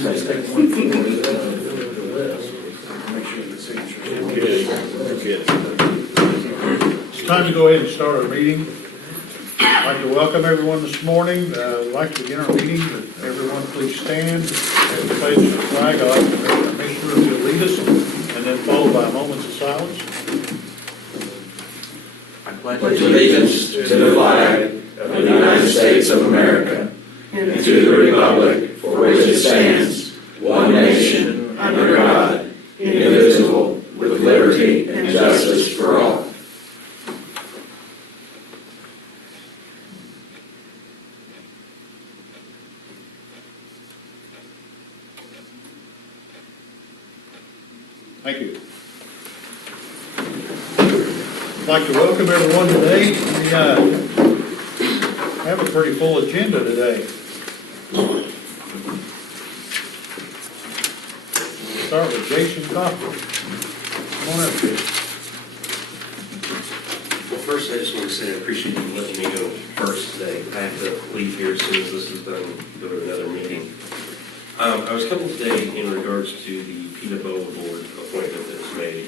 Let's take one forward the list. Make sure the signatures. It's time to go ahead and start our meeting. I'd like to welcome everyone this morning. We'd like to begin our meeting. Everyone please stand and pledge the flag. I'd like the Commissioner to lead us and then followed by moments of silence. I pledge allegiance to the flag of the United States of America and to the republic for which it stands, one nation, under God, indivisible, with liberty and justice for all. Thank you. I'd like to welcome everyone today. We have a pretty full agenda today. We'll start with Jason Cochran. Come on up, Jason. Well, first, I just want to say I appreciate you letting me go first today. I have to leave here as soon as this is done, go to another meeting. I was coming today in regards to the PETA Board appointment that was made.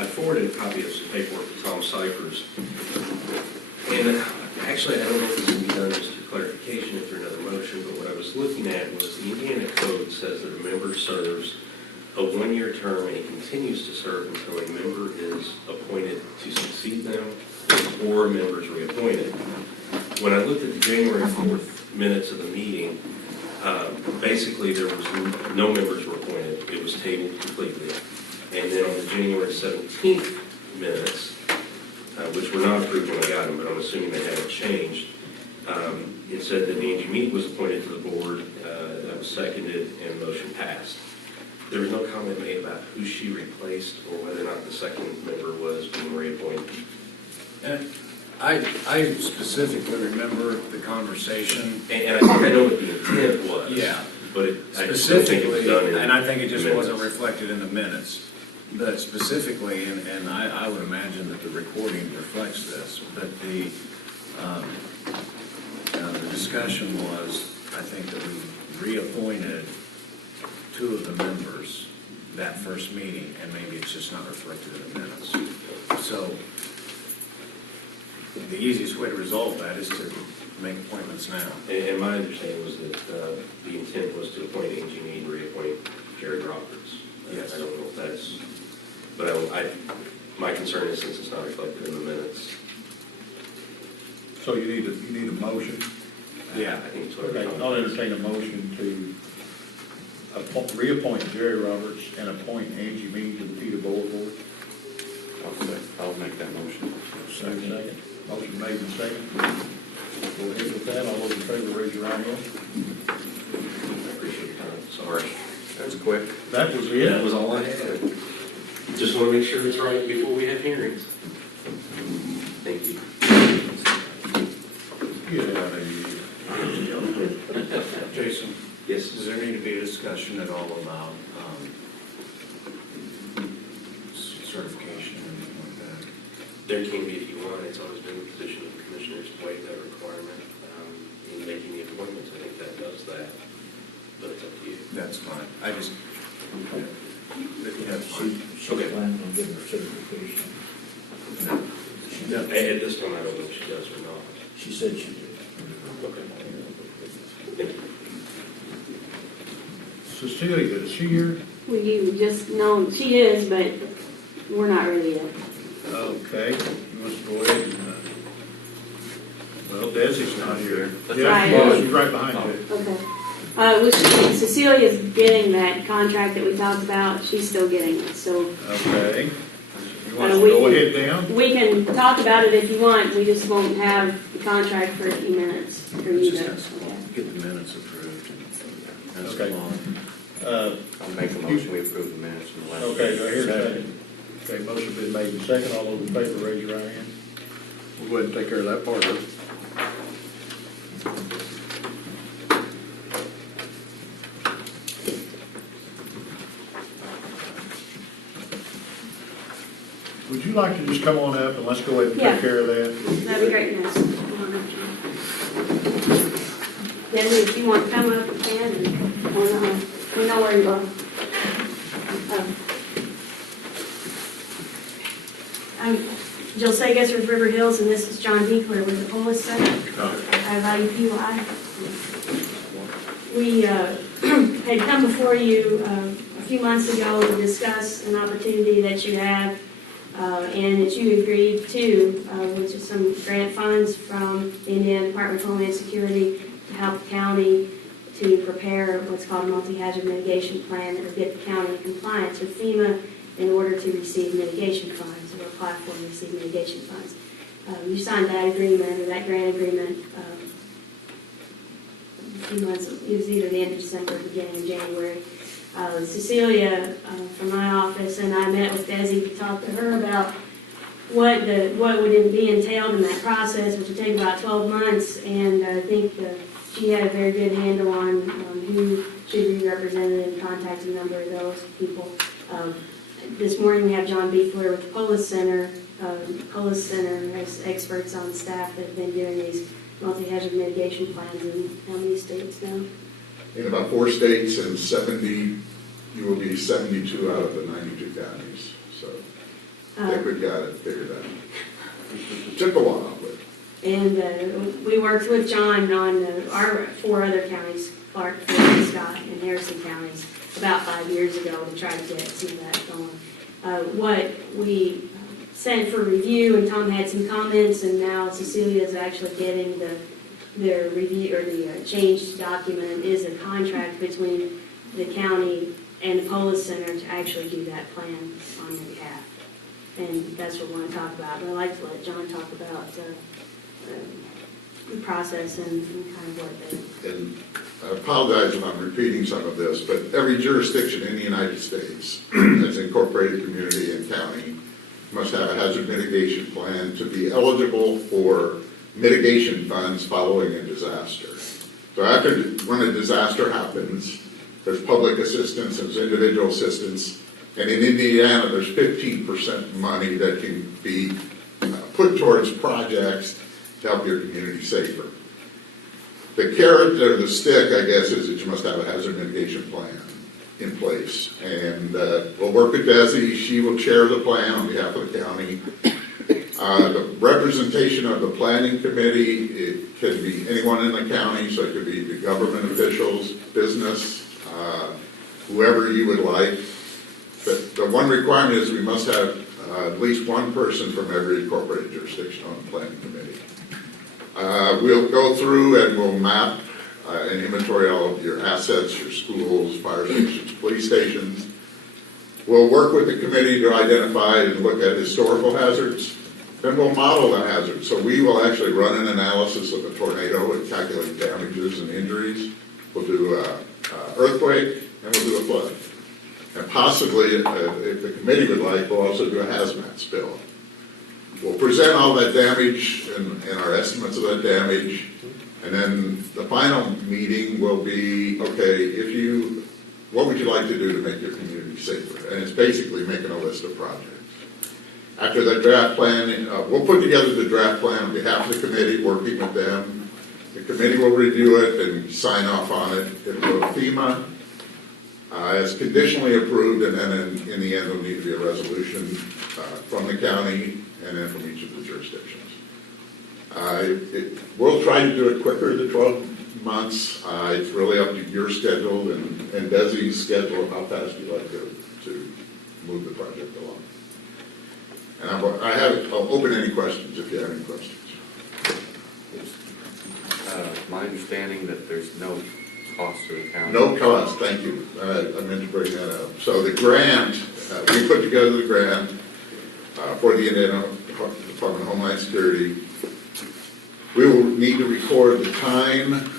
I forwarded a copy of some paperwork to Tom Cyphers. And actually, I don't know if this can be done just for clarification if there's another motion, but what I was looking at was the Indiana Code says that a member serves a one-year term and he continues to serve until a member is appointed to succeed them or a member is reappointed. When I looked at the January 4th minutes of the meeting, basically there was no members were appointed. It was tabled completely. And then on the January 17th minutes, which were not approved when I got them, but I'm assuming they haven't changed, it said that Angie Mead was appointed to the board, that was seconded, and motion passed. There was no comment made about who she replaced or whether or not the second member was being reappointed. And I specifically remember the conversation. And I think I know what the intent was. Yeah. But I just don't think it was Specifically, done in and I think it just the wasn't minutes. reflected in the minutes. But specifically, and I would imagine that the recording reflects this, but the discussion was, I think that we reappointed two of the members that first meeting, and maybe it's just not reflected in the minutes. So the easiest way to resolve that is to make appointments now. And my understanding was that the intent was to appoint Angie Mead and reappoint Jerry Roberts. Yes. I don't know if that's, but my concern is since it's not reflected in the minutes. So you need a motion. Yeah. I think it's what Okay, I'll entertain a motion to reappoint Jerry Roberts and appoint Angie Mead to the PETA Board. I'll make that motion. Second. Motion made and second. Go ahead with that. All those in favor, raise your right hand. I appreciate your time. Sorry. That was quick. That was That it. was all I had. Just want to make sure it's right before we have hearings. Thank you. Get out of here. Jason, Yes. does there need to be a discussion at all about certification or anything like that? There can be if you want. It's always been the position of the commissioners to waive that requirement in making the appointments. I think that does that, but it's up to you. That's fine. I just, that's fine. She plans on getting her certification. No. She does. At this time, I don't know if she does or not. She said she did. Cecilia, is she here? Well, you just, no, she is, but we're not ready yet. Okay, you must go ahead and, well, Desi's not here. That's Yeah, right. well, she's right behind you. Okay. Cecilia's getting that contract that we talked about. She's still getting it, so Okay. You want us to we go can- ahead down? we can talk about it if you want. We just won't have the contract for a few minutes for you Just to. has to get the minutes approved. That's Okay. long. I'll make a motion, we approve the minutes from the last. Okay, do I hear a second? Okay, motion been made and second. All those in favor, raise your right hand. We'll go ahead and take care of that part of it. Would you like to just come on up and let's go ahead and Yeah. take care of that? That'd be great, yes. Then if you want to come up, you can. And, morning, Bob. I'm Jill Sagas with River Hills, and this is John Hinkler with the Polis Center. I IUPUI. We had come before you a few months ago to discuss an opportunity that you have and that you agreed to, which is some grant funds from the Indiana Department of Homeland Security to help the county to prepare what's called a multi-hazard mitigation plan that would get the county in compliance with FEMA in order to receive mitigation funds, or apply for and receive mitigation funds. You signed that agreement, or that grant agreement, a few months, it was either the end of December or beginning of January. Cecilia from my office and I met with Desi to talk to her about what would be entailed in that process, which would take about 12 months, and I think she had a very good handle on who should be represented and contacted a number of those people. This morning we have John Beekler with the Polis Center. Polis Center has experts on staff that have been doing these multi-hazard mitigation plans in how many states now? In about 4 states and 70, you will be 72 out of the 92 counties. So I think we've got it figured out. It took a while, but. And we worked with John on our 4 other counties, Clark, Fort Scott, and Harrison counties, about 5 years ago to try to get some of that going. What we sent for review, and Tom had some comments, and now Cecilia is actually getting the review, or the changed document is a contract between the county and the Polis Center to actually do that plan on your behalf. And that's what we want to talk about. But I'd like to let John talk about the process and kind of what the... And I apologize if I'm repeating some of this, but every jurisdiction in the United States that's incorporated community and county must have a hazard mitigation plan to be eligible for mitigation funds following a disaster. So after, when a disaster happens, there's public assistance, there's individual assistance, and in Indiana, there's 15% money that can be put towards projects to help your community safer. The carrot or the stick, I guess, is that you must have a hazard mitigation plan in place. And we'll work with Desi. She will chair the plan on behalf of the county. The representation of the planning committee, it can be anyone in the county, so it could be the government officials, business, whoever you would like. But the one requirement is we must have at least one person from every incorporated jurisdiction on the planning committee. We'll go through and we'll map and inventory all of your assets, your schools, fire stations, police stations. We'll work with the committee to identify and look at historical hazards. Then we'll model the hazards. So we will actually run an analysis of a tornado and calculate damages and injuries. We'll do an earthquake and we'll do a flood. And possibly, if the committee would like, we'll also do a hazmat spill. We'll present all that damage and our estimates of that damage, and then the final meeting will be, okay, what would you like to do to make your community safer? And it's basically making a list of projects. After the draft plan, we'll put together the draft plan on behalf of the committee, working with them. The committee will review it and sign off on it. It'll go to FEMA. It's conditionally approved, and then in the end, there'll need to be a resolution from the county and then from each of the jurisdictions. We'll try to do it quicker than 12 months. It's really up to your schedule and Desi's schedule, how fast you like to move the project along. And I'll open any questions if you have any questions. My understanding that there's no cost to the county. No cost, thank you. I meant to bring that up. So the grant, we put together the grant for the Indiana Department of Homeland Security. We will need to record the time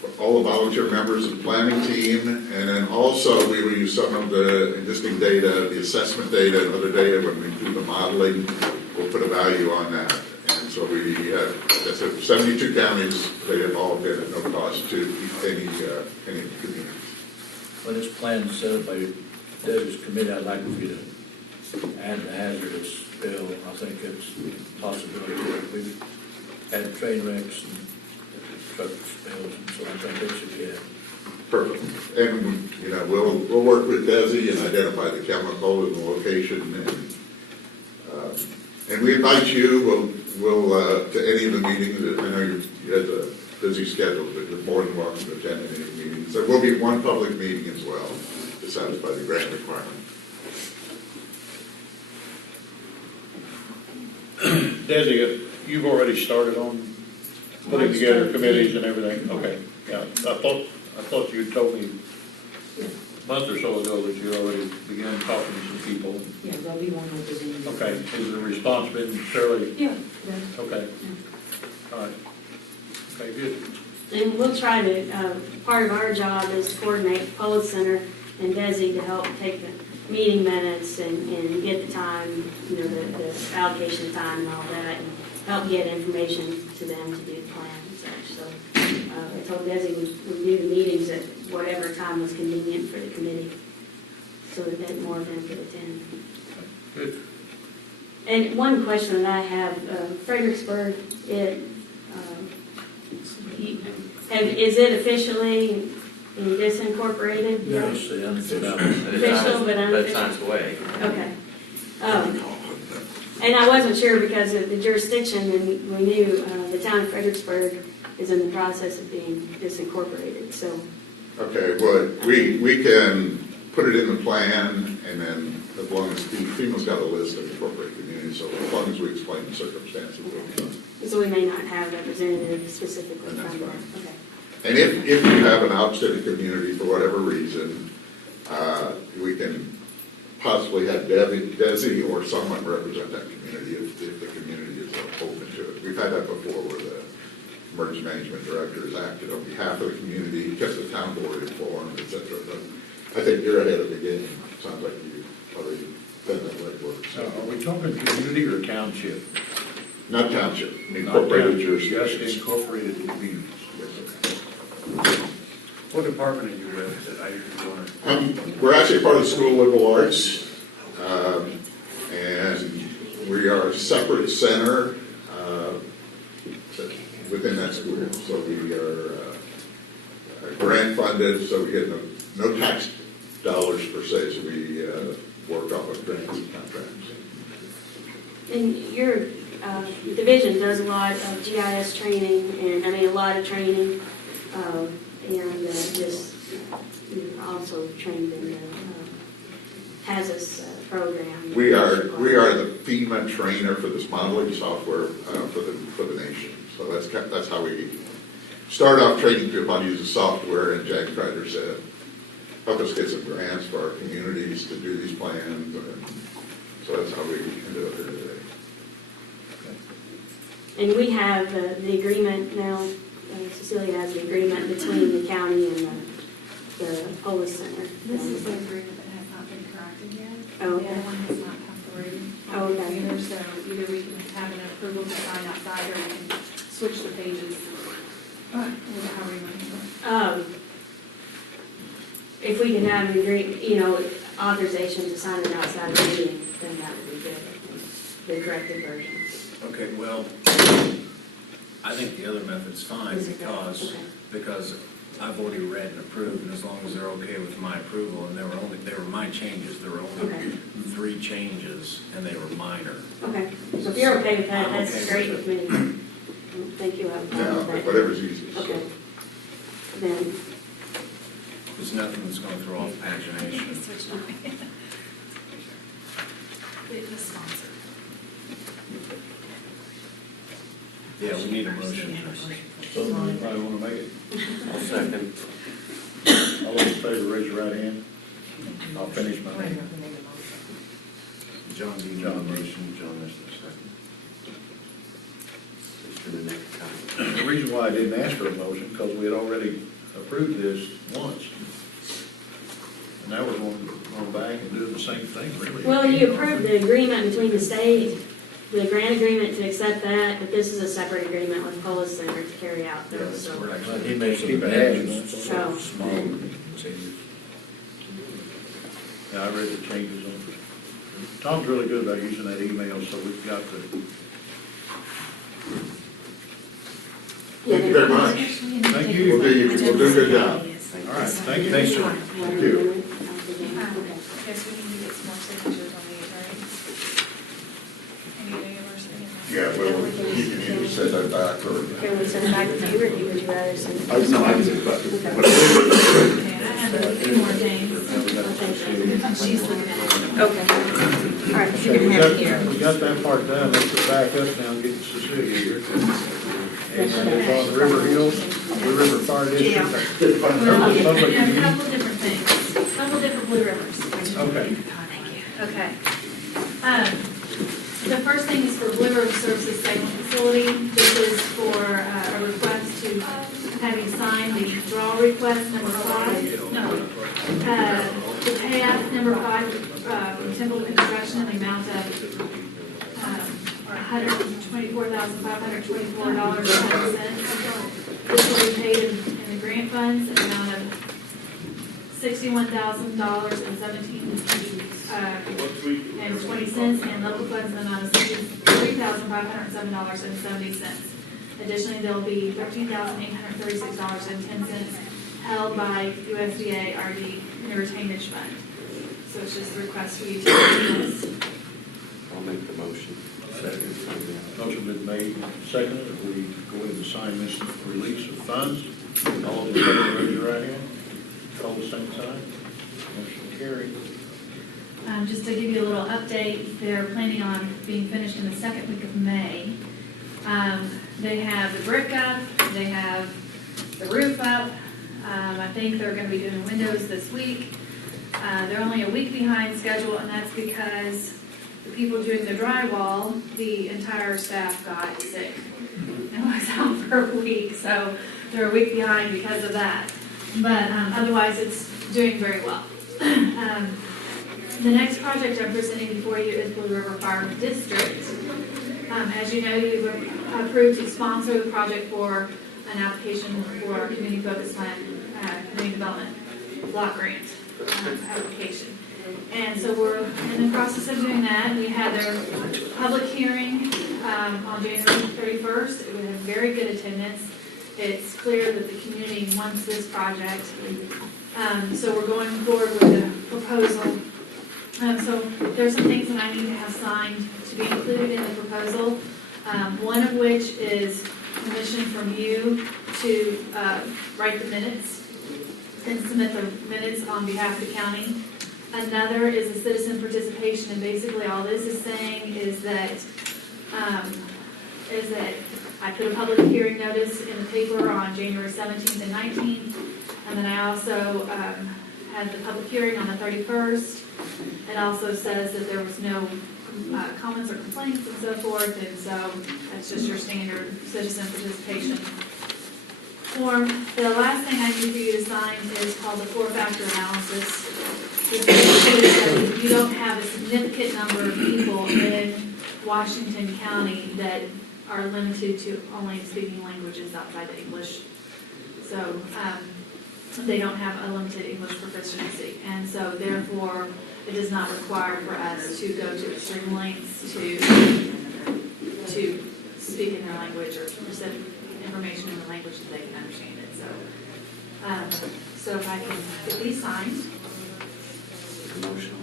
for all the volunteer members of the planning team, and then also we will use some of the existing data, the assessment data and other data when we do the modeling. We'll put a value on that. And so we have, like I said, 72 counties, they have all been at no cost to any communities. When this plan is set up by Desi's committee, I'd like for you to add the hazardous bill. I think it's a possibility that we've had train wrecks and truck spills, and so I think it should be added. Perfect. And, you know, we'll work with Desi and identify the chemical and the location, and we invite you, we'll, to any of the meetings. I know you have a busy schedule, but you're more than welcome to attend any of the meetings. There will be one public meeting as well to satisfy the grant requirement. Desi, you've already started on putting together committees and everything? Okay, yeah, I thought you told me a month or so ago that you already began talking to some people. Yeah, there'll be one representative. Okay, has the response been fairly, Yeah. okay, all right, okay, good. And we'll try to, part of our job is to coordinate Polis Center and Desi to help take the meeting minutes and get the time, you know, the allocation of time and all that, and help get information to them to do the plan and such. So I told Desi we'd do the meetings at whatever time was convenient for the committee, so that more of them could attend. Good. And one question that I have, Fredericksburg, is it officially disincorporated? Yes, the unofficial. Official, but unofficial. But it's on its way. Okay. And I wasn't sure because of the jurisdiction, and we knew the town of Fredericksburg is in the process of being disincorporated, so. Okay, well, we can put it in the plan, and then as long as FEMA's got a list of incorporated communities, so as long as we explain the circumstances, we'll be done. So we may not have representatives specifically And that's from there. fine. Okay. And if you have an outstanding community for whatever reason, we can possibly have Desi or someone represent that community if the community is open to it. We've had that before where the emergency management director has acted on behalf of the community, kept the town board informed, et cetera. But I think you're ahead of the game. Sounds like you've already done that legwork. So So, are we talking community or township? not township, incorporated Not township, jurisdictions. Just incorporated communities. What department are you with that I usually We're actually part of the School of Liberal Arts, and we are a separate center within that school. So we are grant funded, so we get no tax dollars per se, so we work off of grants and contracts. And your division does a lot of GIS training, and I mean, a lot of training, and just you're also trained in the HASIS program. We are the FEMA trainer for this modeling software for the nation. So that's how we start off training people how to use the software. And Jack Kreider said, help us get some grants for our communities to do these plans. And so that's how we ended up here today. And we have the agreement now, Cecilia has the agreement between the county and the Polis Center. This is the agreement that has not been corrected yet. Oh, The okay. other one has not come through. Oh, okay. Either, so either we can have an approval to sign outside, or we can switch the pages. However you want to do it. If we can have an authorization to sign it outside of the meeting, then that would be good, I think, the corrected version. Okay, well, I think the other method's fine Is it that? Okay. because I've already read and approved, and as long as they're okay with my approval, and they were my changes, there were only Okay. 3 changes, and they were minor. Okay, so if you're okay with that, I'm that's okay great with with me. Thank you, I'm fine Yeah, with that. whatever's easiest. Okay. Then, There's nothing that's going to throw off pagination. Switch on. It was sponsored. Yeah, we need a motion. So anybody want to make it? I'll second. All those in favor, raise your right hand. I'll finish my name. John, do you need a motion? John, that's the second. Just for the next time. The reason why I didn't ask for a motion, because we had already approved this once. And now we're going back and doing the same thing, really. well, you approved the agreement between the state, the grant agreement to accept that, but this is a separate agreement with Polis Center to carry out those, Yes, so. we're actually. He made some Keep it amendments, as- Oh. small changes. Yeah, I read the changes on it. Tom's really good about using that email, so we've got the, Thank you very much. thank you. We'll do a good job. All right, thank you. Thanks, sir. Thank you. I guess we need to get some more signatures on these, right? Any of our signatures? Yeah, well, you can either send that back or. Can we send it back to you, or would you rather send it? No, I can think about it. Okay, I have a few more things. She's looking at it. Okay. All right, so Okay, you we can have it got, here. we got that part done, let's go back up now and get Cecilia here. And it's on River Hill, the River Fire District. Well, Public a meeting. couple different things, couple different Blue Rivers. Okay. Okay. The first thing is for Blue River Services Segment Facility. This is for a request to have you sign the draw request number 5. No. The payout number 5 from Temple Construction in the amount of $124,524.10. This will be paid in the grant funds in the amount of $61,000.20, and local funds in the amount of $63,507.70. Additionally, there will be $13,836.10 held by USDA RD in a retainage fund. So it's just a request for you to do this. I'll make the motion. Motion been made, seconded, if we go ahead and sign this release of funds. All in favor, raise your right hand. All the same sign. Motion carried. Just to give you a little update, they're planning on being finished in the second week of May. They have the brick up, they have the roof up. I think they're going to be doing windows this week. They're only a week behind schedule, and that's because the people doing the drywall, the entire staff got sick and was out for a week, so they're a week behind because of that. But otherwise, it's doing very well. The next project I'm presenting before you is Blue River Fire District. As you know, you've approved to sponsor the project for an application for a community focused plan, community development block grant application. And so we're in the process of doing that. We had our public hearing on January 31st. It was a very good attendance. It's clear that the community wants this project. So we're going forward with the proposal. So there's some things that I need to have signed to be included in the proposal. One of which is permission from you to write the minutes and submit the minutes on behalf of the county. Another is a citizen participation, and basically all this is saying is that I put a public hearing notice in the paper on January 17th and 19th, and then I also had the public hearing on the 31st. It also says that there was no comments or complaints and so forth, and so that's just your standard citizen participation form. The last thing I need for you to sign is called the 4-factor analysis. It basically says that you don't have a significant number of people in Washington County that are limited to only speaking languages outside of English. So they don't have a limited English proficiency, and so therefore it is not required for us to go to extreme lengths to speak in their language or present information in the language that they can understand it. So if I can get these signed. Motion.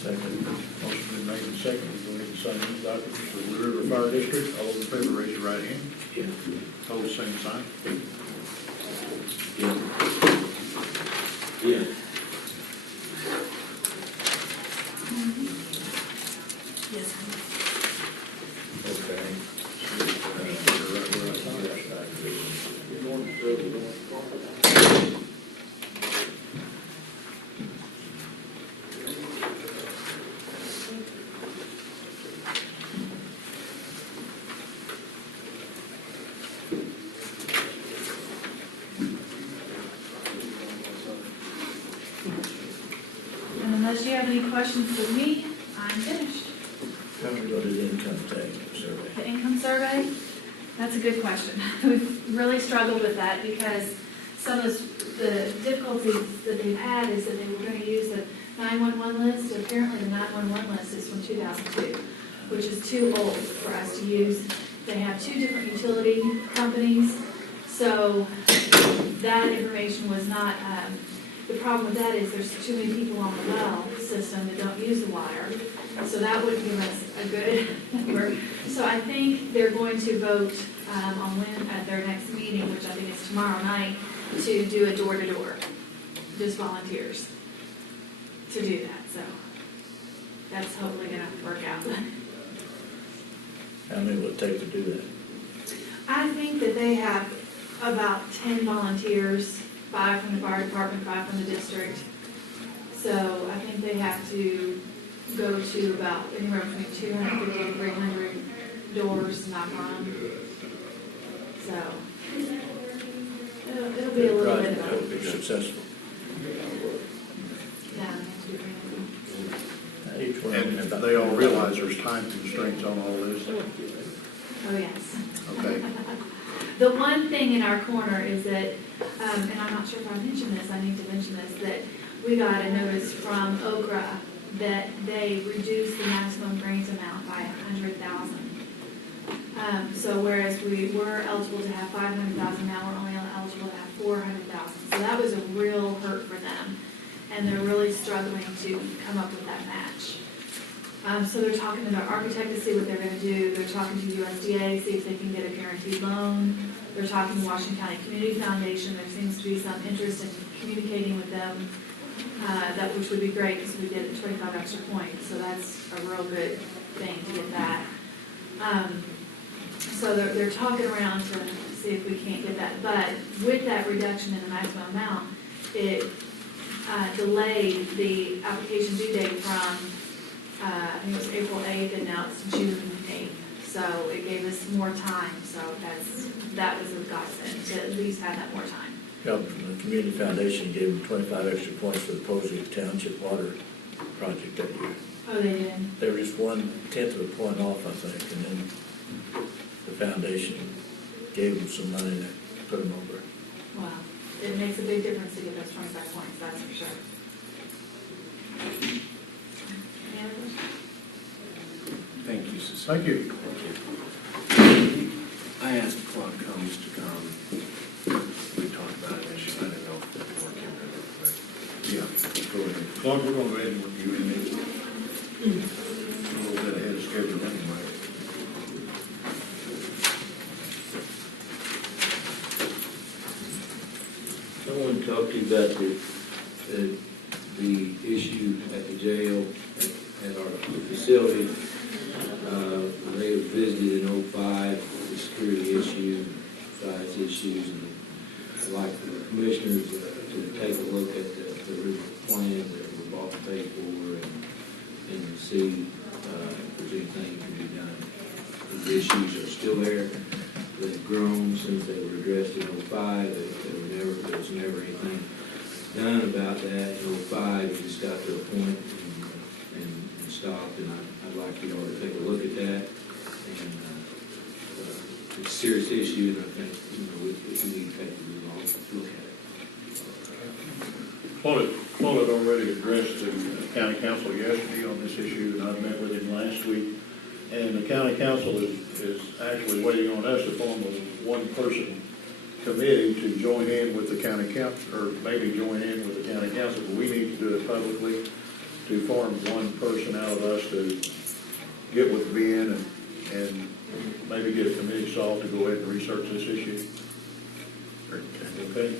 Second. Motion been made and seconded, go ahead and sign these documents for the Blue River Fire District. All those in favor, raise your right hand. Hold the same sign. Yeah. Yes. Okay. And unless you have any questions for me, I'm finished. How do we go to the income tax survey? The income survey, that's a good question. We've really struggled with that because some of the difficulties that they've had is that they were going to use the 911 list. Apparently the 911 list is from 2002, which is too old for us to use. They have 2 different utility companies, So that information was not, the problem with that is there's too many people on the well system that don't use the water. So that would give us a good number. So I think they're going to vote at their next meeting, which I think is tomorrow night, to do a door-to-door, just volunteers to do that. So that's hopefully gonna work out. How many will it take to do that? I think that they have about 10 volunteers, 5 from the fire department, 5 from the district. So I think they have to go to about anywhere between 250 and 300 doors, knock on them. So it'll be a little bit It'll of be successful. Each one of them And about- they all realize there's time constraints on all this. Oh, yes. Okay. The one thing in our corner is that, and I'm not sure if I mentioned this, I need to mention this, that we got a notice from Okra that they reduced the maximum grant amount by 100,000. So whereas we were eligible to have 500,000, now we're only eligible to have 400,000. So that was a real hurt for them, and they're really struggling to come up with that match. So they're talking to their architect to see what they're gonna do. They're talking to USDA, see if they can get a guaranteed loan. They're talking to Washington County Community Foundation. There seems to be some interest in communicating with them, which would be great because we get 25 extra points. So that's a real good thing to get that. So they're talking around to see if we can't get that. But with that reduction in the maximum amount, it delayed the application due date from I think it was April 8th, and now it's June 8th. So it gave us more time, so that was a godsend, to at least have that more time. Yeah, the Community Foundation gave them 25 extra points for the Posey Township Water Project that year. Oh, they did? They were just 1/10 of a point off, I think, and then the foundation gave them some money that put them over. Wow. It makes a big difference to get those 25 points, that's for sure. Any other questions? Thank you, Cecilia. Thank you. I asked Claude Combs to come. We talked about an issue, I didn't know if the board came in real quick. Yeah, go ahead. Claude, we're gonna go ahead and work you in this. A little bit ahead of schedule anyway. I want to talk to you about the issue at the jail, at our facility. They visited in '05, the security issue, size issues, and I'd like the commissioners to take a look at the original plan that we bought and paid for and see if there's anything that can be done. The issues are still there. They've grown since they were addressed in '05. There was never anything done about that. In '05, it just got to a point and stopped, and I'd like you all to take a look at that. And it's a serious issue, and I think, we need to take a look at it. Claude had already addressed the county council yesterday on this issue, and I met with him last week. And the county council is actually waiting on us to form a one-person committee to join in with the county council, or maybe join in with the county council, but we need to do it publicly, to form one person out of us to get with Ben and maybe get a committee solved to go ahead and research this issue. Okay?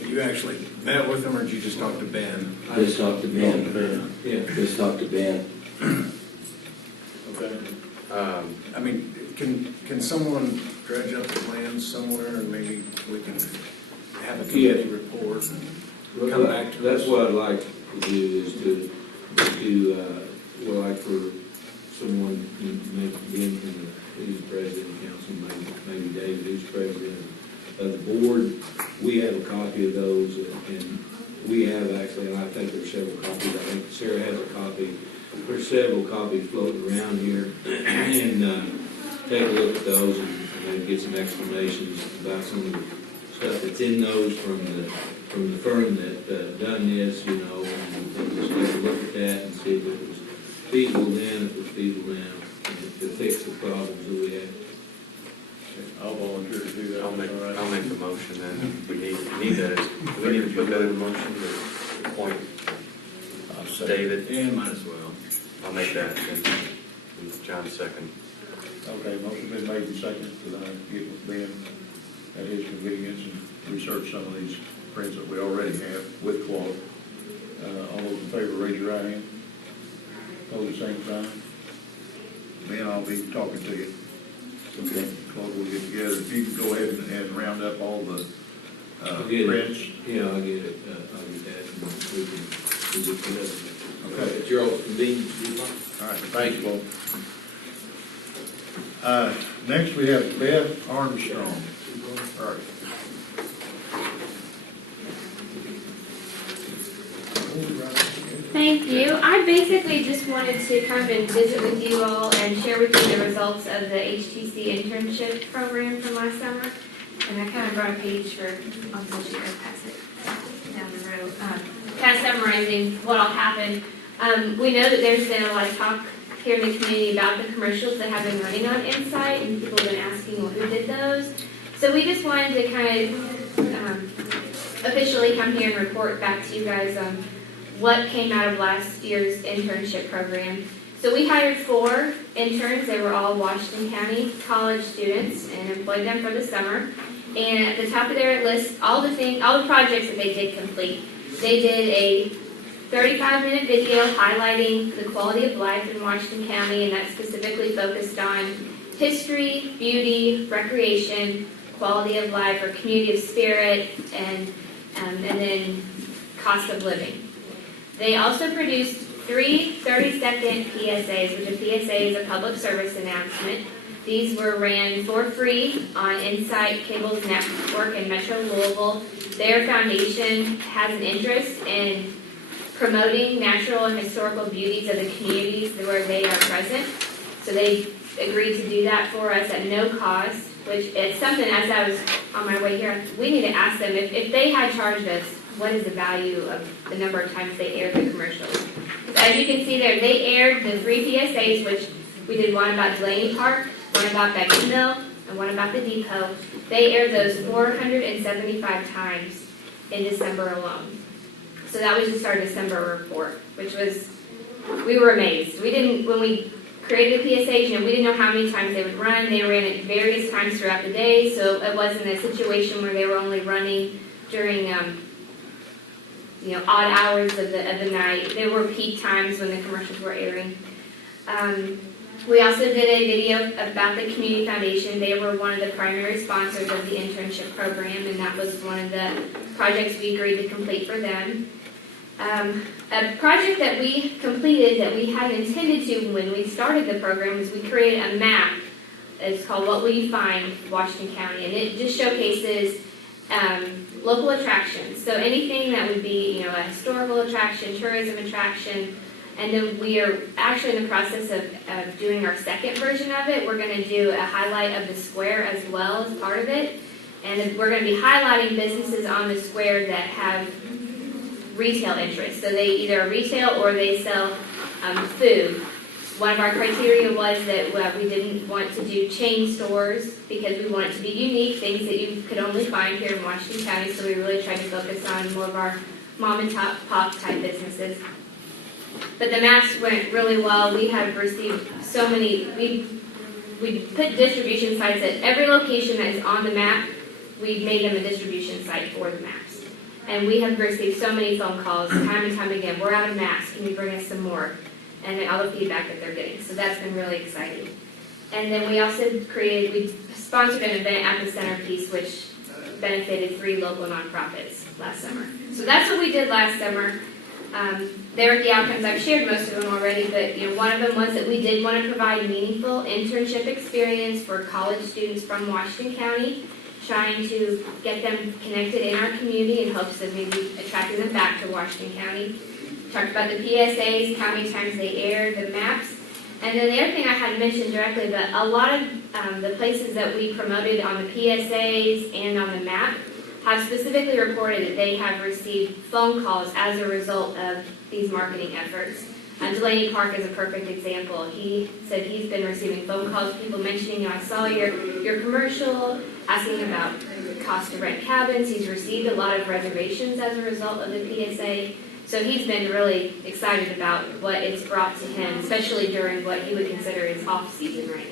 You actually met with him, or did you just talk to Ben? I just talked to Ben. Yeah, just talked to Ben. Okay. I mean, can someone dredge up the plans somewhere, and maybe we can have a committee report and come back to us? That's what I'd like to do, is to well, like for someone, maybe Ben, who's president of the council, maybe David, who's president of the board. We have a copy of those, and we have actually, and I think there's several copies. I think Sarah has a copy. There's several copies floating around here, and take a look at those and maybe get some explanations about some of the stuff that's in those from the firm that done this, and just take a look at that and see if it was feasible then, if it was feasible now, and to fix the problems that we have. I'll volunteer to do that. I'll make, All right. I'll make the motion then. We need to, do we need to put that in motion to appoint I'll say. David? Yeah, might as well. I'll make that then. John second. Okay, motion been made and seconded, that I get with Ben at his convenience and research some of these prints that we already have with Claude. All those in favor, raise your right hand. Hold the same sign. Ben, I'll be talking to you. Okay. Claude will get together. If you can go ahead and round up all the I'll get it. prints. Yeah, I'll get it, I'll get that, and we can put it up. Okay. At your all's convenience, you want? All right, thanks, Claude. Next, we have Beth Armstrong. All right. Thank you. I basically just wanted to come and visit with you all and share with you the results of the HTC internship program from last summer. And I kind of brought a page for, I'll let you guys pass it down the road, kind of summarizing what all happened. We know that there's been a lot of talk here in the community about the commercials that have been running on Insight, and people have been asking, well, who did those? So we just wanted to kind of officially come here and report back to you guys on what came out of last year's internship program. So we hired 4 interns. They were all Washington County college students and employed them for the summer. And at the top of their list, all the projects that they did complete. They did a 35-minute video highlighting the quality of life in Washington County, and that specifically focused on history, beauty, recreation, quality of life or community of spirit, and then cost of living. They also produced 3 30-second PSAs, which a PSA is a public service announcement. These were ran for free on Insight Cable's network in Metro Louisville. Their foundation has an interest in promoting natural and historical beauties of the communities where they are present. So they agreed to do that for us at no cost, which is something, as I was on my way here, we need to ask them if they had charged us, what is the value of the number of times they aired the commercials. So as you can see there, they aired the 3 PSAs, which we did one about Delaney Park, one about Beckinsville, and one about the depot. They aired those 475 times in December alone. So that was just our December report, which was, we were amazed. We didn't, when we created the PSAs, we didn't know how many times they would run. They ran at various times throughout the day, so it wasn't a situation where they were only running during, odd hours of the night. There were peak times when the commercials were airing. We also did a video about the Community Foundation. They were one of the primary sponsors of the internship program, and that was one of the projects we agreed to complete for them. A project that we completed that we had intended to when we started the program is we created a map. It's called What Will You Find, Washington County, and it just showcases local attractions. So anything that would be, a historical attraction, tourism attraction, and then we are actually in the process of doing our second version of it. We're going to do a highlight of the square as well as part of it. And we're going to be highlighting businesses on the square that have retail interests. So they either are retail or they sell food. One of our criteria was that we didn't want to do chain stores because we want it to be unique, things that you could only find here in Washington County. So we really tried to focus on more of our mom and pop type businesses. But the maps went really well. We have received so many, we put distribution sites at every location that is on the map. We've made them a distribution site for the maps. And we have received so many phone calls time and time again. We're out of maps. Can you bring us some more? And all the feedback that they're getting. So that's been really exciting. And then we also we sponsored an event at the Centerpiece, which benefited 3 local nonprofits last summer. So that's what we did last summer. There are the outcomes. I've shared most of them already, but one of them was that we did want to provide meaningful internship experience for college students from Washington County, trying to get them connected in our community in hopes of maybe attracting them back to Washington County. Talked about the PSAs, how many times they aired, the maps. And then the other thing I hadn't mentioned directly, but a lot of the places that we promoted on the PSAs and on the map have specifically reported that they have received phone calls as a result of these marketing efforts. Delaney Park is a perfect example. He said he's been receiving phone calls, people mentioning, I saw your commercial, asking about cost to rent cabins. He's received a lot of reservations as a result of the PSA. So he's been really excited about what it's brought to him, especially during what he would consider his off-season right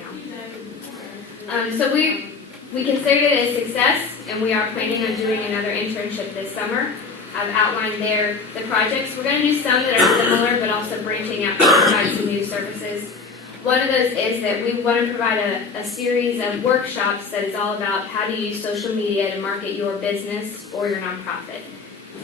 now. So we considered it a success, and we are planning on doing another internship this summer. I've outlined there the projects. We're going to do some that are similar, but also branching out to provide some new services. One of those is that we want to provide a series of workshops that is all about how to use social media to market your business or your nonprofit.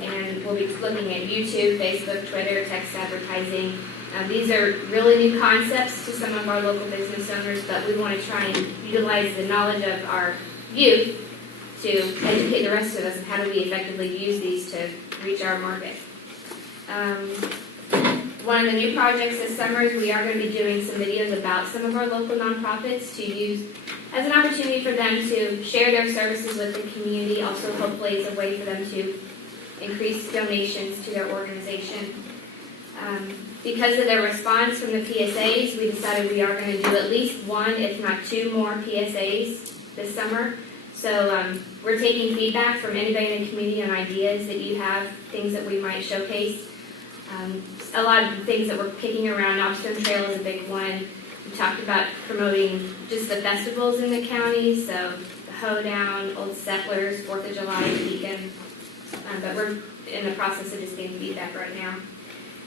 And we'll be looking at YouTube, Facebook, Twitter, text advertising. These are really new concepts to some of our local business owners, but we want to try and utilize the knowledge of our youth to educate the rest of us on how do we effectively use these to reach our market. One of the new projects this summer is we are going to be doing some videos about some of our local nonprofits to use as an opportunity for them to share their services with the community, also hopefully as a way for them to increase donations to their organization. Because of their response from the PSAs, we decided we are going to do at least one, if not two more PSAs this summer. So we're taking feedback from anybody in the community on ideas that you have, things that we might showcase. A lot of the things that we're kicking around, Knobstone Trail is a big one. We talked about promoting just the festivals in the county, so the Hoedown, Old Settlers, 4th of July, Beacon. But we're in the process of just getting feedback right now.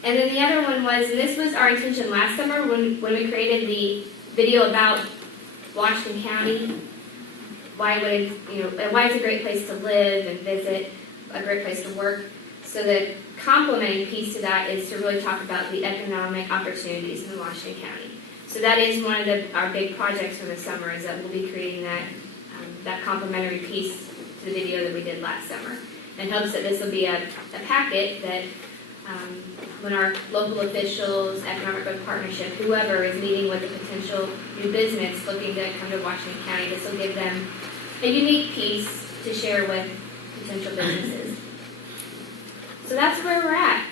And then the other one was, and this was our intention last summer when we created the video about Washington County, why it's a great place to live and visit, a great place to work. So the complementing piece to that is to really talk about the economic opportunities in Washington County. So that is one of our big projects from the summer, is that we'll be creating that complementary piece to the video that we did last summer. In hopes that this will be a packet that when our local officials, economic growth partnership, whoever is meeting with a potential new business looking to come to Washington County, this will give them a unique piece to share with potential businesses. So that's where we're at.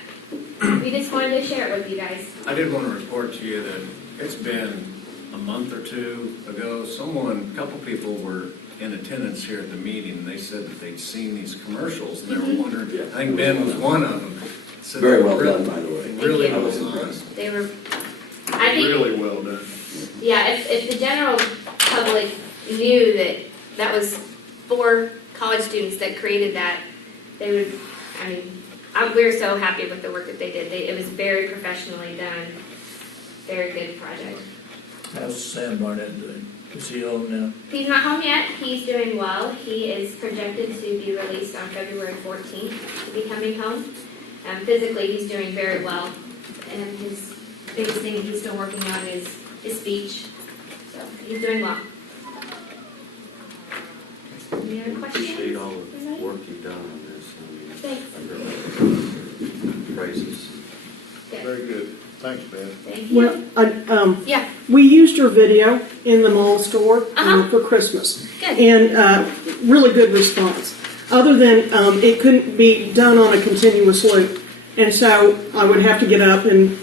We just wanted to share it with you guys. I did want to report to you that it's been a month or two ago, a couple people were in attendance here at the meeting, and they said that they'd seen these commercials, and they were wondering, I think Ben was one of them. Said Very well really- done, by the way. Really Thank you. well done. They were, I think, Really well done. yeah, if the general public knew that was 4 college students that created that, they would, we're so happy with the work that they did. It was very professionally done, very good project. How's Sam Barnett doing? Is he home now? He's not home yet. He's doing well. He is projected to be released on February 14th to be coming home. Physically, he's doing very well. And his biggest thing he's still working on is his speech. So he's doing well. Any other questions? Appreciate all the work you've done on this. Thanks. Praises. Good. Very good. Thanks, Ben. Thank you. Well, Yeah, we used your video in the mall store Uh-huh. for Christmas, good. and really good response. Other than it couldn't be done on a continuous loop, and so I would have to get up and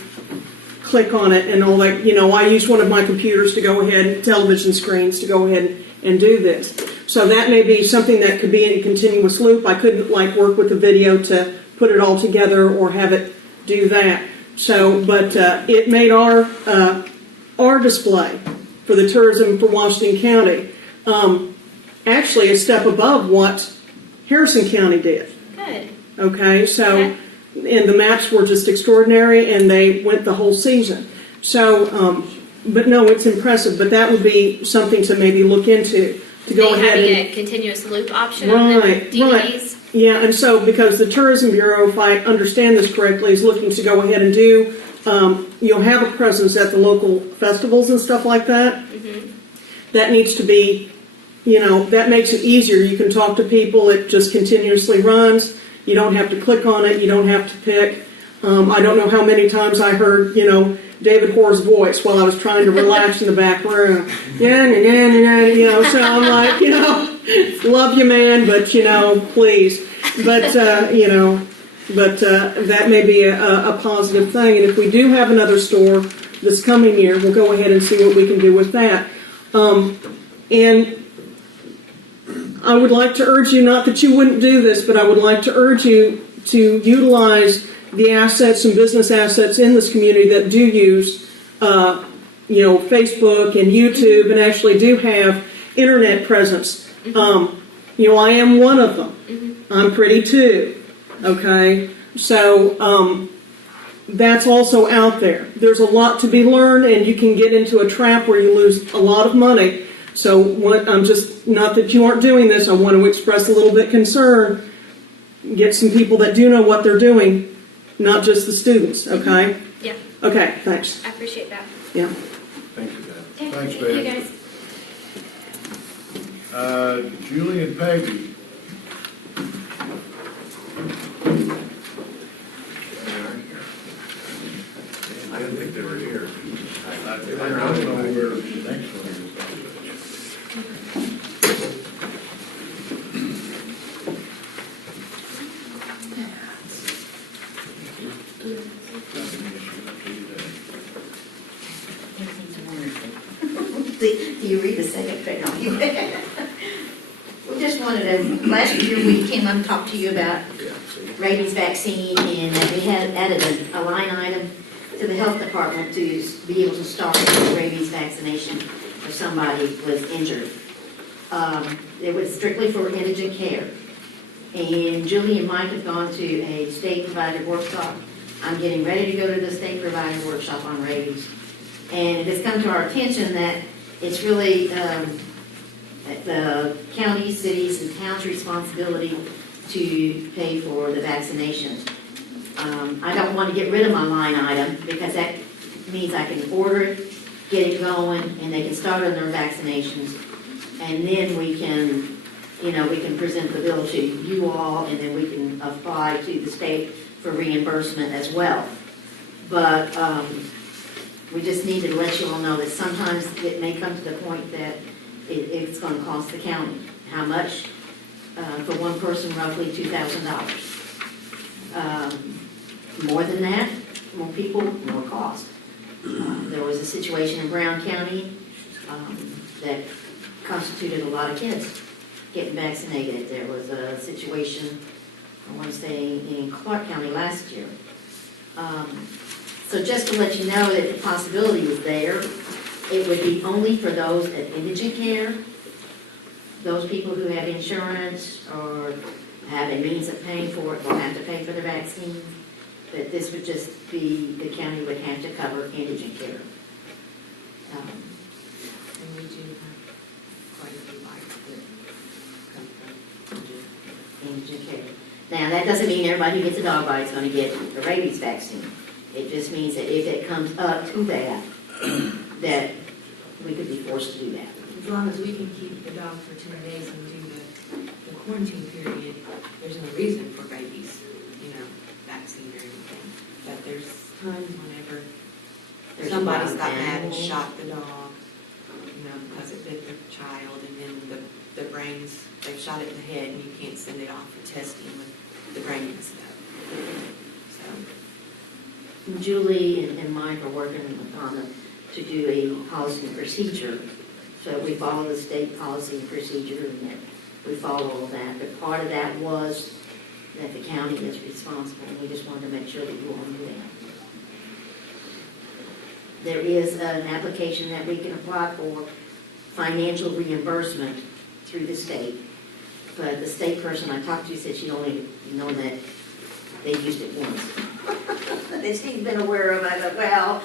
click on it and all that. I used one of my computers to go ahead, television screens to go ahead and do this. So that may be something that could be in a continuous loop. I couldn't work with the video to put it all together or have it do that. So, but it made our display for the tourism for Washington County actually a step above what Harrison County did. Good. Okay, so, Okay. and the maps were just extraordinary, and they went the whole season. So, but no, it's impressive, but that would be something to maybe look into, to go ahead having and... a continuous loop option on the Right, DVDs. Yeah, and so because the Tourism Bureau, if I understand this correctly, is looking to go ahead and do, you'll have a presence at the local festivals and stuff like that. Mm-hmm. That needs to be, that makes it easier. You can talk to people, it just continuously runs. You don't have to click on it, you don't have to pick. I don't know how many times I heard, David Hoare's voice while I was trying to relax in the back room. So I'm like, love you, man, but, please. But, But that may be a positive thing. And if we do have another store this coming year, we'll go ahead and see what we can do with that. And I would like to urge you, not that you wouldn't do this, but I would like to urge you to utilize the assets and business assets in this community that do use, Facebook and YouTube and actually do have internet presence. I am one of them. I'm pretty too. Okay? So, that's also out there. There's a lot to be learned, and you can get into a trap where you lose a lot of money. So I'm just, not that you aren't doing this, I want to express a little bit concern. Get some people that do know what they're doing, not just the students, okay? Yeah. Okay, thanks. I appreciate that. Yeah. Thank you, Beth. Okay, Thanks, thank you Beth. guys. Julie and Peggy. I didn't think they were here. I don't know where the next one is. Do you read the second page? No, you We just wanted to, last year we came up and talked to you about rabies vaccine, and we had added a line item to the health department to be able to start the rabies vaccination if somebody was injured. It was strictly for indigent care. And Julie and Mike have gone to a state provider workshop. I'm getting ready to go to the state provider workshop on rabies. And it has come to our attention that it's really the county, cities, and towns' responsibility to pay for the vaccinations. I don't want to get rid of my line item because that means I can order it, get it going, and they can start on their vaccinations. And then we can, we can present the bill to you all, and then we can apply to the state for reimbursement as well. But we just need to let you all know that sometimes it may come to the point that it's going to cost the county. How much? For one person, roughly $2,000. More than that, more people, more cost. There was a situation in Brown County that constituted a lot of kids getting vaccinated. There was a situation, I want to say, in Clark County last year. So just to let you know that the possibility is there, it would be only for those at indigent care, those people who have insurance or have a means of paying for it will have to pay for the vaccine. But this would just be, the county would have to cover indigent care. And we do have quite a few lives that come from indigent care. Now, that doesn't mean everybody who gets a dog bite is going to get the rabies vaccine. It just means that if it comes up to that, that we could be forced to do that. As long as we can keep the dog for 2 days and do the quarantine period, there's no reason for rabies, vaccine or anything. But there's times whenever somebody's got mad and shot the dog, because it bit the child, and then the brains, they've shot it in the head, and you can't send it off for testing with the brain and stuff. So. Julie and Mike are working on to do a policy and procedure. So we follow the state policy and procedure, and that we follow all that. But part of that was that the county is responsible, and we just wanted to make sure that you all knew that. There is an application that we can apply for financial reimbursement through the state. But the state person I talked to said she'd only known that they used it once. That she's been aware of. I thought, well,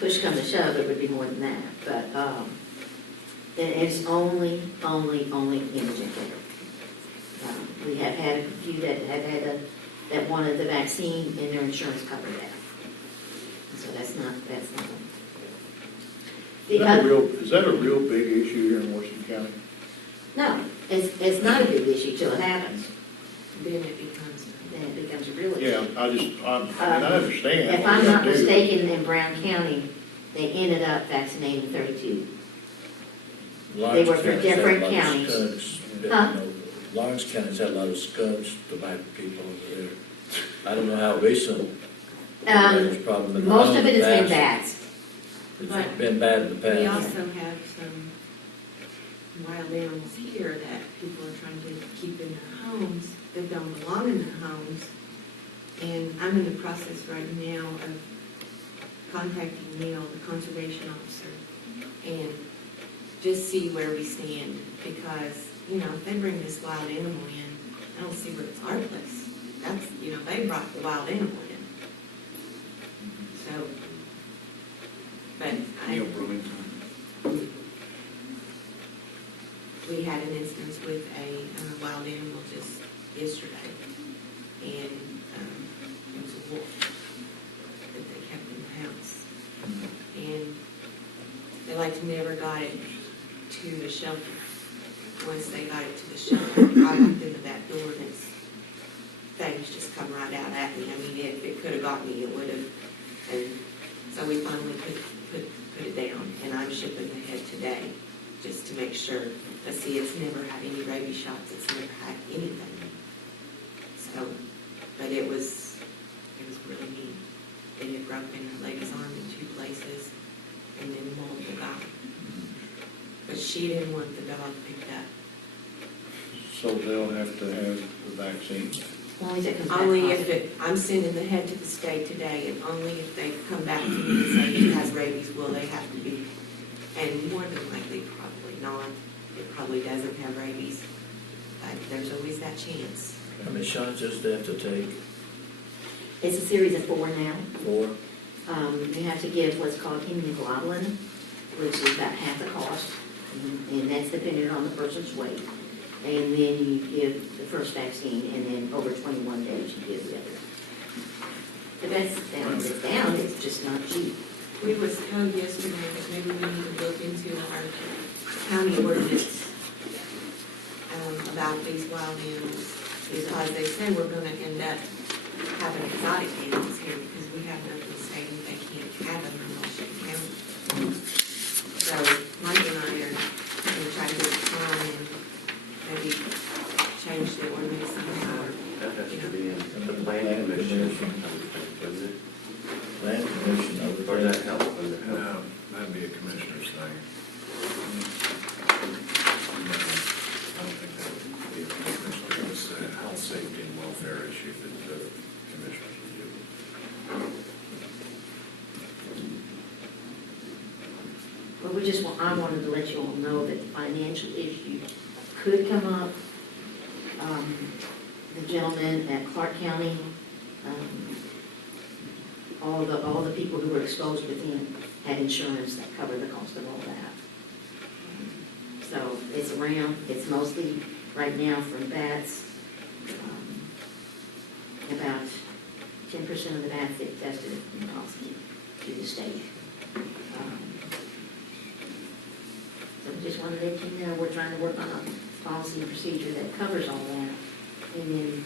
push come to shove, it would be more than that. But it's only indigent care. We have had a few that have had that wanted the vaccine, and their insurance covered that. So that's not. Is that a real big issue here in Washington County? No, it's not a big issue till it happens. Then it becomes a real issue. Yeah, I understand. If I'm not mistaken, in Brown County, they ended up vaccinating 32. They were for different counties. Huh? Lawrence County's had a lot of skunks to bite people over there. I don't know how recent there's a problem. in Most of it has been the past. bats. It's been bad in the We past. also have some wild animals here that people are trying to keep in their homes, that don't belong in their homes. And I'm in the process right now of contacting Neil, the conservation officer, and just see where we stand, because, you know, if they bring this wild animal in, I don't see where it's our place. That's, you know, they brought the wild animal in. So, but Neil I, Bloomington. we had an instance with a wild animal just yesterday, and it was a wolf that they kept in the house. And they like never got it to the shelter. Once they got it to the shelter, I walked into that door and it's, things just come right out at me. I mean, if it could have got me, it would have. And so we finally put it down, and I'm shipping the head today, just to make sure. But see, it's never had any rabies shots, it's never had anything. So, but it was really neat. It had broken her leg, his arm in 2 places, and then mauled the dog. But she didn't want the dog picked up. So they'll have to have the vaccine. Only if it comes back Only positive. if it, I'm sending the head to the state today, and only if they come back to me and say it has rabies, will they have to be. And more than likely, probably not. It probably doesn't have rabies, but there's always that chance. How many shots does they have to take? It's a series of 4 now. 4? You have to give what's called immunoglobulin, which is about half the cost, and that's dependent on the person's weight. And then you give the first vaccine, and then over 21 days you give the other. The best down, it's just not cheap. We was told yesterday that maybe we need to look into our county ordinance about these wild animals, because they say we're gonna end up having exotic animals here, because we have nothing stating they can't have them in Washington County. So Mike and I are gonna try to get time and maybe change the ordinance somehow. That has to be in the planning commission, doesn't it? Land commission, I would Or think. that help under health? No, that'd be a commissioner's thing. I don't think that would be a commissioner. It's a health, safety, and welfare issue that the commissioners would do. But we just want, I wanted to let you all know that the financial issue could come up. The gentleman at Clark County, all the people who were exposed within had insurance that covered the cost of all that. So it's around, it's mostly right now from bats. About 10% of the bats get tested and positive to the state. So we just wanted to let you know, we're trying to work on a policy and procedure that covers all that. And then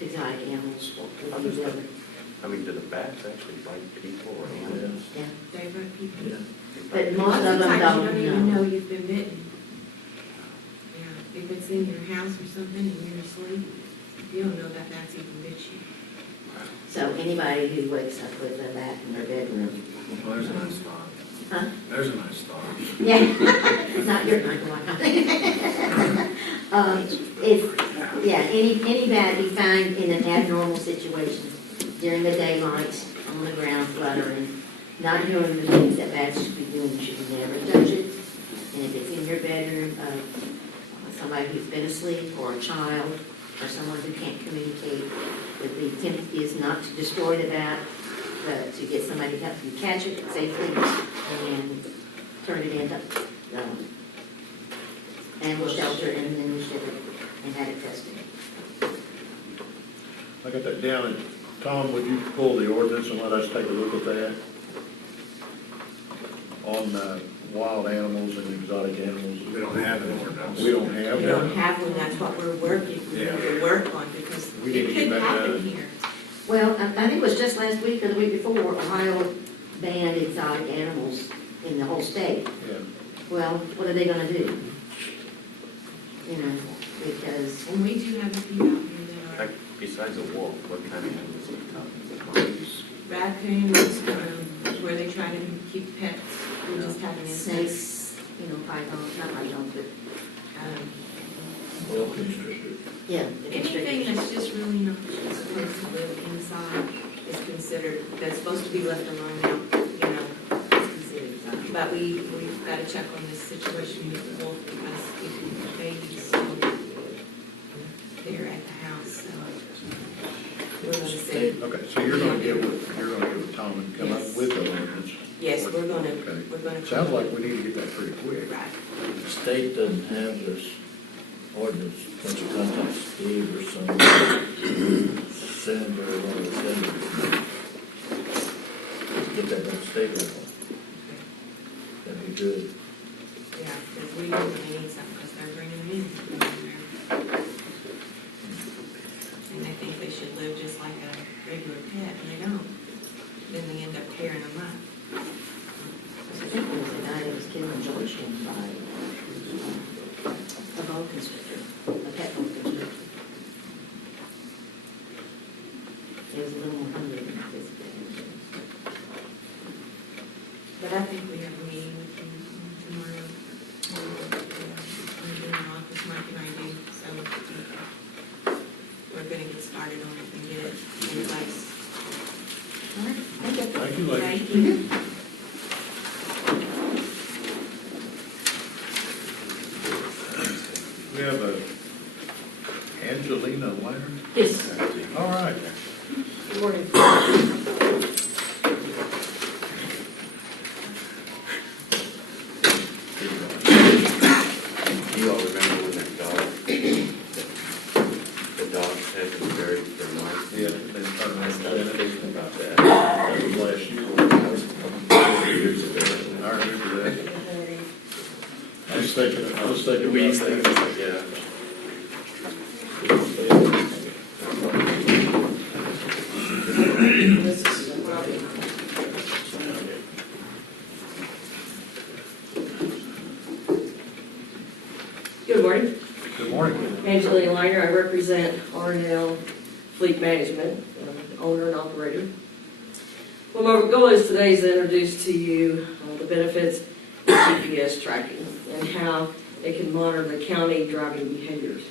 exotic animals will be covered. I mean, do the bats actually bite people or animals? Yeah. They bite people. Yeah. But most Lots of them times you don't even don't know know. you've been bitten. Yeah, if it's in your house or something and you're asleep, you don't know that that's even bit you. So anybody who wakes up with a bat in their bedroom. Well, there's a nice thought. Huh? There's a nice thought. Yeah, not your night. Any bat you find in an abnormal situation during the daylight, on the ground fluttering, not doing the things that bats should be doing, you should never touch it. And if it's in your bedroom of somebody who's been asleep, or a child, or someone who can't communicate, the attempt is not to destroy the bat, but to get somebody to help you catch it safely and turn it into animal shelter, and then we ship it and have it tested. I got that down, and Tom, would you pull the ordinance and let us take a look at that? On wild animals and exotic animals. We don't have an ordinance. We don't have We don't one. have one, that's what we're working, we need to work on, because We need to it get could back to happen that. here. Well, I think it was just last week or the week before, Ohio banned exotic animals in the whole state. Yeah. Well, what are they gonna do? You know, because And we do have a few out here that are Like, besides a wolf, what kind of animals are we talking about? raccoons, where they try to keep pets. We just have an instance. snakes, pythons, not pythons, but, Well constricted. yeah. Anything that's just really not supposed to live inside is considered, that's supposed to be left alone now, is considered. But we've got to check on this situation with the wolf because if the baby's still there at the house, so we're going to see. Okay, so you're gonna get with Tom and come up Yes. with the ordinance. Yes, we're going Okay. to. Sounds like we need to get that pretty quick. Right. The state doesn't have this ordinance, once you contact Steve or some senator or one of the senators, get that on state level. That'd be good. Yeah, because we really need something, because they're bringing them in. And they think they should live just like a regular pet, and they don't. Then they end up tearing them up. I think there was a guy that was killed in Georgetown by a boa constrictor, a pet boa constrictor. He was a little more hungry than this guy. But I think we have a meeting with them tomorrow. We're doing an office, Mike and I do, so we're gonna get started on it and get it in place. All right, thank you. Thank you, ladies. Thank you. We have Angelina Leonard. Yes. All right. Good morning. Do you all remember when that dog, the dog had been buried for months? Yeah, been talking I about started that. thinking about that. That was last year. That was a couple years ago. I remember that. I was thinking We about used to think, that. like, yeah. Good morning. Good morning. Angelina Liner, I represent R&L Fleet Management, owner and operator. Well, my goal is today is to introduce to you the benefits of GPS tracking and how it can monitor the county driving behaviors.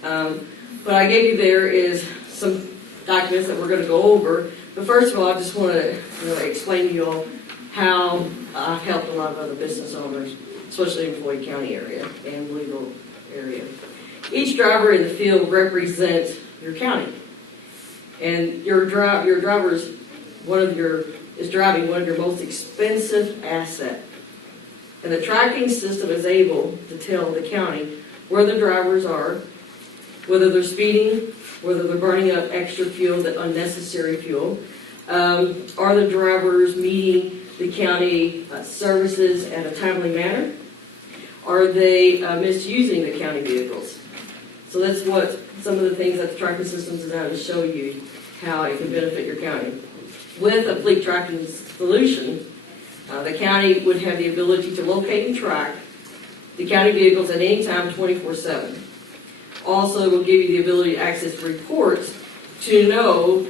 What I gave you there is some documents that we're going to go over. But first of all, I just want to explain to you all how I've helped a lot of other business owners, especially in Floyd County area and Louisville area. Each driver in the field represents your county, and your driver is driving one of your most expensive asset. And the tracking system is able to tell the county where the drivers are, whether they're speeding, whether they're burning up extra fuel, the unnecessary fuel. Are the drivers meeting the county services in a timely manner? Are they misusing the county vehicles? So that's what some of the things that the tracking system is designed to show you how it can benefit your county. With a fleet tracking solution, the county would have the ability to locate and track the county vehicles at any time 24/7. Also, it will give you the ability to access reports to know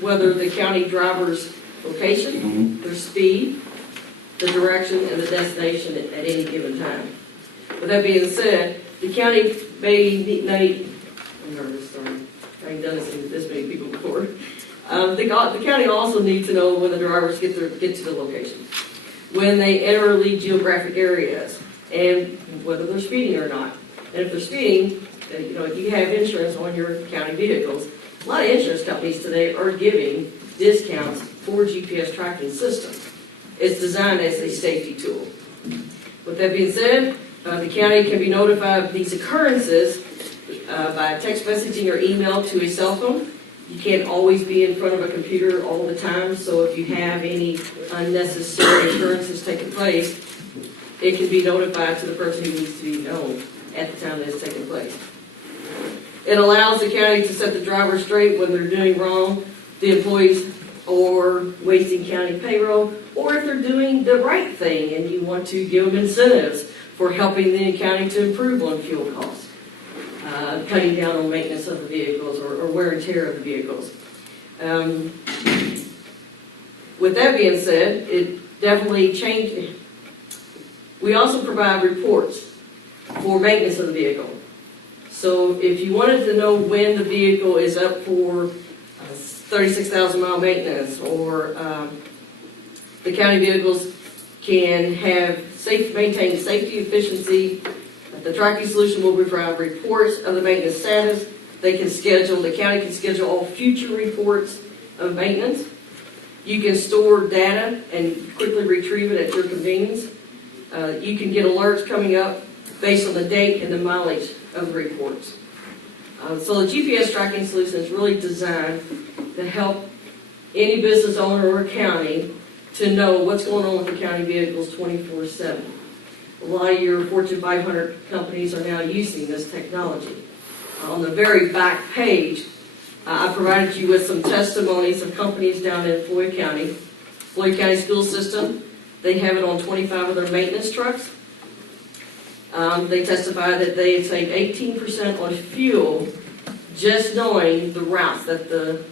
whether the county driver's location, their speed, the direction, and the destination at any given time. With that being said, the county I'm nervous, sorry. I ain't done this with this many people before. The county also needs to know when the drivers get to the location, when they enter or leave geographic areas, and whether they're speeding or not. And if they're speeding, if you have insurance on your county vehicles, a lot of insurance companies today are giving discounts for GPS tracking systems. It's designed as a safety tool. With that being said, the county can be notified of these occurrences by text messaging or email to a cell phone. You can't always be in front of a computer all the time, so if you have any unnecessary occurrences taking place, it can be notified to the person who needs to be known at the time that it's taking place. It allows the county to set the driver straight when they're doing wrong, the employees or wasting county payroll, or if they're doing the right thing and you want to give them incentives for helping the county to improve on fuel costs. cutting down on maintenance of the vehicles or wear and tear of the vehicles. With that being said, it definitely changed. We also provide reports for maintenance of the vehicle. So if you wanted to know when the vehicle is up for 36,000 mile maintenance, or the county vehicles can have maintain safety, efficiency, the tracking solution will provide reports of the maintenance status. The county can schedule all future reports of maintenance. You can store data and quickly retrieve it at your convenience. You can get alerts coming up based on the date and the mileage of the reports. So the GPS tracking solution is really designed to help any business owner or county to know what's going on with the county vehicles 24/7. A lot of your Fortune 500 companies are now using this technology. On the very back page, I provided you with some testimonies of companies down in Floyd County. Floyd County School System, they have it on 25 of their maintenance trucks. They testify that they save 18% on fuel just knowing the routes that the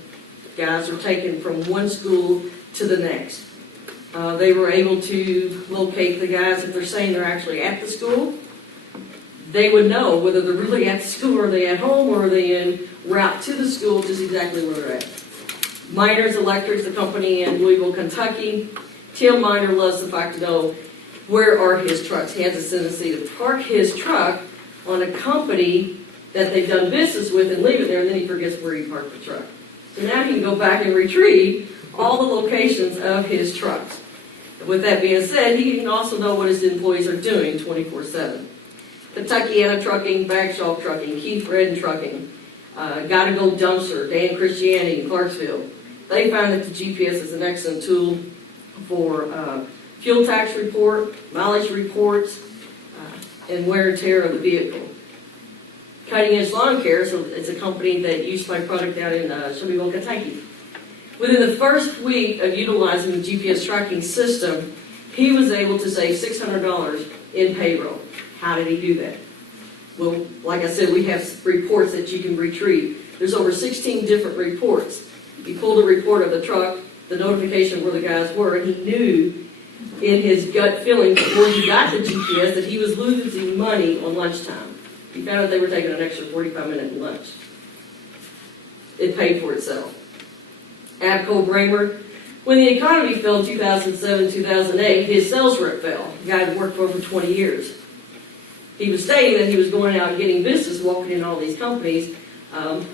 guys are taking from one school to the next. They were able to locate the guys if they're saying they're actually at the school. They would know whether they're really at the school, or are they at home, or are they en route to the school, just exactly where they're at. Miners Electric's the company in Louisville, Kentucky. Tim Miner loves the fact to know where are his trucks. He has a tendency to park his truck on a company that they've done business with and leave it there, and then he forgets where he parked the truck. So now he can go back and retrieve all the locations of his trucks. With that being said, he can also know what his employees are doing 24/7. Kentuckiana Trucking, Bagshaw Trucking, Keith Redden Trucking, Gotta Go Dumpster, Dan Christianity in Clarksville. They found that the GPS is an excellent tool for fuel tax report, mileage reports, and wear and tear of the vehicle. Cutting Edge Lawn Care, so it's a company that used my product down in Shelbyville, Kentucky. Within the first week of utilizing the GPS tracking system, he was able to save $600 in payroll. How did he do that? Well, like I said, we have reports that you can retrieve. There's over 16 different reports. He pulled a report of the truck, the notification of where the guys were, and he knew in his gut feeling before he got the GPS that he was losing money on lunchtime. He found out they were taking an extra 45-minute lunch. It paid for itself. Abco Bramer, when the economy fell in 2007, 2008, his sales rep fell. The guy had worked for over 20 years. He was saying that he was going out and getting business, walking in all these companies.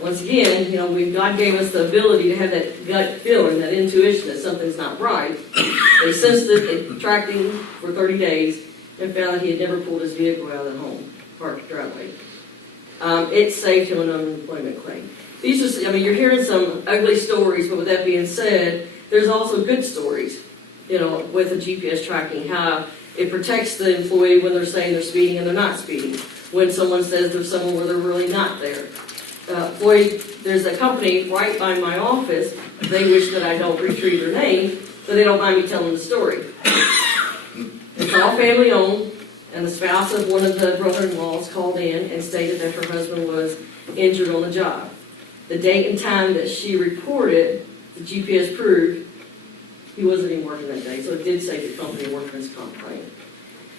Once again, when God gave us the ability to have that gut feeling, that intuition that something's not right, they sensed it, they tracked him for 30 days, and found that he had never pulled his vehicle out of the home, parked driveway. It saved him an unemployment claim. These are, you're hearing some ugly stories, but with that being said, there's also good stories, with the GPS tracking, how it protects the employee when they're saying they're speeding and they're not speeding. When someone says there's someone where they're really not there. There's a company right by my office. They wish that I don't retrieve their name, but they don't mind me telling the story. It's all family owned, and the spouse of one of the brother-in-laws called in and stated that her husband was injured on the job. The date and time that she reported, the GPS proved he wasn't even working that day, so it did save the company a workman's comp claim.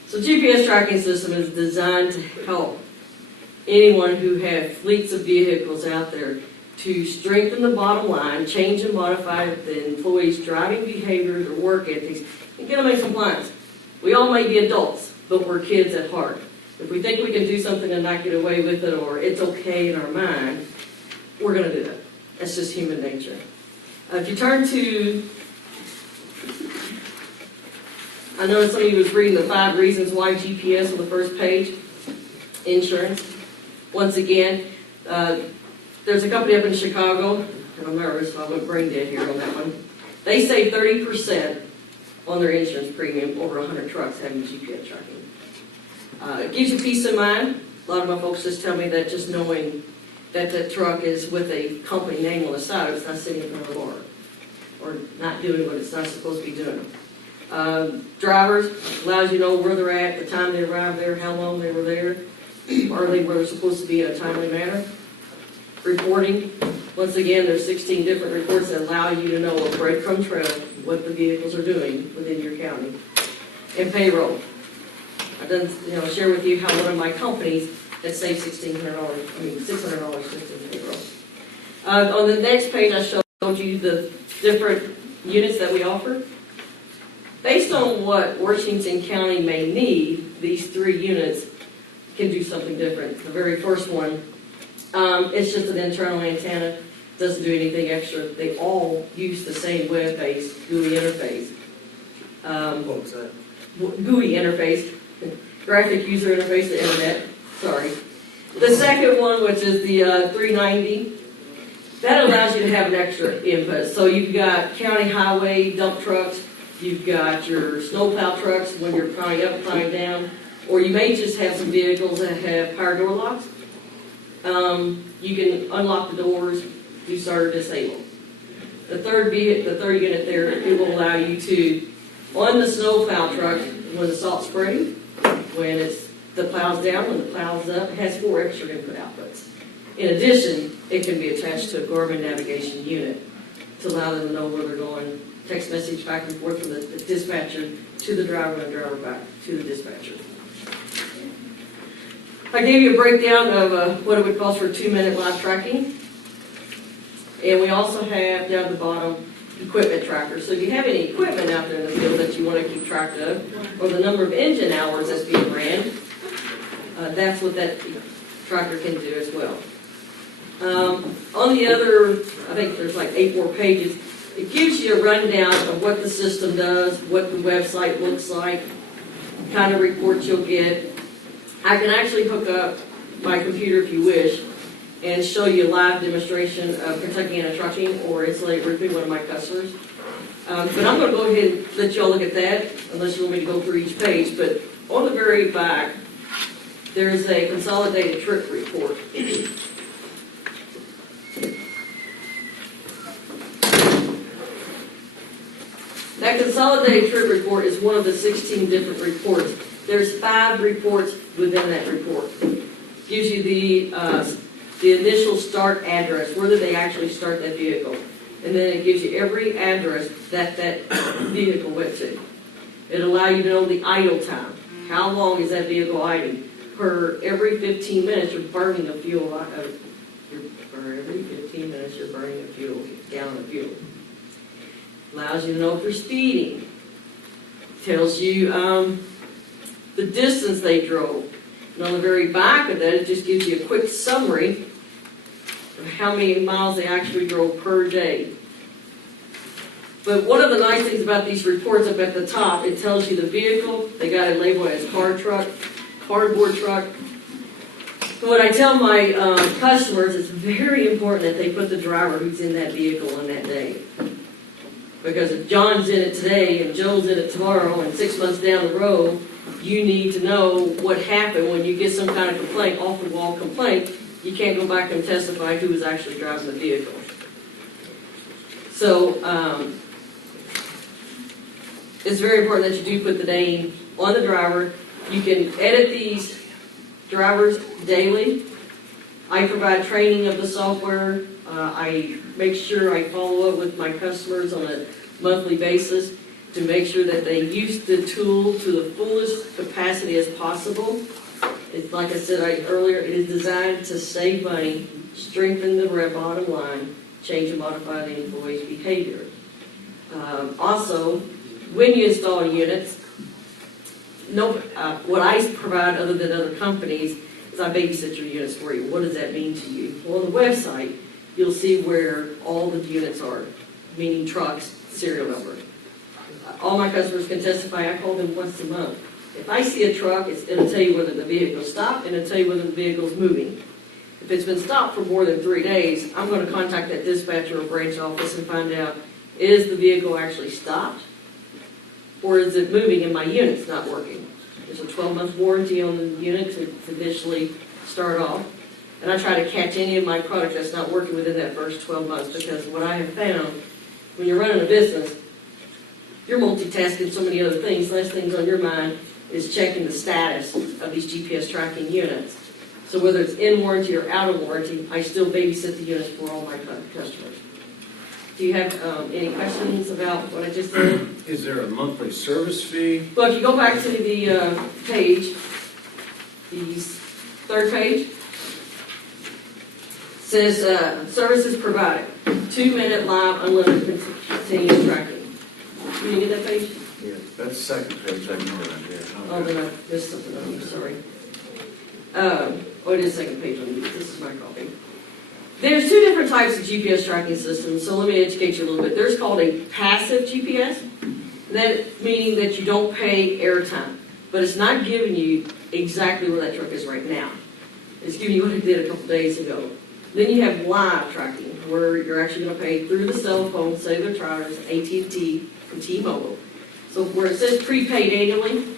So GPS tracking system is designed to help anyone who have fleets of vehicles out there to strengthen the bottom line, change and modify the employees' driving behavior, their work ethics, and get them in compliance. We all may be adults, but we're kids at heart. If we think we can do something and not get away with it, or it's okay in our mind, we're going to do it. That's just human nature. If you turn to, I know some of you was reading the 5 reasons why GPS on the first page, insurance. Once again, there's a company up in Chicago, and I'm nervous, so I went brain dead here on that one. They save 30% on their insurance premium over 100 trucks having GPS tracking. It gives you peace of mind. A lot of my folks just tell me that just knowing that the truck is with a company name on the side, it's not sitting in front of a bar or not doing what it's not supposed to be doing. Drivers, allows you to know where they're at, the time they arrived there, how long they were there. Are they where they're supposed to be in a timely manner? Reporting, once again, there's 16 different reports that allow you to know a breadcrumb trail, what the vehicles are doing within your county. And payroll. I've done, share with you how one of my companies had saved $600 just in payroll. On the next page, I showed you the different units that we offer. Based on what Washington County may need, these 3 units can do something different. The very first one, it's just an internal antenna, doesn't do anything extra. They all use the same web-based GUI interface. What was that? GUI interface, graphic user interface to internet, sorry. The second one, which is the 390, that allows you to have an extra input. So you've got county highway dump trucks, you've got your snowplow trucks when you're plowing up, plowing down, or you may just have some vehicles that have power door locks. You can unlock the doors, do start or disable. The third unit there, it will allow you to, on the snowplow truck, when the salt's spraying, when the plow's down, when the plow's up, it has 4 extra input outputs. In addition, it can be attached to a Garmin navigation unit to allow them to know where they're going, text message back and forth from the dispatcher to the driver and the driver back to the dispatcher. I gave you a breakdown of what it would cost for 2-minute live tracking. And we also have down at the bottom equipment trackers. So if you have any equipment out there in the field that you want to keep track of, or the number of engine hours that's being ran, that's what that tracker can do as well. On the other, I think there's like 8 more pages, it gives you a rundown of what the system does, what the website looks like, kind of reports you'll get. I can actually hook up my computer if you wish and show you a live demonstration of Kentuckiana Trucking or Insulated Roofing, one of my customers. But I'm going to go ahead and let you all look at that, unless you want me to go through each page. But on the very back, there's a consolidated trip report. That consolidated trip report is one of the 16 different reports. There's 5 reports within that report. Gives you the initial start address, where did they actually start that vehicle? And then it gives you every address that vehicle went to. It'll allow you to know the idle time. How long is that vehicle idling? Per every 15 minutes, you're burning a fuel. For every 15 minutes, you're burning a gallon of fuel. Allows you to know if you're speeding. Tells you the distance they drove. And on the very back of that, it just gives you a quick summary of how many miles they actually drove per day. But one of the nice things about these reports up at the top, it tells you the vehicle. They got it labeled as car truck, cardboard truck. So what I tell my customers, it's very important that they put the driver who's in that vehicle on that day. Because if John's in it today and Joe's in it tomorrow and 6 months down the road, you need to know what happened when you get some kind of complaint, off-the-wall complaint. You can't go back and testify who was actually driving the vehicle. So it's very important that you do put the name on the driver. You can edit these drivers daily. I provide training of the software. I make sure I follow up with my customers on a monthly basis to make sure that they use the tool to the fullest capacity as possible. It's like I said earlier, it is designed to save money, strengthen the bottom line, change and modify the employee's behavior. Also, when you install units, what I provide other than other companies is I babysit your units for you. What does that mean to you? Well, on the website, you'll see where all the units are, meaning trucks, serial number. All my customers can testify, I call them once a month. If I see a truck, it'll tell you whether the vehicle's stopped and it'll tell you whether the vehicle's moving. If it's been stopped for more than 3 days, I'm going to contact that dispatcher or branch office and find out, is the vehicle actually stopped? Or is it moving and my unit's not working? There's a 12-month warranty on the unit to initially start off. And I try to catch any of my product that's not working within that first 12 months because what I have found, when you're running a business, you're multitasking so many other things. Last things on your mind is checking the status of these GPS tracking units. So whether it's in warranty or out of warranty, I still babysit the units for all my customers. Do you have any questions about what I just said? Is there a monthly service fee? Well, if you go back to the page, the third page, says services provided, 2-minute live unlimited continuous tracking. You didn't get that page? Yeah, that's the second page, I ignored that, yeah. Oh, then I missed something on you, sorry. Oh, it is second page on you, this is my copy. There's two different types of GPS tracking systems, so let me educate you a little bit. There's called a passive GPS, that meaning that you don't pay airtime, but it's not giving you exactly where that truck is right now. It's giving you what it did a couple days ago. Then you have live tracking, where you're actually going to pay through the cell phone, cellular towers, AT&T, and T-Mobile. So where it says prepaid annually,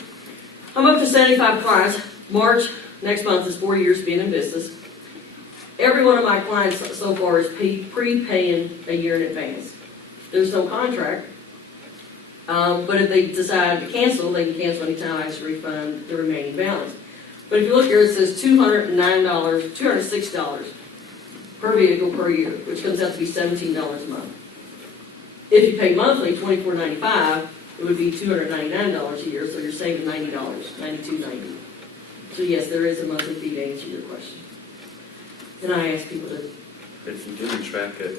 I'm up to 75 clients. March next month is 4 years being in business. Every one of my clients so far is prepaying a year in advance. There's no contract, but if they decide to cancel, they can cancel anytime. I just refund the remaining balance. But if you look here, it says $209, $206 per vehicle per year, which comes out to be $17 a month. If you pay monthly, $24.95, it would be $299 a year, so you're saving $90, $92.90. So yes, there is a monthly fee to answer your question. And I ask people to, If you didn't track it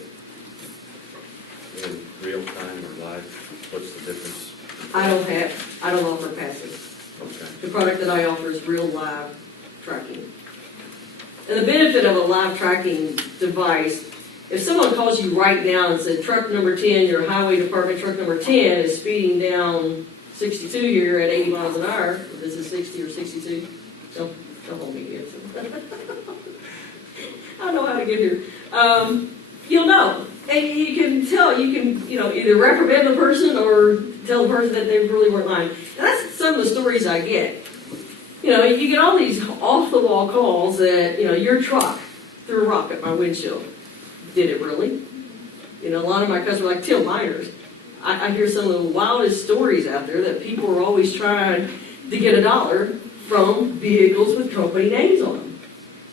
in real time or live, what's the difference? I don't offer passive. Okay. The product that I offer is real live tracking. And the benefit of a live tracking device, if someone calls you right now and said, truck number 10, your highway department truck number 10 is speeding down 62 here at 80 miles an hour, if this is 60 or 62, don't hold me against it. I don't know how to get here. You'll know. And you can tell, you can, either reprimand the person or tell the person that they really weren't lying. And that's some of the stories I get. You get all these off-the-wall calls that, your truck threw a rock at my windshield. Did it really? A lot of my customers are like till miners. I hear some of the wildest stories out there that people are always trying to get $1 from vehicles with company names on them.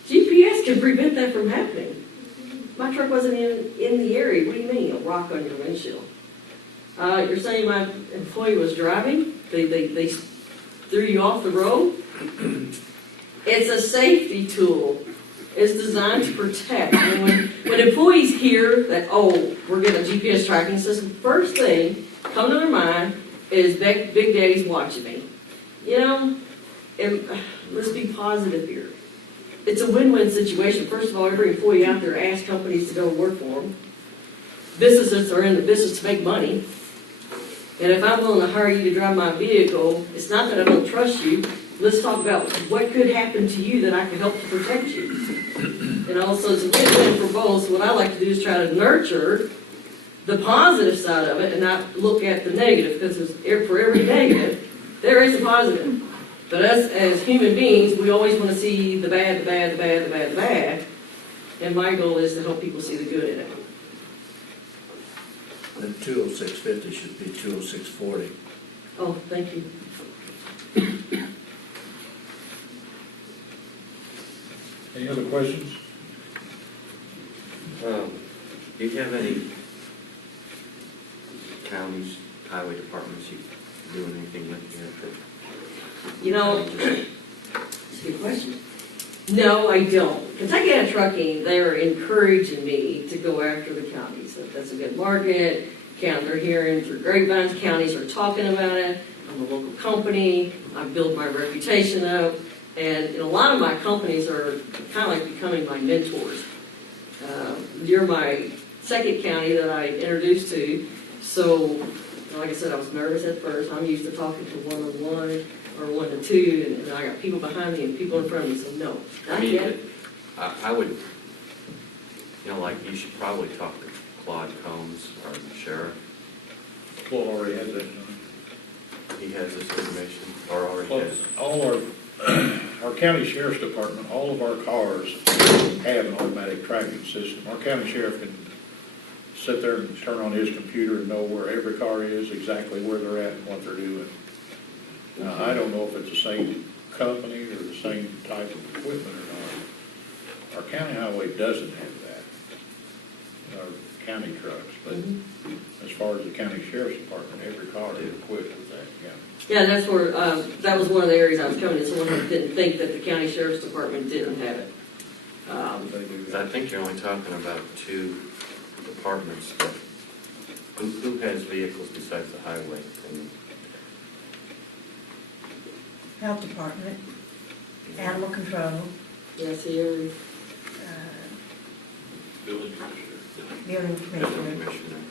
GPS can prevent that from happening. My truck wasn't in the area. What do you mean, a rock on your windshield? You're saying my employee was driving? They threw you off the road? It's a safety tool. It's designed to protect. And when employees hear that, we're getting a GPS tracking system, first thing come to their mind is Big Daddy's watching me. And let's be positive here. It's a win-win situation. First of all, every employee out there asks companies to go work for them. Businesses are in the business to make money. And if I'm willing to hire you to drive my vehicle, it's not that I don't trust you. Let's talk about what could happen to you that I could help to protect you. And also, it's a win-win for both. So what I like to do is try to nurture the positive side of it and not look at the negative, because for every negative, there is a positive. But us as human beings, we always want to see the bad, the bad, the bad, the bad, the bad. And my goal is to help people see the good in it. The 206.50 should be 206.40. Oh, thank you. Any other questions? Do you have any counties, highway departments you doing anything with yet? That's a good question. No, I don't. Kentucky Ag Trucking, they're encouraging me to go after the counties. That's a good market. They're hearing through grapevines, counties are talking about it. I'm a local company. I've built my reputation up. And a lot of my companies are kind of like becoming my mentors. You're my second county that I introduced to. So, like I said, I was nervous at first. I'm used to talking to one-on-one or 1-to-2, and I got people behind me and people in front of me, so no, not yet. I would, you should probably talk to Claude Combs, our sheriff. Claude already has that. He has this information, or already has. All our county sheriff's department, all of our cars have an automatic tracking system. Our county sheriff can sit there and turn on his computer and know where every car is, exactly where they're at and what they're doing. Now, I don't know if it's the same company or the same type of equipment or not. Our county highway doesn't have that, our county trucks, but as far as the county sheriff's department, every car is equipped with that, yeah. Yeah, that's where, that was one of the areas I was coming to, someone who didn't think that the county sheriff's department didn't have it. I think you're only talking about two departments, but who has vehicles besides the highway? And Health Department, Animal Control, Yes, here. Building building Commissioner. commissioner.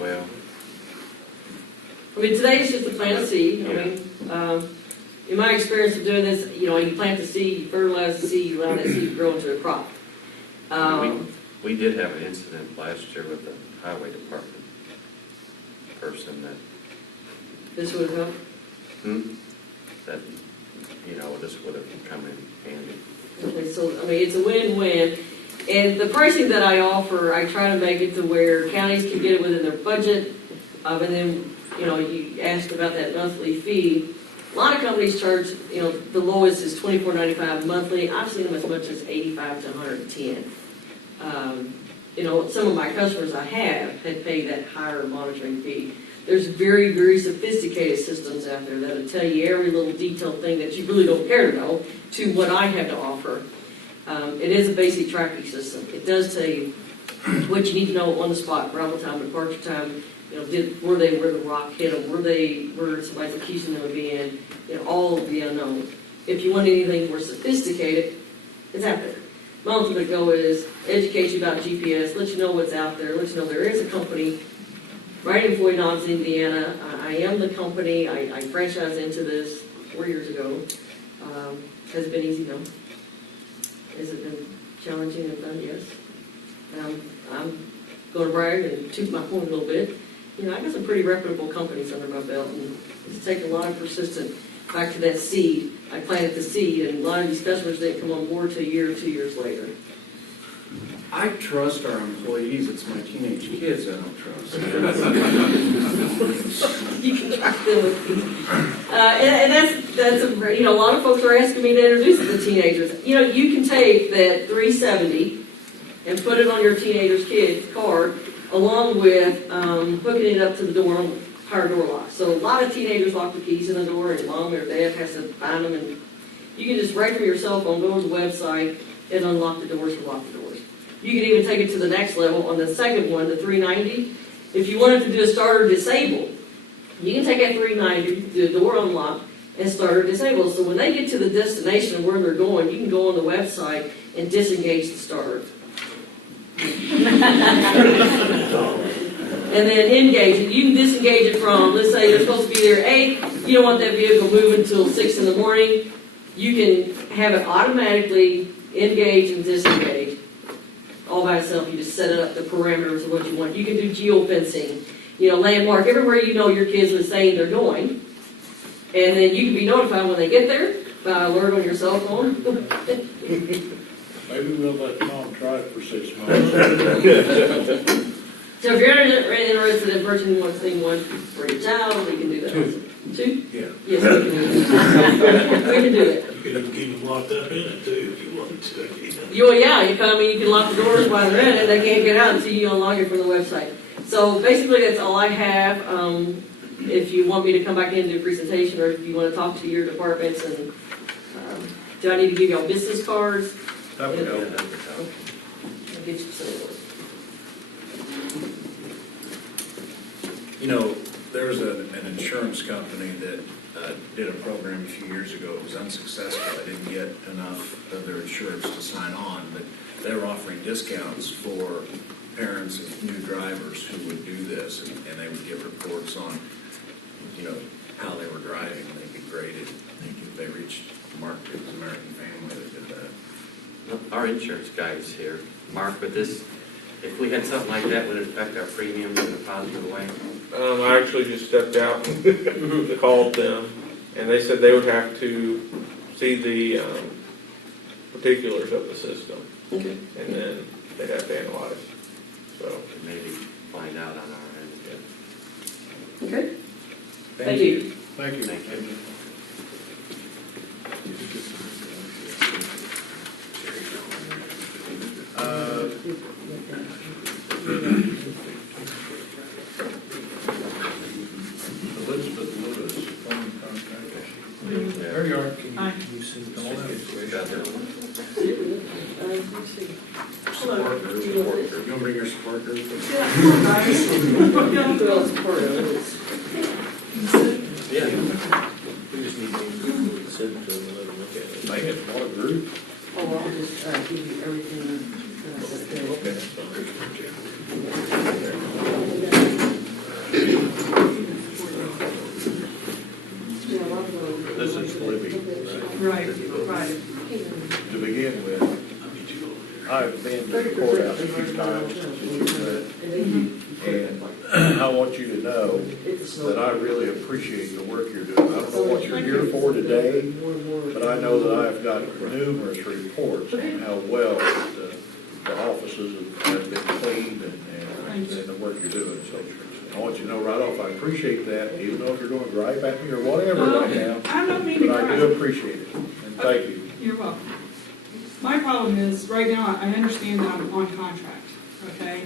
Well, I mean, today is just a plant a seed. I mean, in my experience of doing this, you know, you plant the seed, you fertilize the seed, you allow that seed to grow into a crop. we did have an incident last year with the highway department person that, This would help. that, this would have come in handy. Okay, so, I mean, it's a win-win. And the pricing that I offer, I try to make it to where counties can get it within their budget. And then, you asked about that monthly fee. A lot of companies charge, the lowest is $24.95 monthly. I've seen them as much as $85 to $110. Some of my customers I have had paid that higher monitoring fee. There's very, very sophisticated systems out there that'll tell you every little detailed thing that you really don't care to know to what I have to offer. It is a basic tracking system. It does tell you what you need to know on the spot, arrival time, departure time, were they where the rock hit them, where somebody's accusing them of being, all of the unknowns. If you want anything more sophisticated, it's out there. My ultimate goal is educate you about GPS, let you know what's out there, let you know there is a company right in Floyd Knobs, Indiana. I am the company. I franchised into this 4 years ago. Has it been easy? No. Has it been challenging and fun? Yes. I'm going to brag and toot my horn a little bit. I got some pretty reputable companies under my belt, and it's taken a lot of persistence. Back to that seed. I planted the seed, and a lot of these customers didn't come on board till a year or 2 years later. I trust our employees, it's my teenage kids I don't trust. You can track them with these. And that's a lot of folks are asking me to introduce the teenagers. You can take that 370 and put it on your teenager's kid's car, along with hooking it up to the door, power door lock. So a lot of teenagers lock the keys in the door, and mom or dad has to find them. And you can just right from your cell phone go to the website and unlock the doors and lock the doors. You can even take it to the next level on the second one, the 390. If you wanted to do a starter disable, you can take that 390, do a door unlock, and starter disable. So when they get to the destination where they're going, you can go on the website and disengage the starter. And then engage it. You can disengage it from, let's say they're supposed to be there at 8. You don't want that vehicle moving until 6 in the morning. You can have it automatically engage and disengage. All by itself, you just set it up the parameters of what you want. You can do geofencing, landmark everywhere your kids are saying they're going. And then you can be notified when they get there by alert on your cell phone. Maybe we'll let Mom try it for 6 months. So if you're interested in purchasing one for your child, we can do that. 2. 2? Yeah. Yes, we can do that. We can do it. You can keep them locked up in it too, if you want to. You can lock the doors while they're in it. They can't get out until you unlock it from the website. So basically, that's all I have. If you want me to come back in and do a presentation, or if you want to talk to your departments, and do I need to give y'all business cards? That would help. I'll get you some of those. There was an insurance company that did a program a few years ago. It was unsuccessful. They didn't get enough of their insureds to sign on, but they were offering discounts for parents of new drivers who would do this, and they would give reports on, how they were driving, and they'd be graded. If they reached Mark, it was American Family that did that. Our insurance guy is here. Mark, if we had something like that, would it affect our premiums in a positive way? I actually just stepped out and called them, and they said they would have to see the particulars of the system, okay, and then they'd have to analyze. So maybe find out on our end. Okay. Thank you. Thank you. Thank you. Yeah, come on, guys. Who else is part of it? Yeah. We just need to send it to them and let them look at it. Make it one group. Oh, I'll just give you everything. Okay, that's fine. This is Libby, right? Right. To begin with, I've been to the courthouse a few times since you've and I want you to know that I really appreciate the work you're doing. I don't know what you're here for today, but I know that I've got numerous reports on how well the offices have been cleaned and the work you're doing. So I want you to know right off, I appreciate that, even though if you're going to gripe at me or whatever right now. I'm not meaning But to I do gripe. appreciate it, and thank you. You're welcome. My problem is, right now, I understand that I'm on contract, okay?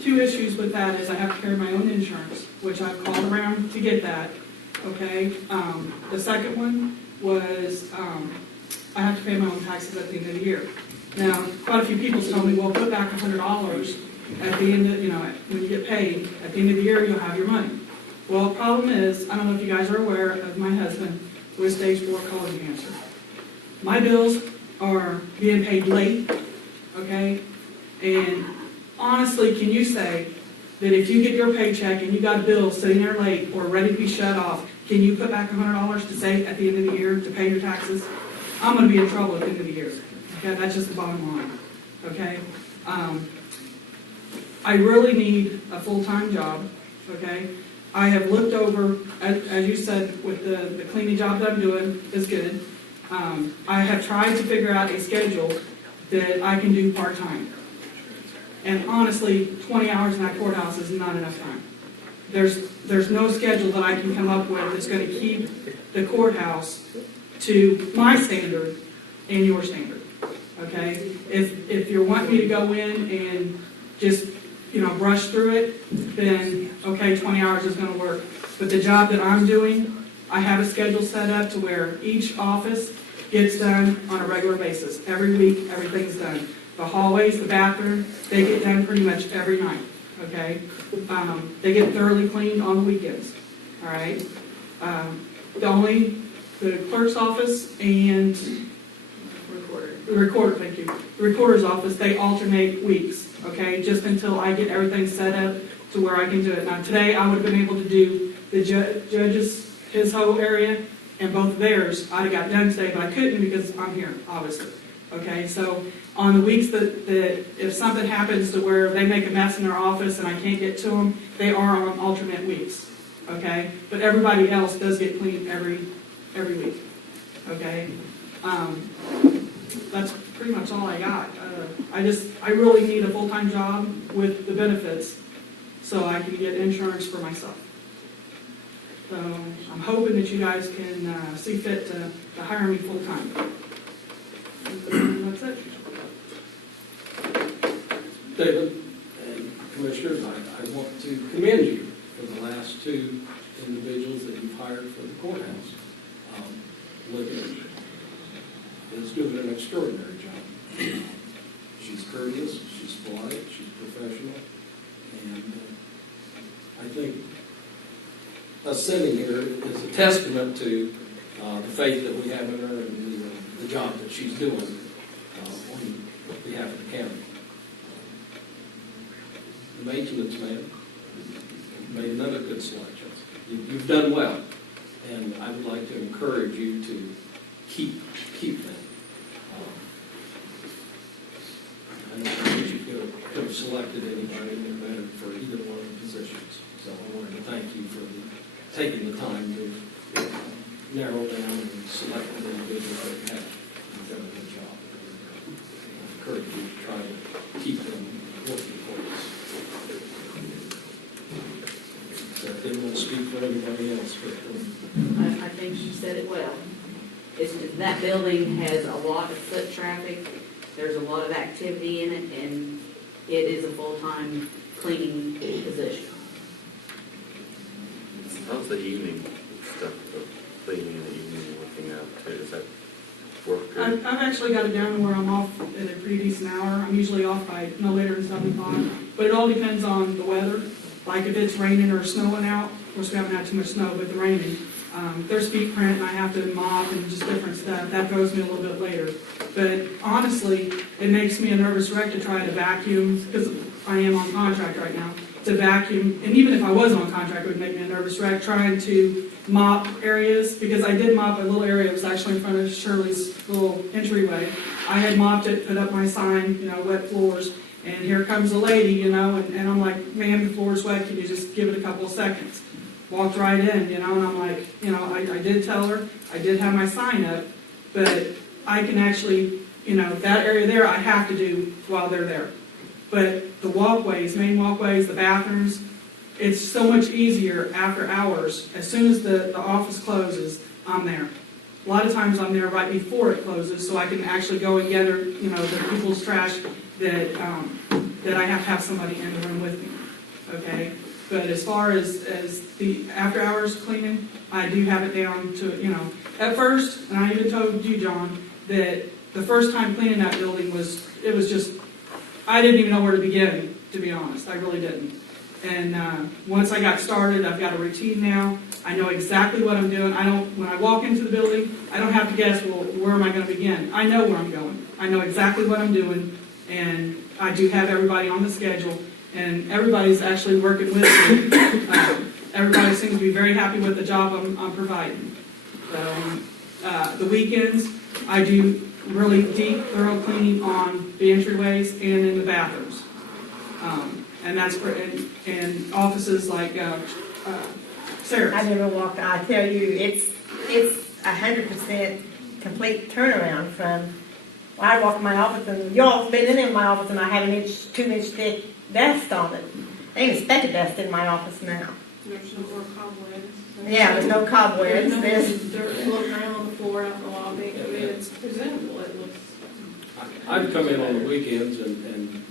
Two issues with that is I have to carry my own insurance, which I've called around to get that, okay? The second one was, I have to pay my own taxes at the end of the year. Now, quite a few people tell me, well, put back $100 at the end of, when you get paid, at the end of the year, you'll have your money. Well, the problem is, I don't know if you guys are aware of my husband with stage 4 colon cancer. My bills are being paid late, okay? And honestly, can you say that if you get your paycheck and you got a bill sitting there late or ready to be shut off, can you put back $100 to save at the end of the year to pay your taxes? I'm gonna be in trouble at the end of the year. Okay, that's just the bottom line, okay? I really need a full-time job, okay? I have looked over, as you said, with the cleaning job that I'm doing is good. I have tried to figure out a schedule that I can do part-time. And honestly, 20 hours in that courthouse is not enough time. There's no schedule that I can come up with that's going to keep the courthouse to my standard and your standard, okay? If you're wanting me to go in and just, brush through it, then, okay, 20 hours is going to work. But the job that I'm doing, I have a schedule set up to where each office gets done on a regular basis. Every week, everything's done. The hallways, the bathroom, they get done pretty much every night, okay? They get thoroughly cleaned on the weekends, all right? The clerk's office and the recorder, thank you. The recorder's office, they alternate weeks, okay? Just until I get everything set up to where I can do it. Now, today, I would have been able to do the judge's, his whole area, and both of theirs, I'd have got done today, but I couldn't because I'm here, obviously. Okay, so on the weeks that if something happens to where they make a mess in their office and I can't get to them, they are on alternate weeks. Okay, but everybody else does get cleaned every week. Okay, that's pretty much all I got. I really need a full-time job with the benefits so I can get insurance for myself. So I'm hoping that you guys can see fit to hire me full-time. That's it. David and Commissioners, I want to commend you for the last two individuals that you've hired for the courthouse. Libby is doing an extraordinary job. She's courteous, she's polite, she's professional, and I think us sitting here is a testament to the faith that we have in her and the job that she's doing on behalf of the county. The maintenance man made another good selection. You've done well, and I would like to encourage you to keep that. I don't think you could have selected anybody better for either one of the positions. So I wanted to thank you for taking the time to narrow down and select the individuals that you have. You've done a good job. I encourage you to try to keep them working for us. So I didn't want to speak for anybody else, but I think she said it well. That building has a lot of foot traffic. There's a lot of activity in it, and it is a full-time cleaning position. How's the evening stuff, the cleaning in the evening working out too? Does that work good? I've actually got it down where I'm off at a pretty decent hour. I'm usually off by no later than 7 o'clock. but it all depends on the weather. Like if it's raining or snowing out, of course we haven't had too much snow, but the raining, there's feet print and I have to mop and just different stuff. That throws me a little bit later. But honestly, it makes me a nervous wreck to try to vacuum, because I am on contract right now, to vacuum. And even if I was on contract, it would make me a nervous wreck trying to mop areas, because I did mop a little area that was actually in front of Shirley's little entryway. I had mopped it, put up my sign, wet floors, and here comes a lady, and I'm like, ma'am, the floor's wet, can you just give it a couple of seconds? Walked right in, and I'm like, I did tell her, I did have my sign up, but I can actually, that area there, I have to do while they're there. But the walkways, main walkways, the bathrooms, it's so much easier after hours. As soon as the office closes, I'm there. A lot of times I'm there right before it closes, so I can actually go and gather, the people's trash that I have to have somebody in the room with me, okay? But as far as the after hours cleaning, I do have it down to, at first, and I even told you, John, that the first time cleaning that building it was just, I didn't even know where to begin, to be honest. I really didn't. And once I got started, I've got a routine now. I know exactly what I'm doing. When I walk into the building, I don't have to guess, well, where am I going to begin? I know where I'm going. I know exactly what I'm doing, and I do have everybody on the schedule, and everybody's actually working with me. Everybody seems to be very happy with the job I'm providing. So, the weekends, I do really deep, thorough cleaning on the entryways and in the bathrooms. And that's for, and offices like Sarah's. I never walked, I tell you, it's 100% complete turnaround from, I walk in my office and y'all's been in my office and I have 2-inch thick dust on it. They even speck of dust in my office now. There's no more cobwebs. Yeah, there's no cobwebs. There's dirt floating around on the floor out in the lobby. I mean, it's presentable. It looks. I'd come in on the weekends, and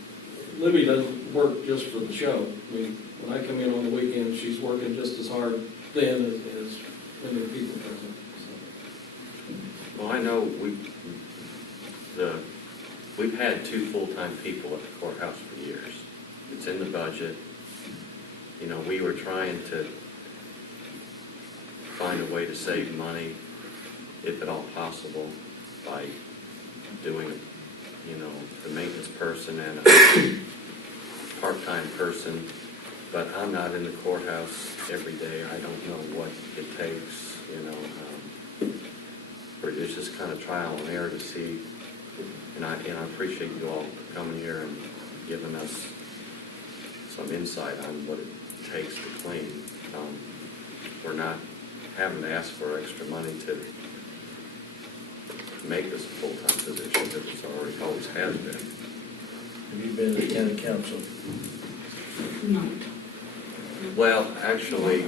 Libby doesn't work just for the show. I mean, when I come in on the weekends, she's working just as hard then as when the people come in. So. Well, I know we've had 2 full-time people at the courthouse for years. It's in the budget. We were trying to find a way to save money, if at all possible, by doing, the maintenance person and a part-time person. But I'm not in the courthouse every day. I don't know what it takes, It's just kind of trial and error to see. And I appreciate you all coming here and giving us some insight on what it takes to clean. We're not having to ask for extra money to make this a full-time position, because it's always has been. Have you been to the county council? No. Well, actually,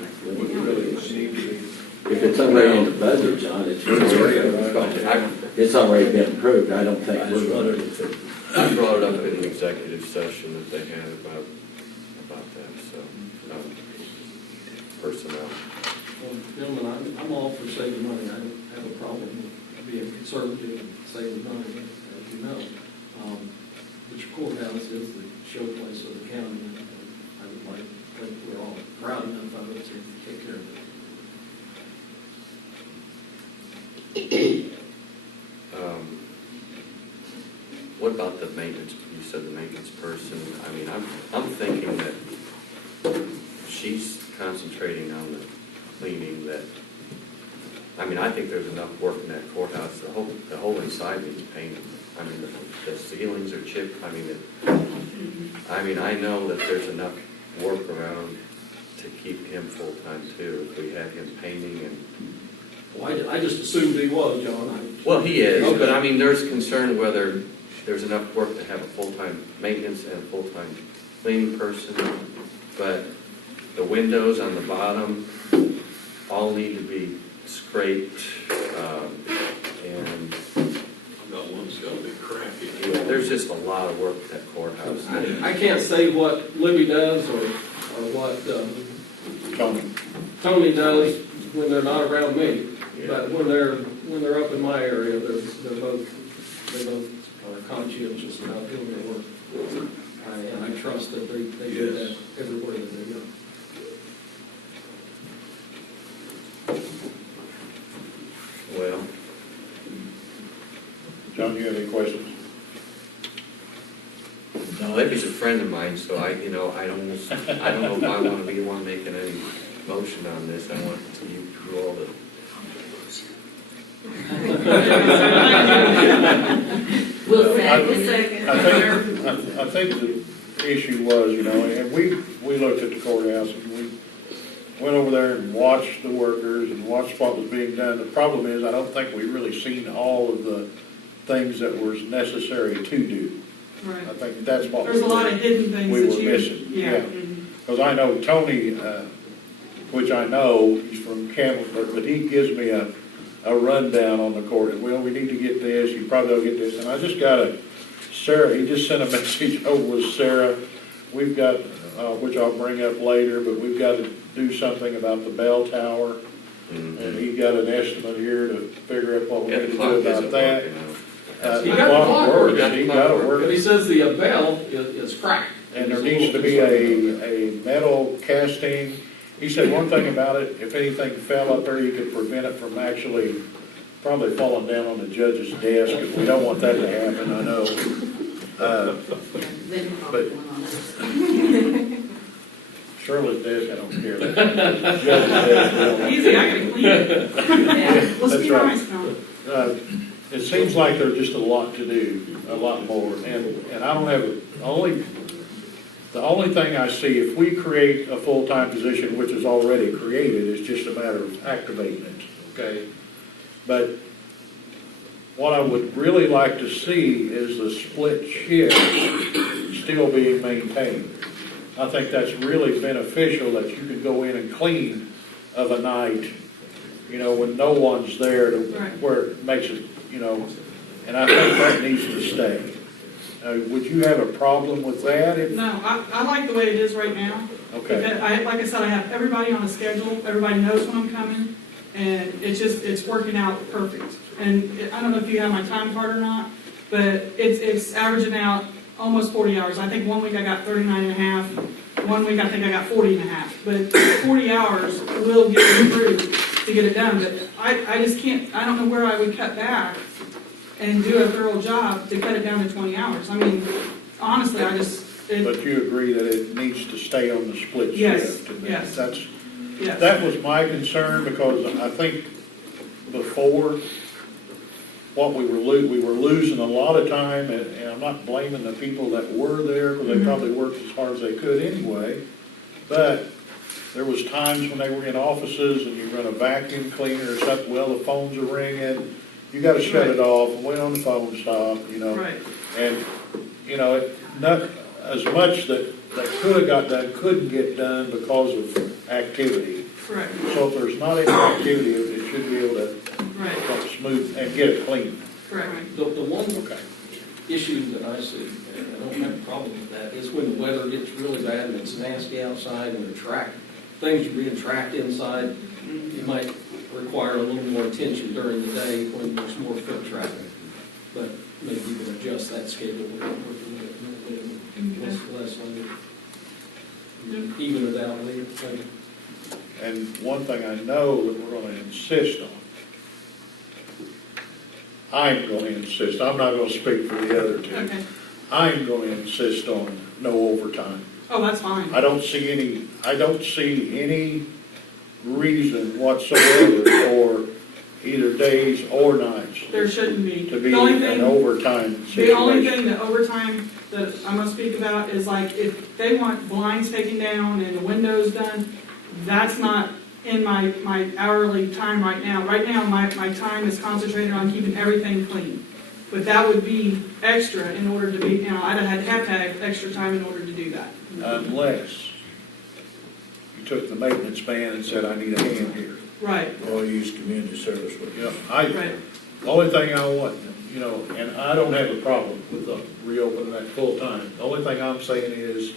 If it's already in the budget, John, it's already been approved. I don't think we're going to. I brought it up in an executive session that they had about that, so, personnel. Well, gentlemen, I'm all for saving money. I don't have a problem with being conservative and saving money, as you know. But your courthouse is the showplace of the county, and I would like to think we're all proud enough of it to take care of it. What about the maintenance? You said the maintenance person. I mean, I'm thinking that she's concentrating on the cleaning. I think there's enough work in that courthouse. The whole inside needs painting. I mean, the ceilings are chipped. I know that there's enough work around to keep him full time too. If we had him painting and. Well, I just assumed he was, John. Well, he is, okay. but there's concern whether there's enough work to have a full-time maintenance and a full-time cleaning person. But the windows on the bottom all need to be scraped, and I'm not one that's going to be crappy. yeah, there's just a lot of work at that courthouse. I can't say what Libby does or what Tony does when they're not around me. Yeah. But when they're up in my area, they both are conscientious about doing their work. And I trust that they do that everywhere that they go. Well, John, you have any questions? no, Libby's a friend of mine, so I don't know if I want to be the one making any motion on this. I want you to do all the. We'll I think the issue was, and we looked at the courthouse and we went over there and watched the workers and watched what was being done. The problem is, I don't think we really seen all of the things that were necessary to do. Right. I think that's what There's a lot of hidden things we that were you. missing. Yeah. Because I know Tony, which I know, he's from Campbell, but he gives me a rundown on the court. Well, we need to get this, you probably will get this. And I just got Sarah, he just sent a message over with Sarah. We've got, which I'll bring up later, but we've got to do something about the bell tower. And he got an estimate here to figure out what we need to do about that. He got the clock working. He got it working. But he says the bell is cracked. And there needs to be a metal casting. He said one thing about it, if anything fell up there, you could prevent it from actually probably falling down on the judge's desk. If we don't want that to happen, I know. But Shirley's desk, I don't care. Judge's desk, Easy, I can clean it. Let's That's be right. nice now. It seems like there's just a lot to do, a lot more, and I don't have, the only thing I see, if we create a full-time position, which is already created, is just a matter of activating it, okay? But what I would really like to see is the split shift still being maintained. I think that's really beneficial, that you can go in and clean of a night, when no one's there, where it makes it, and I think that needs to stay. Would you have a problem with that? No, I like the way it is right now. Okay. Because like I said, I have everybody on a schedule, everybody knows when I'm coming, and it's working out perfect. And I don't know if you have my time card or not, but it's averaging out almost 40 hours. I think 1 week I got 39 and a half, 1 week I think I got 40 and a half. But 40 hours will get me through to get it done. But I just can't, I don't know where I would cut back and do a thorough job to cut it down to 20 hours. I mean, honestly, But you agree that it needs to stay on the split Yes, shift? And yes. Yes. That was my concern, because I think before, what we were losing a lot of time, and I'm not blaming the people that were there, because they probably worked as hard as they could anyway, but there was times when they were in offices and you run a vacuum cleaner or something, well, the phones are ringing, you gotta shut it off, and wait on the phone stop, Right. And, not as much that could have got done, couldn't get done because of activity. Correct. So if there's not any activity, it should be able to Right. smooth and get it clean. Correct. The one issue that I see, and I don't have a problem with that, is when the weather gets really bad and it's nasty outside and things are being tracked inside, you might require a little more attention during the day when there's more foot traffic. But maybe you can adjust that schedule a little bit, less on it. Even without leave. And one thing I know that we're gonna insist on, I'm gonna insist, I'm not gonna speak for the other two. Okay. I'm gonna insist on no overtime. Oh, that's fine. I don't see any reason whatsoever for either days or nights There shouldn't be. to be The only an thing- overtime The only situation. thing that overtime that I'm gonna speak about is like, if they want blinds taken down and the windows done, that's not in my hourly time right now. Right now, my time is concentrated on keeping everything clean. But that would be extra in order to be, I'd have to have extra time in order to do that. Unless you took the maintenance man and said, I need a hand here. Right. Or use community service with it. Right. The only thing I want, and I don't have a problem with reopening that full time. The only thing I'm saying is,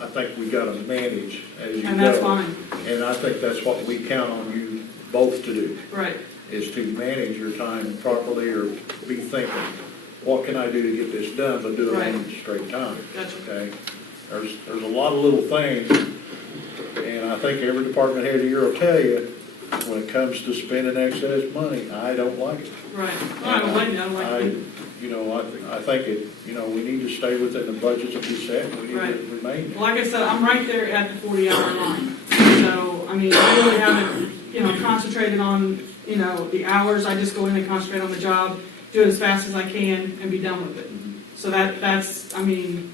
I think we gotta manage as you go. And that's fine. And I think that's what we count on you both to do, Right. is to manage your time properly or be thinking. what can I do to get this done, but do it Right. in straight time. Gotcha. Okay? There's a lot of little things, and I think every department head here will tell you, when it comes to spending excess money, I don't like it. Right. Well, I don't blame you, I don't like it. You know, I think it, you know, we need to stay within the budgets that we set, and we need Right. to remain. Like I said, I'm right there at the 40-hour line. So, I mean, I really haven't, you know, concentrated on, you know, the hours. I just go in and concentrate on the job, do it as fast as I can, and be done with it. So that's, I mean,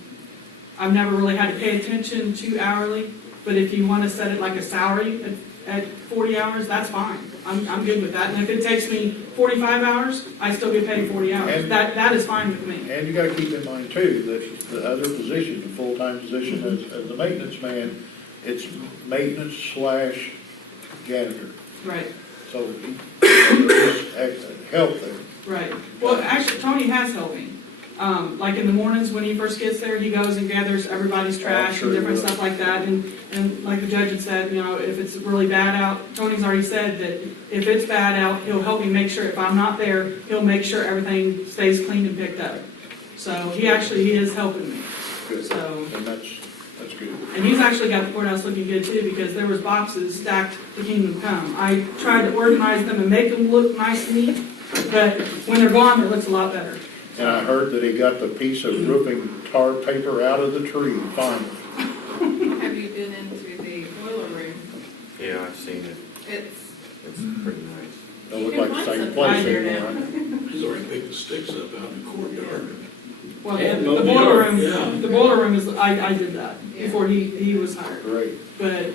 I've never really had to pay attention to hourly, but if you want to set it like a salary at 40 hours, that's fine. I'm good with that. And if it takes me 45 hours, I still get paid 40 hours. And- That is fine with me. And you gotta keep in mind too, that the other position, the full-time position as the maintenance man, it's maintenance / janitor. Right. So there is help there. Right. Well, actually, Tony has helped me. Like in the mornings when he first gets there, he goes and gathers everybody's trash sure and he different will. stuff like that. And like the judge had said, you know, if it's really bad out, Tony's already said that if it's bad out, he'll help me make sure, if I'm not there, he'll make sure everything stays clean and picked up. So he is helping me. Good. So, And that's good. and he's actually got the courthouse looking good too, because there was boxes stacked to Kingdom Come. I tried to organize them and make them look nice and neat, but when they're gone, it looks a lot better. And I heard that he got the piece of roofing tar paper out of the tree finally. Have you been into the boiler room? Yeah, I've seen it. It's Pretty nice. Don't look like the same place anymore. He's already picked the sticks up out in the courtyard. Well, And the mowed the boiler yard, yeah. room, the boiler room is, I did that before he was hired. Great. But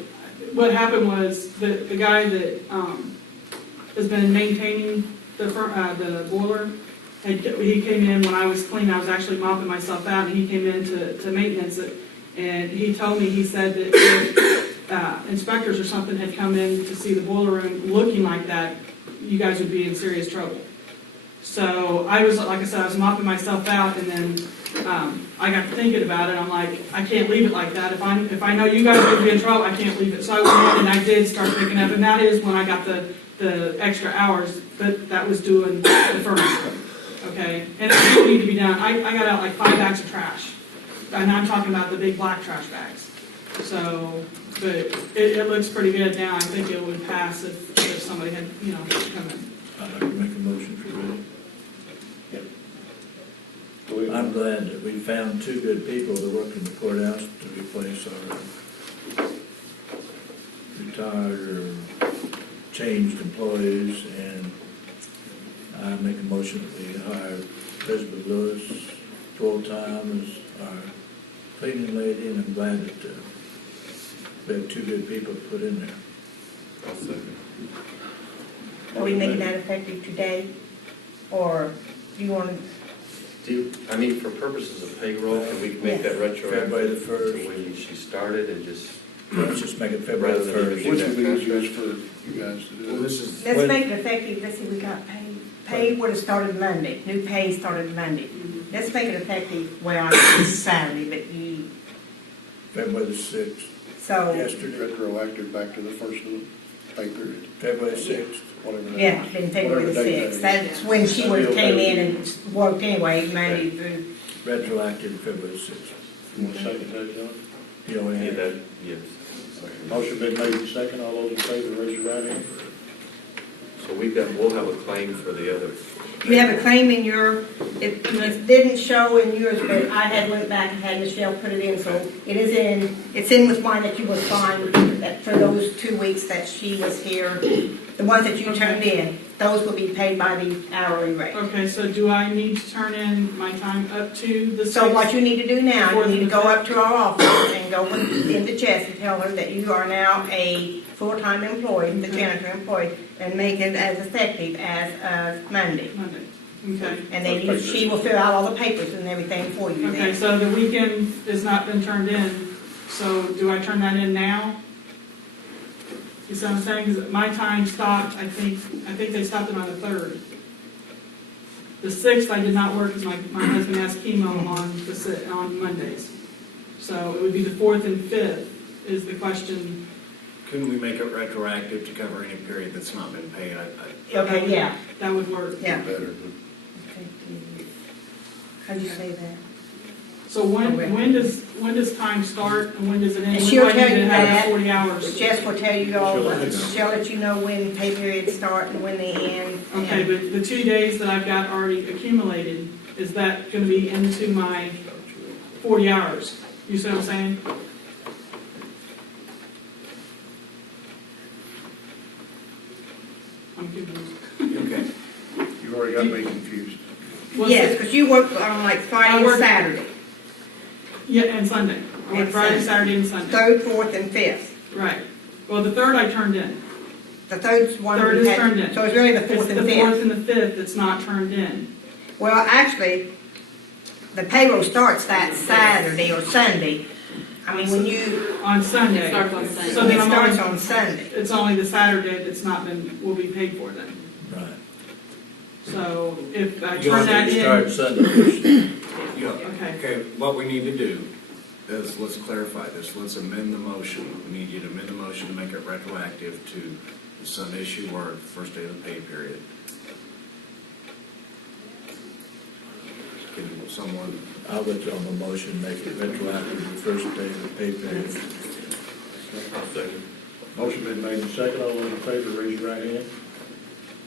what happened was, the guy that, has been maintaining the boiler, he came in when I was cleaning, I was actually mopping myself out, and he came in to maintenance it. And he told me, he said that if inspectors or something had come in to see the boiler room looking like that, you guys would be in serious trouble. So I was, like I said, I was mopping myself out, and then I got to thinking about it. I'm like, I can't leave it like that. If I know you guys are going to be in trouble, I can't leave it. So I went in and I did start picking up, and that is when I got the extra hours, but that was doing the furnace. Okay, and it didn't need to be done. I got out like 5 bags of trash, and I'm talking about the big black trash bags. So, but it looks pretty good now. I think it would pass if somebody had, you know, come in. I'd like to make a motion for that. Go ahead. I'm glad that we found 2 good people to work in the courthouse to replace our retired or changed employees, and I make a motion that we hire Elizabeth Lewis full-time as our cleaning lady, and I'm glad that we have 2 good people to put in there. I'll second. Are we making that effective today? Or do you want to? I mean, for purposes of payroll, can we make that retroactive? February the 1st. To when she started and just, Let's just make it February the Rather than 1st. even Which would be easiest for you guys to do. Let's make it effective, let's see, we got pay would have started Monday, new pay started Monday. Let's make it effective, well, it's Saturday, but you, February the 6th. so, Yesterday, Retroactive back to the first of the pay period, February 6th. whatever that is. yeah, then February the Whatever date that 6th. is. That's when she would have came in and worked anyway, Monday through. Retroactive February 6th. You want to second that, John? You know, need that, yes. Motion been made and second, all those in favor, raise your right hand. So we'll have a claim for the other. You have a claim in your, it didn't show in yours, but I had went back and had Michelle put it in, so it is in, it's in with mine that you will sign, that for those 2 weeks that she was here, the ones that you turned in, those will be paid by the hourly rate. Okay, so do I need to turn in my time up to the 6th? So what you need to do now, you need to go up to our office and go into Jess and tell her that you are now a full-time employee, the janitor employee, and make it as effective as of Monday. Monday, okay. And then she will fill out all the papers and everything for you Okay, then. so the weekend has not been turned in, so do I turn that in now? You see what I'm saying? 'Cause my time stopped, I think they stopped it on the 3rd. The 6th I did not work because my husband has chemo on Mondays. So it would be the 4th and 5th is the question. Couldn't we make it retroactive to cover any period that's not been paid? Okay, yeah, That would work. yeah. Better. How'd you say that? So when does time start and when does it end? And When she'll do I tell need to you have that. 40 hours? Jess will tell you all, She'll let you know. she'll let you know when pay periods start and when they end. Okay, but the 2 days that I've got already accumulated, is that gonna be into my 40 hours? You see what I'm saying? I'm confused. Okay. You already got me confused. What's Yes, it? because you work on like I Friday and work- Saturday, Yeah, and Sunday. I work And Friday, Sunday. Saturday, and Sunday. third, fourth, and fifth. Right. Well, the third I turned in. The third's one Third we is had, turned in. so it's really the It's fourth the and fourth fifth. and the fifth that's not turned in. Well, actually, the payroll starts that Saturday or Sunday. I mean, when you, On Sunday. It starts on Sunday. So then it I'm starts only, on Sunday. it's only the Saturday that's not been, will be paid for then. Right. So if I You turn that start in, Sunday. Yeah, Okay. okay, what we need to do is, let's clarify this, let's amend the motion. We need you to amend the motion to make it retroactive to the Sunday issue or first day of the pay period. Can someone, I'll withdraw my motion, make it retroactive to the first day of the pay period. Motion been made and second, all those in favor, raise your right hand.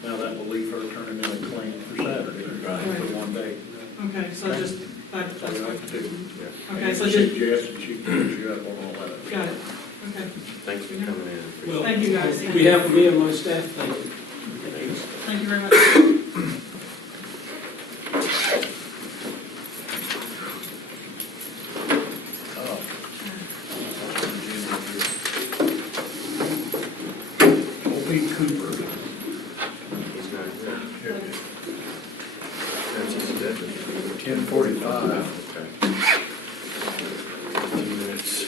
Now that will leave her turning in a claim for Saturday, Right. for 1 day. okay, so just, that's That's all we have to do. Okay, so And just, see Jess, and she can put you up on all that. got it. Okay. Thanks for coming in. Well, Thank you, guys. on behalf of me and my staff, thank you. Thank you very much. Oh. Opie Cooper. He's not here. That's his schedule. 10:45. Okay. 15 minutes.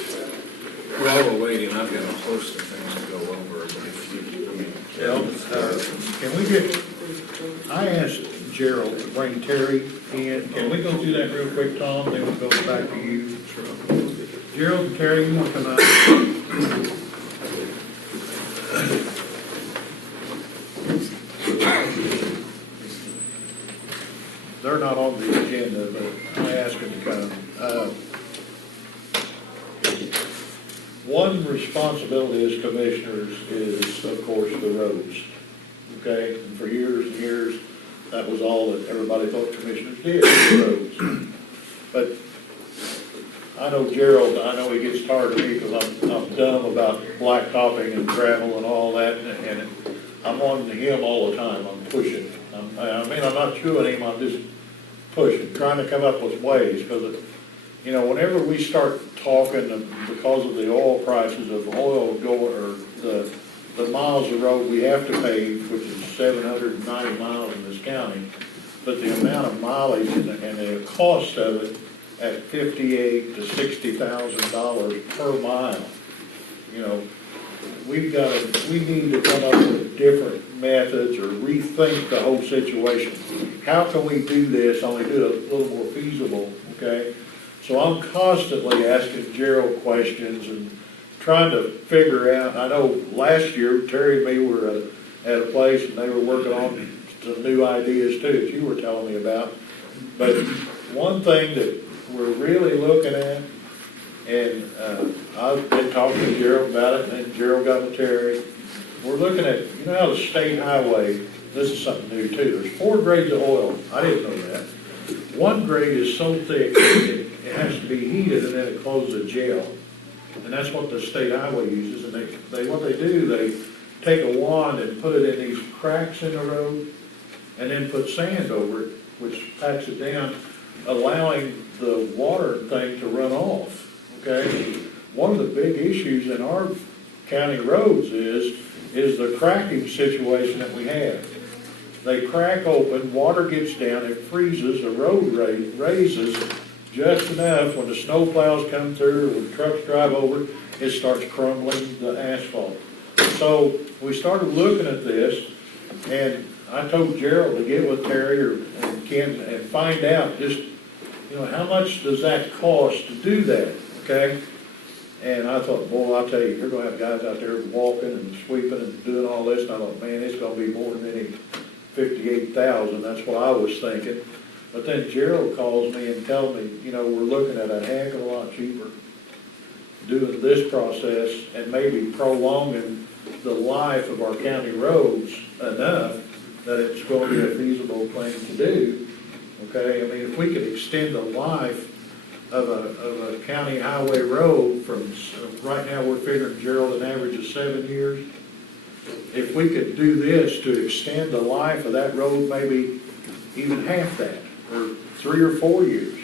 while we're waiting, I've got a host of things to go over, but if you, I mean. Well, can we get, I asked Gerald to bring Terry in. Can we go through that real quick, Tom, then we'll go back to you? Gerald and Terry, you want to come out? They're not on the agenda, but I asked them to come. One responsibility as commissioners is, of course, the roads, okay? And for years and years, that was all that everybody thought commissioners did, the roads. But I know Gerald, I know he gets tired of me because I'm dumb about blacktopping and gravel and all that, and I'm on him all the time, I'm pushing. I mean, I'm not chewing him, I'm just pushing, trying to come up with ways, because, you know, whenever we start talking, because of the oil prices of oil going, or the miles of road we have to pave, which is 790 miles in this county, but the amount of mileage and the cost of it at $58,000 to $60,000 per mile, you know, we need to come up with different methods or rethink the whole situation. How can we do this, only do it a little more feasible, okay? So I'm constantly asking Gerald questions and trying to figure out, I know last year Terry and me were at a place and they were working on some new ideas too, that you were telling me about. But one thing that we're really looking at, and I've been talking to Gerald about it, and then Gerald got with Terry. We're looking at, you know how the state highway, this is something new too, there's 4 grades of oil. I didn't know that. One grade is so thick, it has to be heated and then it closes a gel. And that's what the state highway uses, and what they do, they take a wand and put it in these cracks in the road, and then put sand over it, which packs it down, allowing the water thing to run off, okay? One of the big issues in our county roads is the cracking situation that we have. They crack open, water gets down, it freezes, the road raises just enough when the snow plows come through, when trucks drive over, it starts crumbling the asphalt. So we started looking at this, and I told Gerald to get with Terry and Ken and find out just, you know, how much does that cost to do that, okay? And I thought, boy, I'll tell you, you're gonna have guys out there walking and sweeping and doing all this, and I thought, man, it's gonna be more than any 58,000, that's what I was thinking. But then Gerald calls me and tells me, you know, we're looking at a heck of a lot cheaper doing this process and maybe prolonging the life of our county roads enough that it's going to be a feasible thing to do. Okay, I mean, if we could extend the life of a county highway road from, right now, we're figuring, Gerald, an average of 7 years. If we could do this to extend the life of that road, maybe even half that, or 3 or 4 years,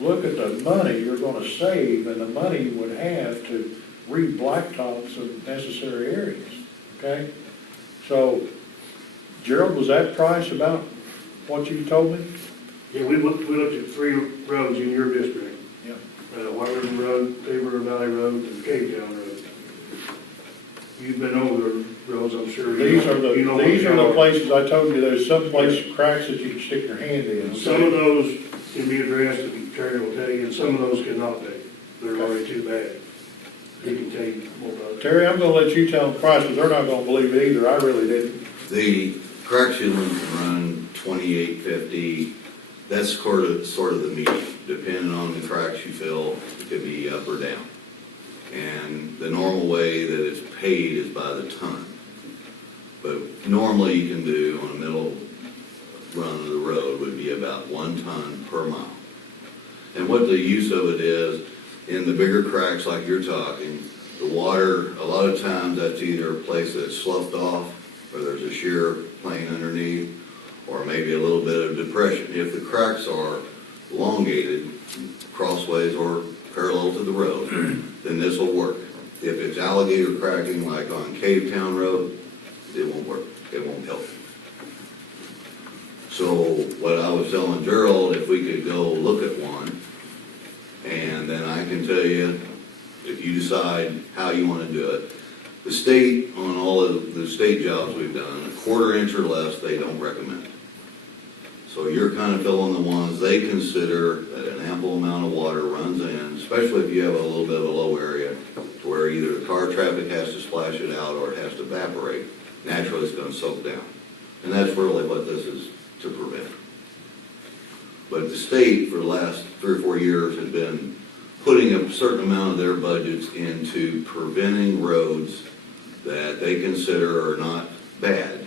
look at the money you're gonna save and the money you would have to re-blacktop some necessary areas, okay? So, Gerald, was that price about what you told me? Yeah, we looked at 3 roads in your district. Yeah. White River Road, Table River Valley Road, and Cave Town Road. You've been over the roads, I'm sure. These are you know the what places I told you, there's some place cracks that you can stick your hand in. Okay? Some of those can be addressed, and Terry will tell you, and some of those cannot be. They're already too bad. He can tell you more about it. Terry, I'm gonna let you tell them prices, they're not gonna believe it either, I really didn't. The crack sealing can run 28.50. That's sort of the median. Depending on the cracks you fill, it could be up or down. And the normal way that it's paid is by the ton. But normally you can do on a middle run of the road would be about 1 ton per mile. And what the use of it is, in the bigger cracks like you're talking, the water, a lot of times that's either a place that's sloughed off, or there's a shear plane underneath, or maybe a little bit of depression. If the cracks are elongated, crossways or parallel to the road, then this will work. If it's alligator cracking like on Cave Town Road, it won't work. It won't help. So what I was telling Gerald, if we could go look at one, and then I can tell you, if you decide how you want to do it. The state, on all of the state jobs we've done, a 1/4 inch or less, they don't recommend. So you're kind of filling the ones they consider that an ample amount of water runs in, especially if you have a little bit of a low area, to where either the car traffic has to splash it out or it has to evaporate. Naturally, it's going to soak down. And that's really what this is to prevent. But the state, for the last 3 or 4 years, has been putting a certain amount of their budgets into preventing roads that they consider are not bad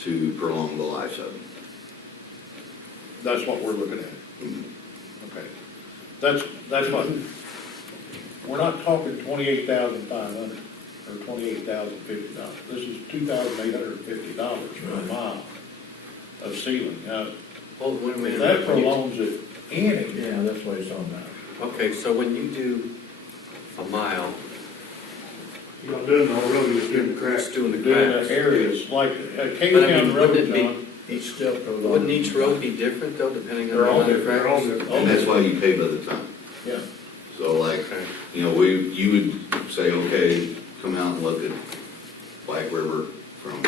to prolong the lives of them. That's what we're looking at. Okay. That's what, we're not talking $28,500 or $28,050. This is $2,850 for a mile of sealing. Now, Well, wait a if minute. that prolongs it any, Yeah, that's what it's all about. Okay, so when you do a mile, You're not doing the whole road, you're just doing the cracks. just doing the doing cracks. the areas like Cave But I Town mean, Road, wouldn't it be- John, Each step goes on. Wouldn't each road be different though, depending on They're the all amount of different. They're all cracks? different. And that's why you pay by the ton. yeah. So like, Okay. you know, you would say, okay, come out and look at White River from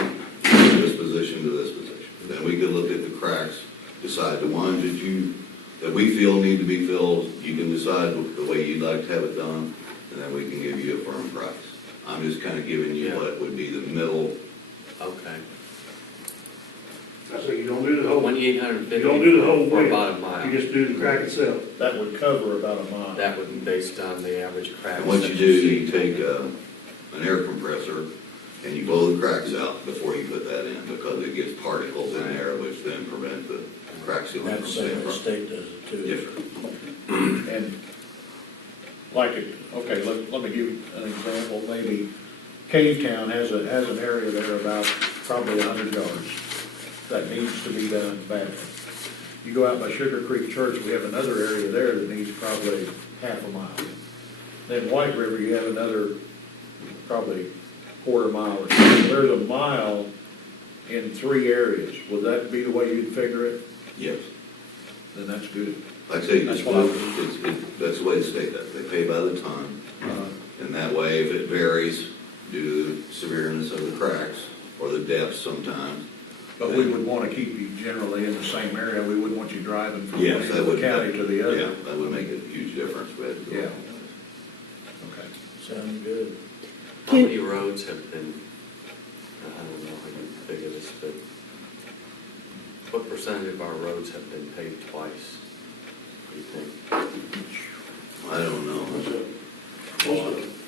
this position to this position. Then we could look at the cracks, decide the ones that we feel need to be filled. You can decide the way you'd like to have it done, and then we can give you a firm price. I'm just kind of giving you Yeah. what would be the middle. Okay. I say you don't do the whole, 2,850. you don't do the whole For width. about a mile. You just do the crack itself. That would cover about a mile. That would be based on the average cracks. And what that you do, see. you take an air compressor and you blow the cracks out before you put that in, because it gets particles in there, which then prevent the crack sealing from That's the staying same, the from. state does it too. Yes, sir. And like, okay, let me give you an example. Maybe Cave Town has an area there about probably 100 yards that needs to be done badly. You go out by Sugar Creek Church, we have another area there that needs probably half a mile. Then White River, you have another probably 1/4 mile or so. There's a mile in 3 areas. Would that be the way you'd figure it? Yes. Then that's good. Like I say, That's it's, what I- that's the way the state does. They pay by the ton. And that way, if it varies due to the severeness of the cracks or the depth sometimes. But we would want to keep you generally in the same area. We wouldn't want you driving from one Yes, end that of the would. county to the Yeah, other. that would make a huge difference, but. Yeah. Okay. Sounds good. How many roads have been, I don't know how you figure this, but what percentage of our roads have been paved twice? Do you think? I don't know.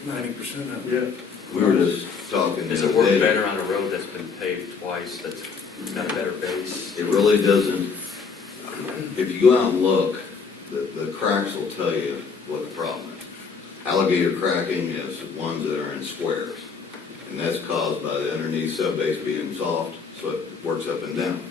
90% of it. Yeah. We were just talking the Does other it work day. better on a road that's been paved twice, that's got a better base? It really doesn't. If you go out and look, the cracks will tell you what the problem is. Alligator cracking is ones that are in squares, and that's caused by the underneath subbase being soft, so it works up and down.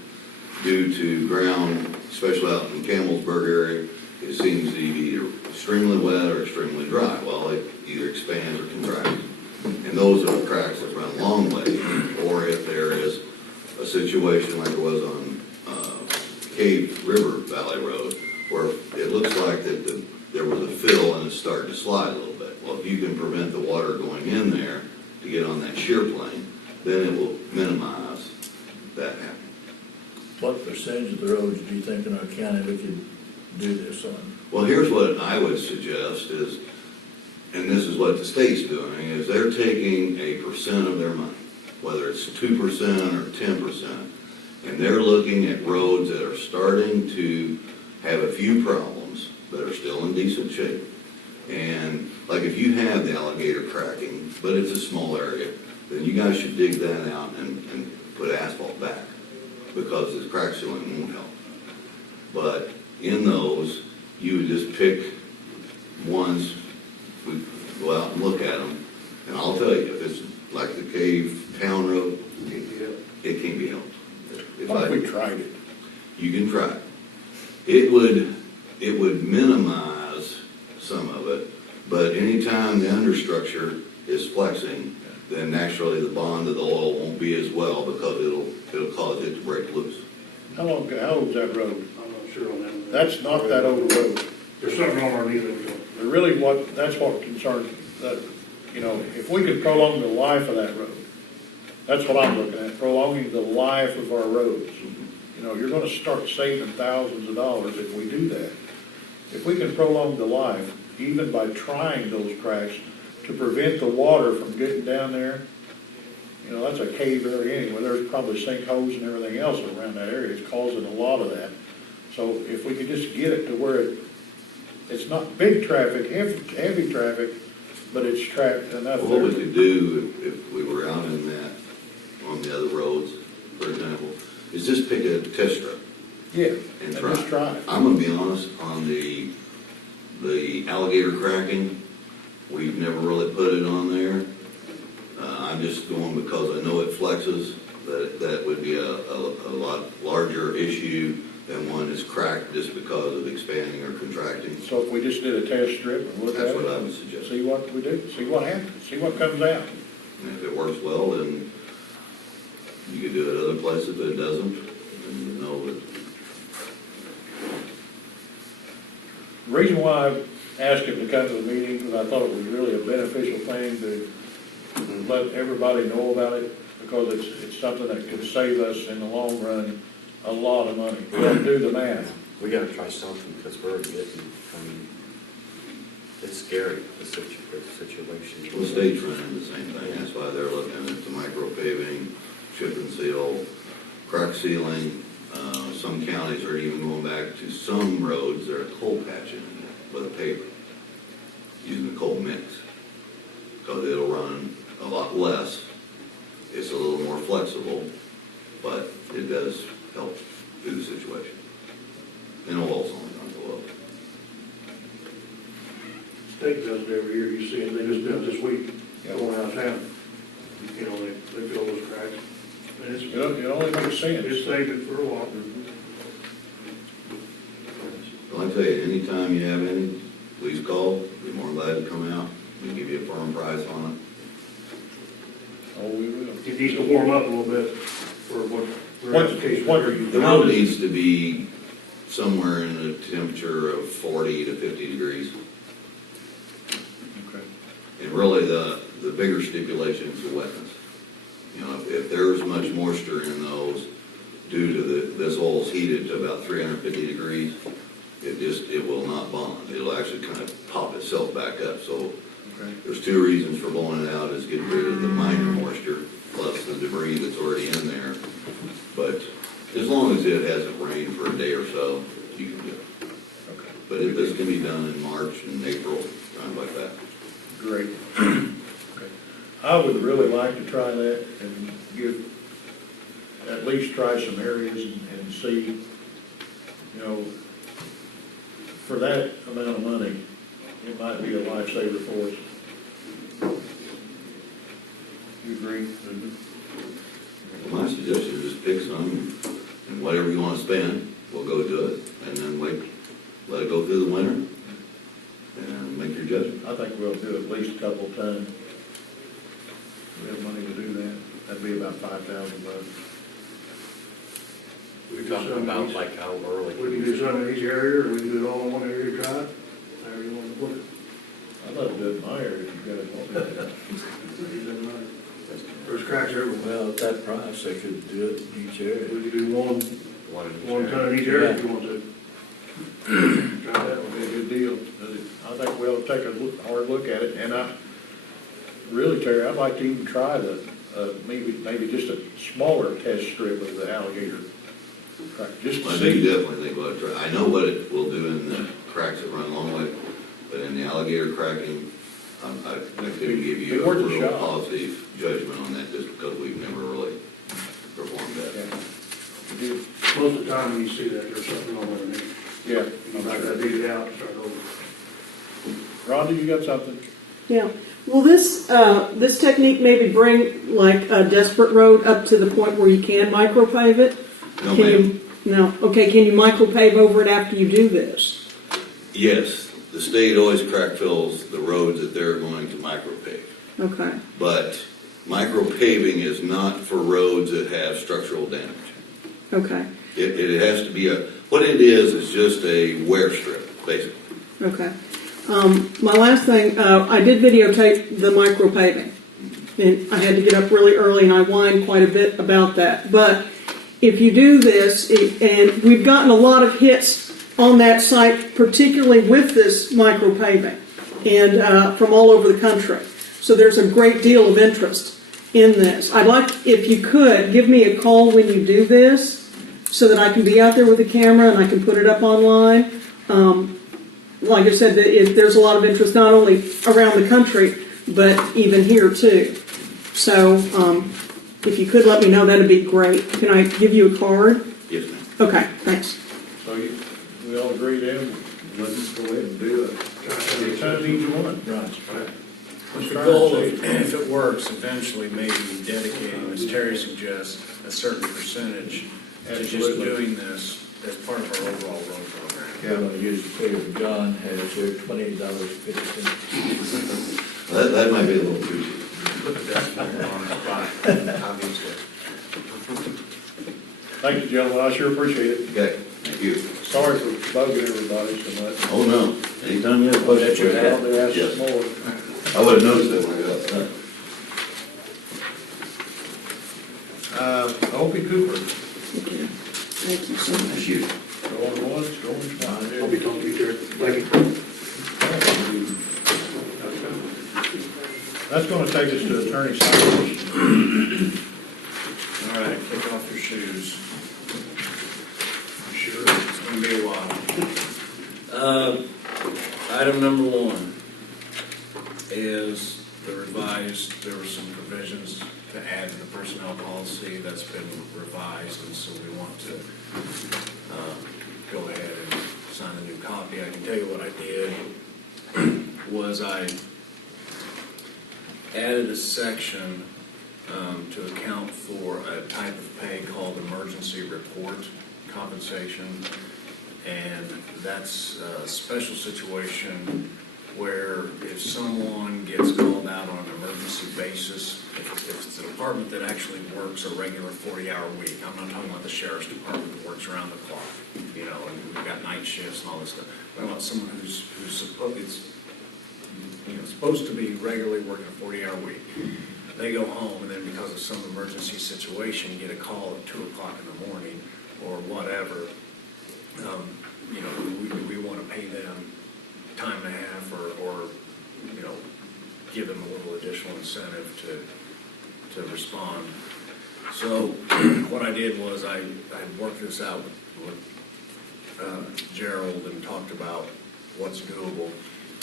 Due to ground, especially out in Campbellsburg area, it seems to be either extremely wet or extremely dry. Well, it either expands or contracts. And those are the cracks that run long ways. Or if there is a situation like it was on Cave River Valley Road, where it looks like that there was a fill and it's starting to slide a little bit. Well, if you can prevent the water going in there to get on that shear plane, then it will minimize that happening. What percentage of the roads do you think in our county we could do this on? Well, here's what I would suggest is, and this is what the state's doing, is they're taking a percent of their money, whether it's 2% or 10%, and they're looking at roads that are starting to have a few problems, but are still in decent shape. And like if you have the alligator cracking, but it's a small area, then you guys should dig that out and put asphalt back, because the crack sealing won't help. But in those, you would just pick ones, we go out and look at them, and I'll tell you, if it's like the Cave Town Road, it can't be helped. What if we tried it? You can try it. It would minimize some of it, but anytime the understructure is flexing, then naturally the bond of the oil won't be as well, because it'll cause it to break loose. How old's that road? I'm not sure on that. That's not that old a road. There's something wrong underneath it. Really that's what concerns me, that, you know, if we could prolong the life of that road, that's what I'm looking at, prolonging the life of our roads. You know, you're gonna start saving thousands of dollars if we do that. If we can prolong the life, even by trying those cracks, to prevent the water from getting down there, you know, that's a cave area anyway, there's probably sinkholes and everything else around that area, it's causing a lot of that. So if we could just get it to where it's not big traffic, heavy traffic, but it's trapped enough. What we could do if we were out in that, on the other roads, for example, is just pick a test strip. Yeah, and just try it. I'm gonna be honest, on the alligator cracking, we've never really put it on there. I'm just going because I know it flexes, that would be a lot larger issue than one that's cracked just because of expanding or contracting. So if we just did a test strip and look at it. That's what I would suggest. See what we do, see what happens, see what comes out. And if it works well, then you could do it other places. If it doesn't, then you know that. The reason why I asked him to come to the meeting, because I thought it was really a beneficial thing to let everybody know about it, because it's something that could save us in the long run a lot of money. We don't do the math. We gotta try something, because we're getting, it's scary, the situation. Well, the state's running the same thing. That's why they're looking at the micro paving, chip and seal, crack sealing. Some counties are even going back to some roads that are coal patching with a paper, using a coal mix, because it'll run a lot less. It's a little more flexible, but it does help do the situation. And oil's only going to go up. State does it every year, you see it, they just did it this week, going out of town. You know, they fill those cracks. And it's, It only makes sense. It's saved it for a while. Well, I tell you, anytime you have any, please call. Be more than glad to come out and give you a firm price on it. Oh, we will. It needs to warm up a little bit for what are you? The road needs to be somewhere in a temperature of 40 to 50 degrees. Okay. And really, the bigger stipulation is the wetness. You know, if there's much moisture in those, due to this oil's heated to about 350 degrees, it will not bond. It'll actually kind of pop itself back up. So there's two reasons for blowing it out: is getting rid of the minor moisture plus the debris that's already in there. But as long as it hasn't rained for a day or so, you can do it. Okay. But this can be done in March and April, around like that. Great. Okay. I would really like to try that and at least try some areas and see, for that amount of money, it might be a lifesaver for us. You agree? My suggestion is just pick some, and whatever you want to spend, we'll go do it, and then let it go through the winter, and make your judgment. I think we'll do at least a couple of times. We have money to do that. That'd be about $5,000. We're talking about like how early. We can do some in each area, or we can do it all in one area, try it, however you want to put it. I'd love to do it in my area if you guys want me to. Doesn't matter. There's cracks everywhere. Well, at that price, they could do it in each area. We could do one ton in each area if you want to. Try that That would be a good deal. I think we'll take a hard look at it, and really, Terry, I'd like to even try maybe just a smaller test strip of the alligator crack, just to I see. definitely think we'll try. I know what it will do in the cracks that run along with it, but in the alligator cracking, I couldn't give you a real positive judgment on that just because we've never really performed that. Yeah. Most of the time when you see that, there's something wrong with it. Yeah. You might have to beat it out and start over. Rhonda, you got something? Yeah. Will this technique maybe bring like a Desperate Road up to the point where you can micropave it? No, Can ma'am. you, no. Okay. Can you micropave over it after you do this? Yes, the state always crack fills the roads that they're going to micropave. Okay. But micropaving is not for roads that have structural damage. Okay. It has to be what it is just a wear strip, basically. Okay. My last thing, I did videotape the micropaving, and I had to get up really early, and I whined quite a bit about that. But if you do this, and we've gotten a lot of hits on that site, particularly with this micropaving, and from all over the country. So there's a great deal of interest in this. I'd like, if you could, give me a call when you do this, so that I can be out there with a camera and I can put it up online. Like I said, there's a lot of interest not only around the country, but even here too. So if you could let me know, that'd be great. Can I give you a card? Yes, ma'am. Okay, thanks. So we all agree then, let's go ahead and do it. Kind of each one. Right. With the goal of, if it works, eventually maybe dedicating, as Terry suggests, a certain percentage to just Absolutely. doing this as part of our overall road program. We're going to use the figure that John has here, $28.50. That might be a little too cheap. Put the decimal on the spot, obviously. Thank you, gentlemen, I sure appreciate it. Okay, thank you. Sorry for bugging everybody so much. Oh, no. Anytime you have a question, I'll do ask yes. some more. I would have noticed that when I got outside. Opie Cooper, Thank you so much. Thank you. going once, going twice. I'll be talking to you, Terry. Thank you. That's gonna take us to Attorney Cyrus. All right, kick off your shoes. Sure. It's gonna be a while. Item number one is the revised, there were some provisions to add to the personnel policy that's been revised, and so we want to go ahead and sign a new copy. I can tell you what I did was I added a section to account for a type of pay called emergency report compensation. And that's a special situation where if someone gets called out on an emergency basis, if it's a department that actually works a regular 40-hour week, I'm not talking about the sheriff's department that works around the clock, and we've got night shifts and all this stuff. But about someone who's supposed to be regularly working a 40-hour week. They go home, and then because of some emergency situation, get a call at 2 o'clock in the morning or whatever. We want to pay them time and a half or give them a little additional incentive to respond. So what I did was I worked this out with Gerald and talked about what's doable,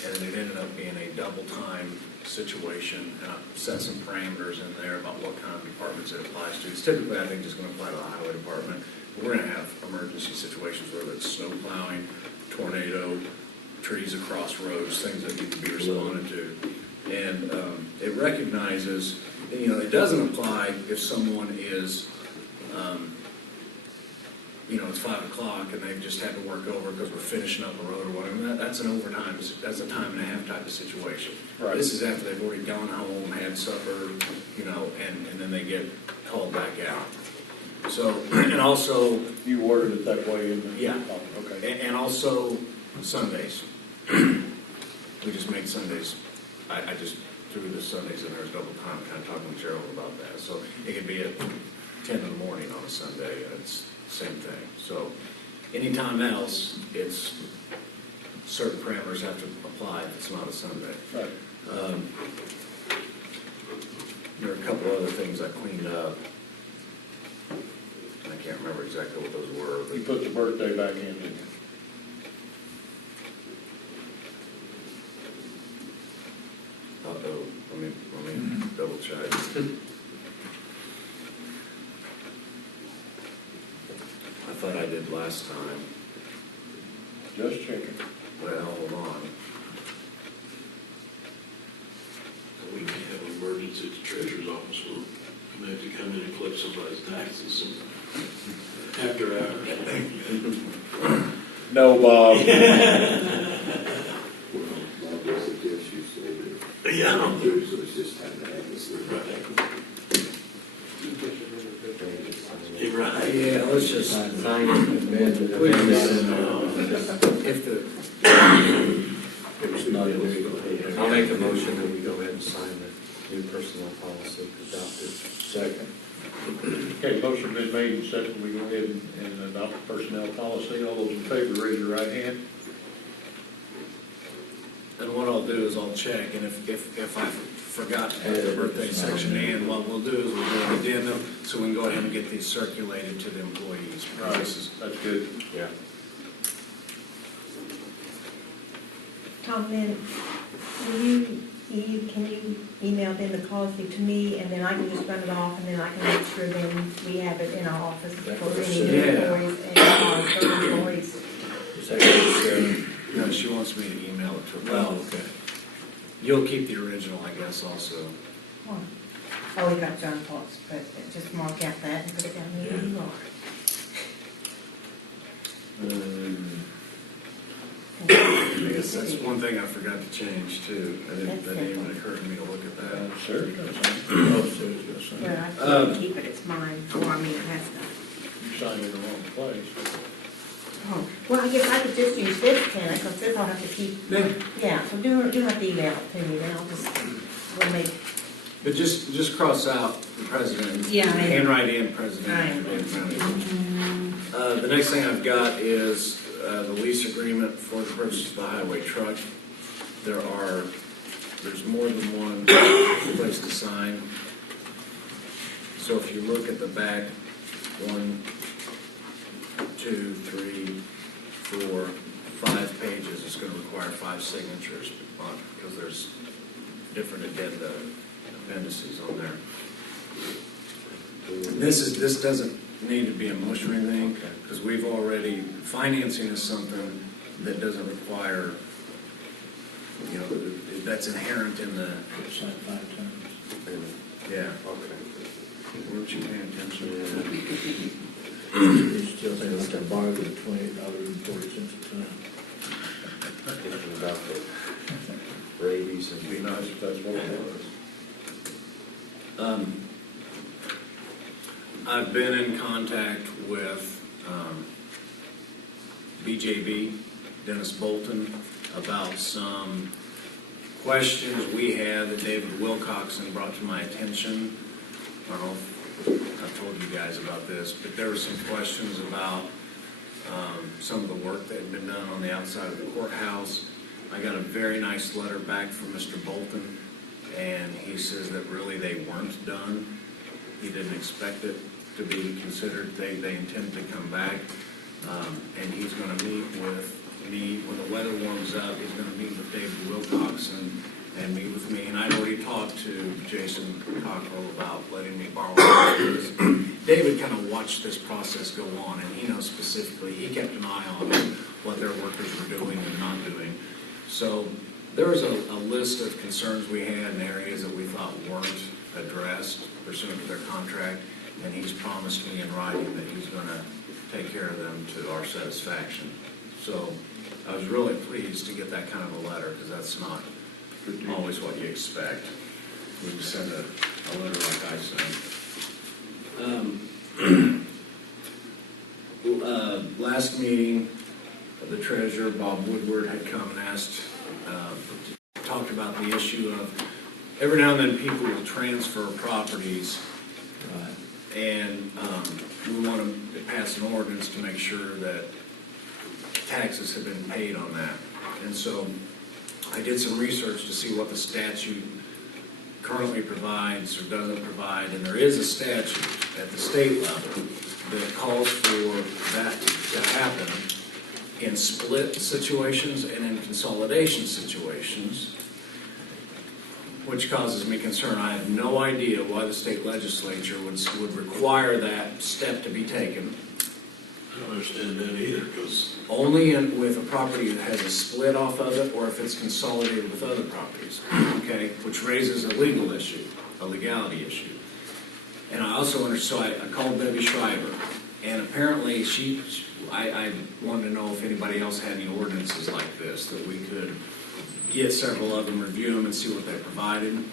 and it ended up being a double time situation, and I set some parameters in there about what kind of departments it applies to. It's typically, I think, just gonna apply to the highway department, but we're gonna have emergency situations, whether it's snow plowing, tornado, trees across roads, things that need to be responded to. And it recognizes, you know, it doesn't apply if someone is, you know, it's 5 o'clock and they've just had to work over because we're finishing up a road or whatever. That's an overtime, that's a time and a half type of situation. Right. This is after they've already gone home, had supper, you know, and then they get called back out. So, and also. You worded it that way in the. Yeah. Okay. And also Sundays. We just made Sundays, I just threw the Sundays in there as double time, kind of talking to Gerald about that. So it could be at 10 in the morning on a Sunday, and it's the same thing. So anytime else, it's certain parameters have to apply if it's not a Sunday. Right. There are a couple other things I cleaned up. I can't remember exactly what those were. You put the birthday back in, didn't you? Uh-oh, let me double check. I thought I did last time. Just checking. Well, hold on. We may have an emergency at the treasurer's office, we'll have to come in and collect somebody's taxes after hours. No, Bob. Yeah. You're right. Yeah, let's just sign it. If the, It was not illegal. I'll make a motion that we go ahead and sign the new personnel policy adopted. Second. Okay, motion been made and second, we go ahead and adopt the personnel policy. All those in favor, raise your right hand. and what I'll do is I'll check, and if I forgot to put the birthday section in, what we'll do is we'll do an addendum, so we can go ahead and get these circulated to the employees. Right, that's good. Yeah. Tom, then, can you email then the policy to me, and then I can just run it off, and then I can make sure then we have it in our office for any new employees and current employees. No, she wants me to email it to her. Well, okay. You'll keep the original, I guess, also. Oh, we got John Fox, but just mark out that and put it down here. You are. I guess that's one thing I forgot to change too. That didn't even occur to me to look at that. Sure. Well, I can't keep it, it's mine, or I mean, it has to. You signed in the wrong place. Oh, well, I guess I could just use this pen, because this I'll have to keep. Yeah, so do have to email it to me, then I'll just, we'll make. But just cross out the president. Yeah, I know. Handwrite in president. I know. The next thing I've got is the lease agreement for the purchase of the highway truck. There's more than one place to sign. So if you look at the back, 1, 2, 3, 4, 5 pages, it's going to require 5 signatures because there's different appendices on there. This doesn't need to be a motion or anything, because we've already, financing is something that doesn't require, you know, that's inherent in the. Sign 5 times. Yeah. Okay. Weren't you paying attention? You still think it's a bargain of $28.40 a ton. Thinking about the rabies and. Be nice if that's what it was. I've been in contact with BJB, Dennis Bolton, about some questions we had that David Wilcoxon brought to my attention. I don't know if I've told you guys about this, but there were some questions about some of the work that had been done on the outside of the courthouse. I got a very nice letter back from Mr. Bolton, and he says that really they weren't done. He didn't expect it to be considered. They intend to come back. And he's gonna meet with me, when the weather warms up, he's gonna meet with David Wilcoxon and meet with me. And I've already talked to Jason Cockrell about letting me borrow his. David kind of watched this process go on, and he knows specifically, he kept an eye on what their workers were doing and not doing. So there was a list of concerns we had in areas that we thought weren't addressed pursuant to their contract, and he's promised me in writing that he's gonna take care of them to our satisfaction. So I was really pleased to get that kind of a letter, because that's not always what you expect. We just send a letter like I sent. Last meeting, the treasurer, Bob Woodward, had come and asked, talked about the issue of every now and then people will transfer properties, and we want to pass an ordinance to make sure that taxes have been paid on that. And so I did some research to see what the statute currently provides or doesn't provide, and there is a statute at the state level that calls for that to happen in split situations and in consolidation situations, which causes me concern. I have no idea why the state legislature would require that step to be taken. I don't understand that either, because Only with a property that has a split off of it, or if it's consolidated with other properties, okay, which raises a legal issue, a legality issue. And I also, so I called Debbie Schreiber, and apparently I wanted to know if anybody else had any ordinances like this, that we could get several of them, review them, and see what they provided.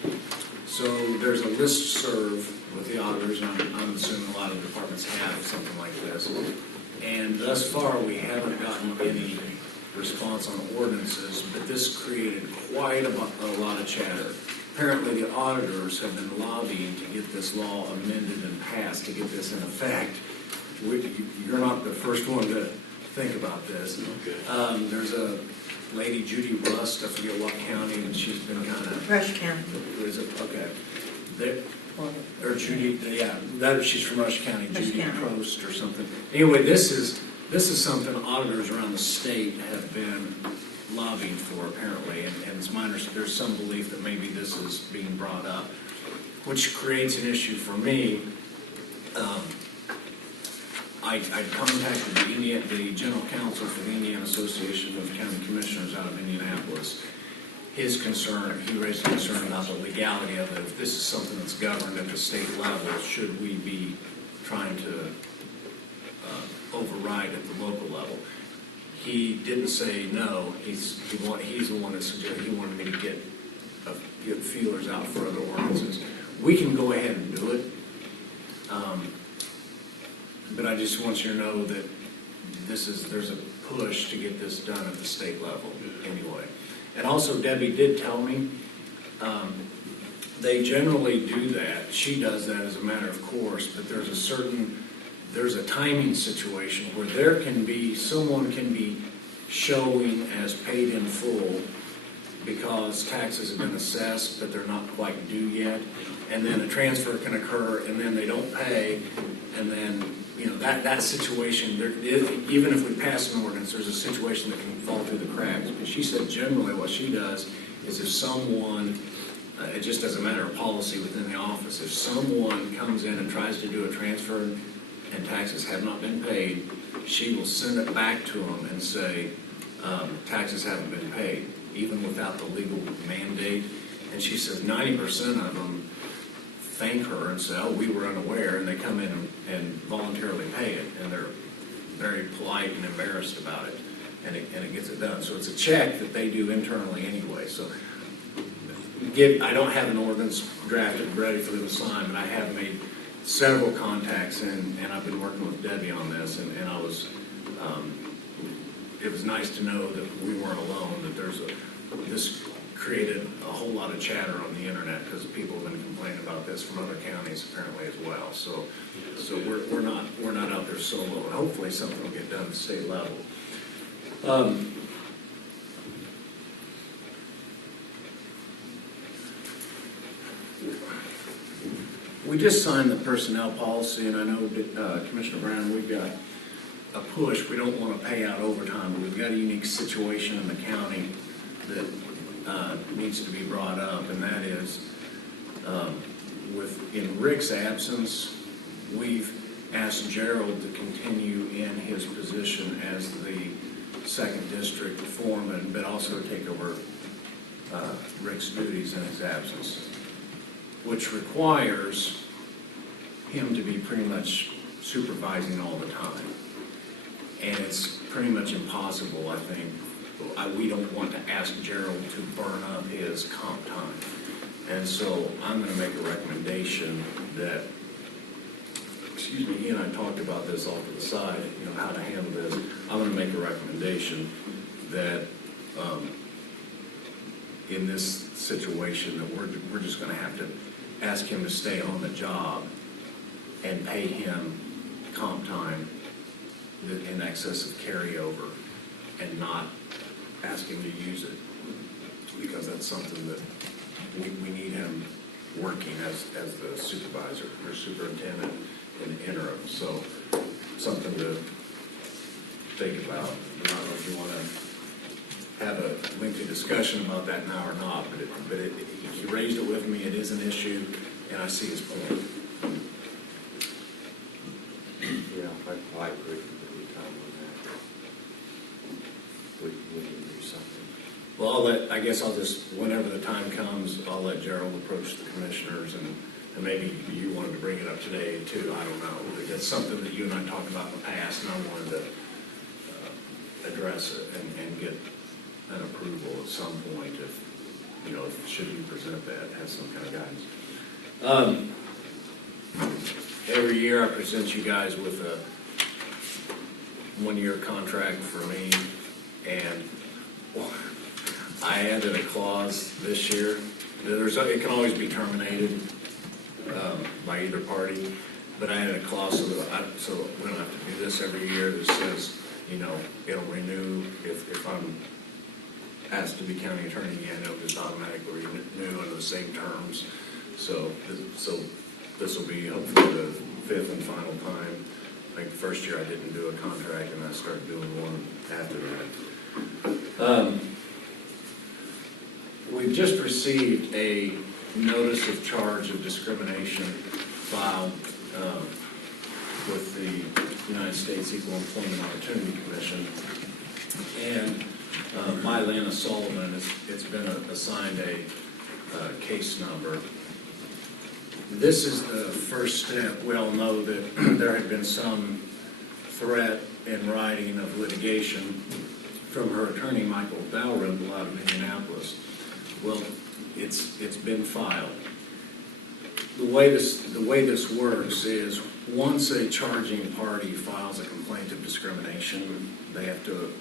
So there's a listserv with the auditors, and I'm assuming a lot of departments have something like this. And thus far, we haven't gotten any response on ordinances, but this created quite a lot of chatter. Apparently, the auditors have been lobbying to get this law amended and passed, to get this in effect. You're not the first one to think about this. okay. There's a lady, Judy Rust, I forget what county, and she's been kind of... Rush County. Is it? Okay. Or Judy, yeah, she's from Rush County, Judy Prost or something. Anyway, this is something auditors around the state have been lobbying for, apparently, and it's my understanding, there's some belief that maybe this is being brought up, which creates an issue for me. I contacted the general counsel for the Indiana Association of County Commissioners out of Indianapolis. His concern, he raised a concern about the legality of it. If this is something that's governed at the state level, should we be trying to override at the local level? He didn't say no. He's the one that suggested he wanted me to get feelers out for other ordinances. We can go ahead and do it, but I just want you to know that there's a push to get this done at the state level anyway. And also, Debbie did tell me, they generally do that. She does that as a matter of course, but there's a timing situation where someone can be showing as paid in full because taxes have been assessed, but they're not quite due yet. And then a transfer can occur, and then they don't pay, and then, that situation, even if we pass an ordinance, there's a situation that can fall through the cracks. But she said generally what she does is if someone, it just as a matter of policy within the office, if someone comes in and tries to do a transfer and taxes have not been paid, she will send it back to them and say, taxes haven't been paid, even without the legal mandate. And she says 90% of them thank her and say, oh, we were unaware, and they come in and voluntarily pay it, and they're very polite and embarrassed about it, and it gets it done. So it's a check that they do internally anyway. So I don't have an ordinance drafted ready for them to sign, but I have made several contacts, and I've been working with Debbie on this, and I was, it was nice to know that we weren't alone, that this created a whole lot of chatter on the internet because people have been complaining about this from other counties apparently as well. So we're not out there solo, and hopefully something will get done at the state level. We just signed the personnel policy, and I know Commissioner Brown, we've got a push. We don't want to pay out overtime, but we've got a unique situation in the county that needs to be brought up, and that is, in Rick's absence, we've asked Gerald to continue in his position as the second district foreman, but also take over Rick's duties in his absence, which requires him to be pretty much supervising all the time. And it's pretty much impossible, I think. We don't want to ask Gerald to burn up his comp time. And so I'm going to make a recommendation that, excuse me, he and I talked about this off to the side, how to handle this. I'm going to make a recommendation that in this situation that we're just going to have to ask him to stay on the job and pay him comp time in excess of carryover and not ask him to use it, because that's something that we need him working as the supervisor or superintendent in the interim. So something to think about. I don't know if you want to have a lengthy discussion about that now or not, but he raised it with me. It is an issue, and I see his point. Yeah, I agree with you, Tom, on that. We can do something. Well, I guess I'll just, whenever the time comes, I'll let Gerald approach the commissioners, and maybe you wanted to bring it up today too, I don't know. It's something that you and I talked about in the past, and I wanted to address it and get an approval at some point if should you present that, have some kind of guidance. Every year I present you guys with a one-year contract for me, and I added a clause this year. It can always be terminated by either party, but I added a clause so we don't have to do this every year that says, it'll renew if I'm asked to be county attorney again, it'll just automatically renew under the same terms. So this will be hopefully the fifth and final time. I think the first year I didn't do a contract, and I started doing one after that. We've just received a notice of charge of discrimination filed with the United States Equal Employment Opportunity Commission, and by Lana Sullivan. It's been assigned a case number. This is the first step. We all know that there had been some threat in writing of litigation from her attorney, Michael Dalrymple, out of Indianapolis. Well, it's been filed. The way this works is once a charging party files a complaint of discrimination, they have to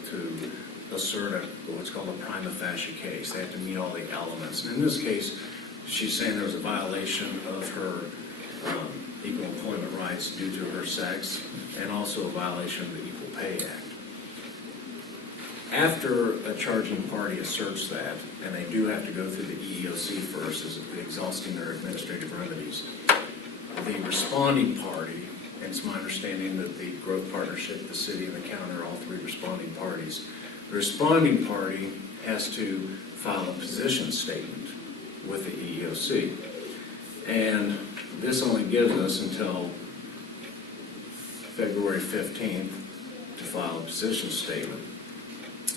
assert what's called a prima facie case. They have to meet all the elements. And in this case, she's saying there was a violation of her equal employment rights due to her sex, and also a violation of the Equal Pay Act. After a charging party asserts that, and they do have to go through the EEOC first as exhausting their administrative remedies, the responding party, and it's my understanding that the Growth Partnership, the city, and the county are all three responding parties. The responding party has to file a position statement with the EEOC. And this only gives us until February 15th to file a position statement.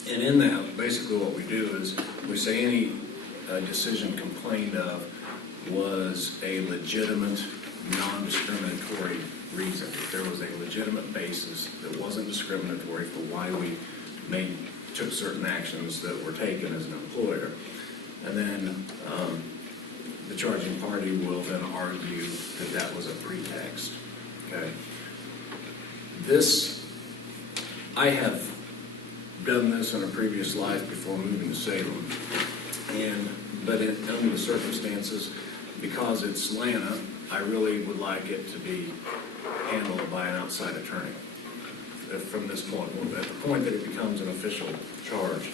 And in that, basically what we do is we say any decision complained of was a legitimate, non-discriminatory reason. If there was a legitimate basis that wasn't discriminatory for why we took certain actions that were taken as an employer. And then the charging party will then argue that that was a pretext. Okay. I have done this in a previous life before moving to Salem, but under the circumstances, because it's Lana, I really would like it to be handled by an outside attorney from this point, at the point that it becomes an official charge.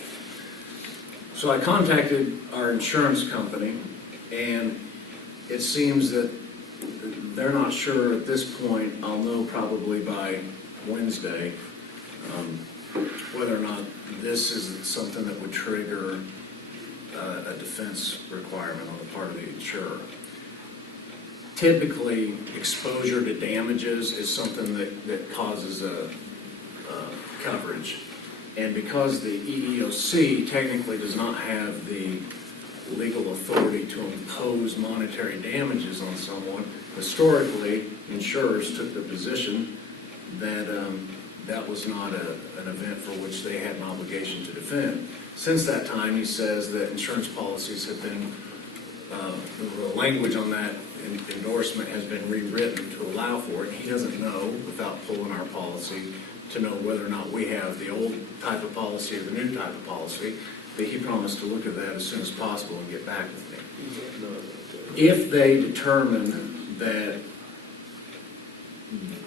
So I contacted our insurance company, and it seems that they're not sure at this point. I'll know probably by Wednesday whether or not this is something that would trigger a defense requirement on the part of the insurer. Typically, exposure to damages is something that causes a coverage. And because the EEOC technically does not have the legal authority to impose monetary damages on someone, historically, insurers took the position that that was not an event for which they had an obligation to defend. Since that time, he says that insurance policies have been, the language on that endorsement has been rewritten to allow for it. He doesn't know, without pulling our policy, to know whether or not we have the old type of policy or the new type of policy, but he promised to look at that as soon as possible and get back with me. If they determine that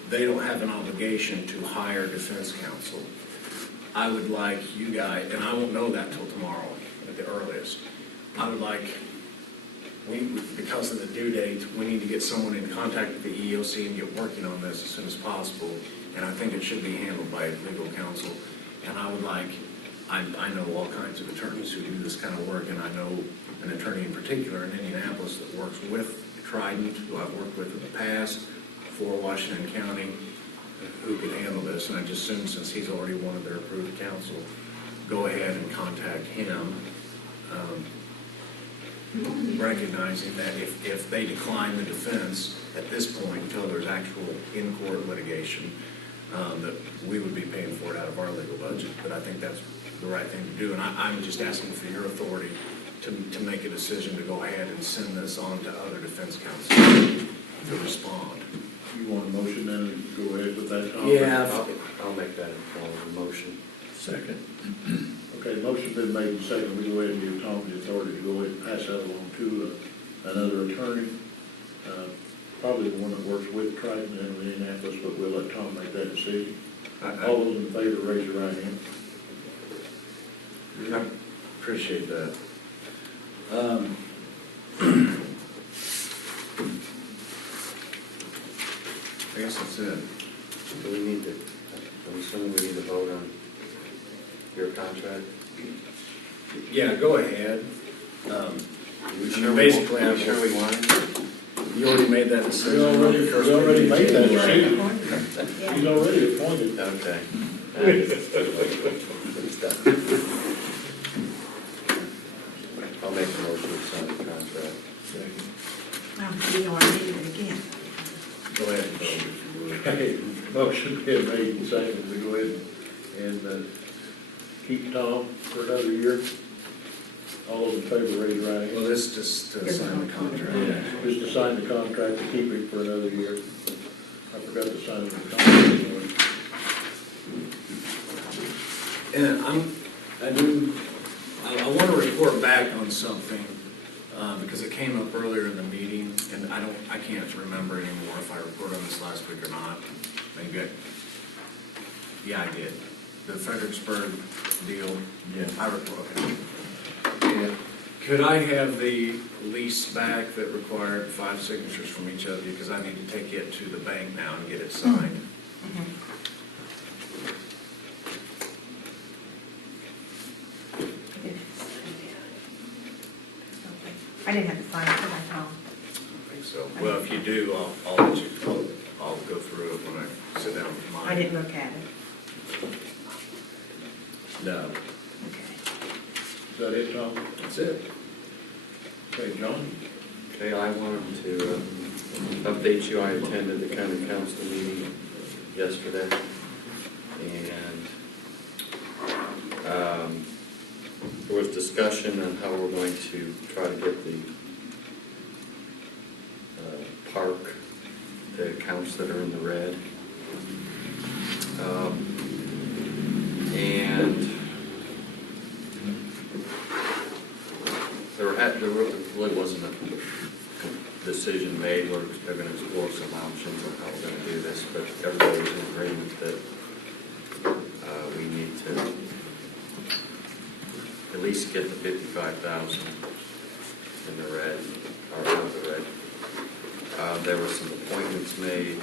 they don't have an obligation to hire defense counsel, I would like you guys, and I won't know that till tomorrow at the earliest, I would like, because of the due date, we need to get someone in contact with the EEOC and get working on this as soon as possible. And I think it should be handled by legal counsel. And I would like, I know all kinds of attorneys who do this kind of work, and I know an attorney in particular in Indianapolis that works with Trident, who I've worked with in the past, for Washington County, who could handle this. And I just assume, since he's already one of their approved counsel, go ahead and contact him, recognizing that if they decline the defense at this point until there's actual in-court litigation, that we would be paying for it out of our legal budget. But I think that's the right thing to do. And I'm just asking for your authority to make a decision to go ahead and send this on to other defense counsels to respond. You want a motion then to go ahead with that, Tom? Yeah. I'll make that in form of a motion. Second. Okay, motion's been made and second. We go ahead and give Tom the authority to go ahead and pass that along to another attorney. Probably the one that works with Trident in Indianapolis, but we'll let Tom make that decision. All those in favor, raise your right hand. I appreciate that. I guess that's it. Do we need to, I'm assuming we need to vote on your contract? Yeah, go ahead. Basically, I'm sure we want it. You already made that decision. We already made that decision. He's already appointed. Okay. I'll make a motion to sign the contract. You know, I needed it again. Go ahead and vote if you would. Okay, motion been made and seconded. We go ahead and keep Tom for another year. All those in favor, raise your right hand. Well, this just to sign the contract. Just to sign the contract to keep him for another year. I forgot to sign the contract. And I want to report back on something, because it came up earlier in the meeting, and I can't remember anymore if I reported on this last week or not. Maybe yeah, I did. The Fredericksburg deal. Yeah. I reported. Yeah. Could I have the lease back that required 5 signatures from each of you, because I need to take it to the bank now and get it signed? I didn't have to sign it, did I, Tom? I think so. Well, if you do, I'll let you, I'll go through it when I sit down with mine. I didn't look at it. No. Is that it, Tom? That's it. Okay, John? Okay, I wanted to update you. I attended the county council meeting yesterday, and there was discussion on how we're going to try to get the park, the accounts that are in the red. And there really wasn't a decision made. We're going to explore some options on how we're going to do this, but everybody was in agreement that we need to at least get the 55,000 in the red, or out of the red. There were some appointments made.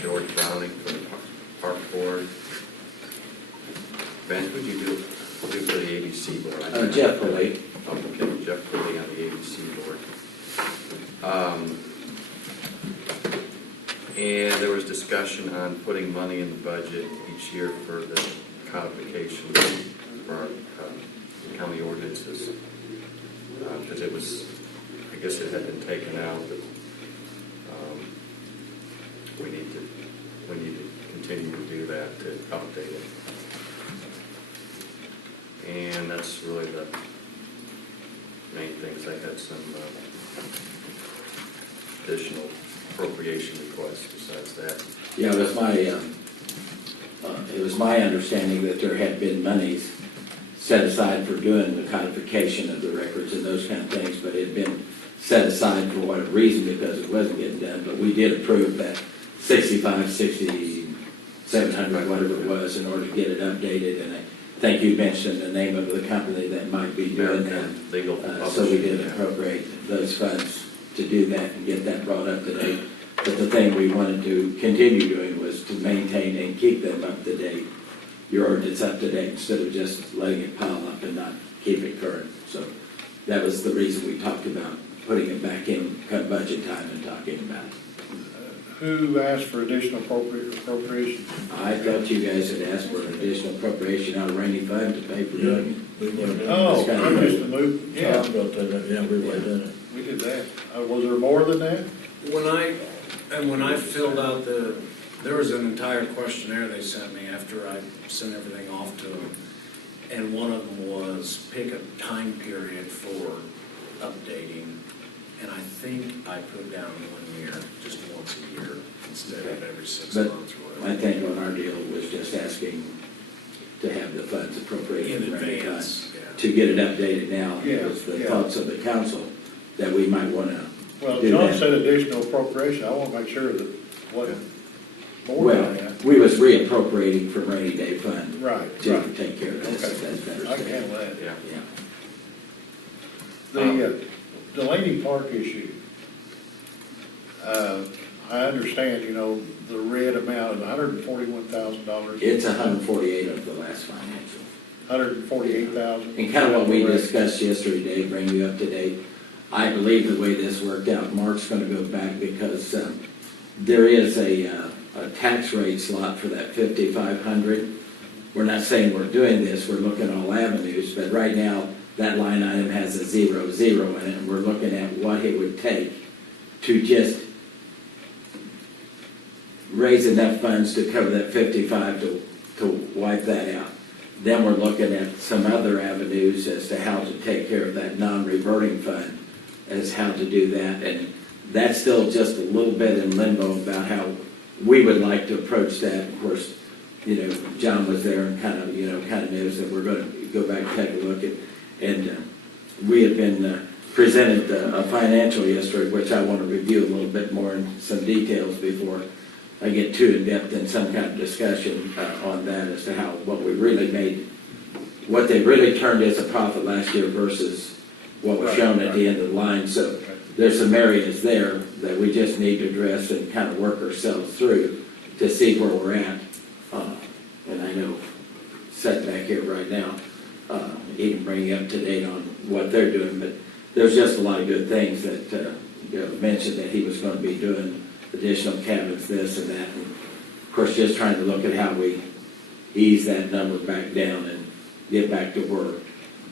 George Browning for the board. Ben, who'd you do for the ABC board? Jeff Pulley. Okay, Jeff Pulley on the ABC board. And there was discussion on putting money in the budget each year for the codification for our county ordinances. Because it was, I guess it had been taken out, but we need to continue to do that, to update it. And that's really the main things. I had some additional appropriation requests besides that. Yeah, it was my understanding that there had been monies set aside for doing the codification of the records and those kind of things, but it had been set aside for whatever reason because it wasn't getting done. But we did approve that 700, whatever it was, in order to get it updated. And I think you mentioned the name of the company that might be doing that. Legal So we did appropriate those funds to do that and get that brought up to date. But the thing we wanted to continue doing was to maintain and keep them up to date. Your ordinance up to date instead of just letting it pile up and not keep it current. So that was the reason we talked about putting it back in come budget time and talking about it. Who asked for additional appropriation? I thought you guys had asked for an additional appropriation out of rainy fund to pay for doing it. Oh, That's kind I of missed the move, yeah. Tom brought that up, yeah, we would have done it. We did that. Was there more than that? When I filled out there was an entire questionnaire they sent me after I sent everything off to them. And one of them was pick a time period for updating. And I think I put down 1 year, just once a year instead of every 6 But months or whatever. I think on our deal was just asking to have the funds appropriated In for rainy advance, funds. yeah. To get it updated now, Yeah, was the yeah. thoughts of the council that we might want to Well, do John that. said additional appropriation. I want to make sure that wasn't more Well, than that. we was reappropriating from rainy day fund Right, to right. take care of this, Okay. if that's better. I can handle that. Yeah. Yeah. The Delaney Park issue. I understand, the red amount is $141,000. It's 148 of the last financial. 148,000. And kind of what we discussed yesterday, Dave, bring you up to date. I believe the way this worked out, Mark's going to go back because there is a tax rate slot for that 5,500. We're not saying we're doing this, we're looking at all avenues, but right now that line item has a 0 in it, and we're looking at what it would take to just raise enough funds to cover that 55 to wipe that out. Then we're looking at some other avenues as to how to take care of that non-reverting fund, as how to do that. And that's still just a little bit in limbo about how we would like to approach that. Of course, John was there and kind of knows that we're going to go back and take a look at. And we had been presented a financial yesterday, which I want to review a little bit more in some details before I get too in-depth in some kind of discussion on that as to how, what we really made, what they really turned as a profit last year versus what was shown at the end of the line. So there's some areas there that we just need to address and kind of work ourselves through to see where we're at. And I know, sitting back here right now, he can bring you up to date on what they're doing, but there's just a lot of good things that mentioned that he was going to be doing additional cabins, this and that. And of course, just trying to look at how we ease that number back down and get back to where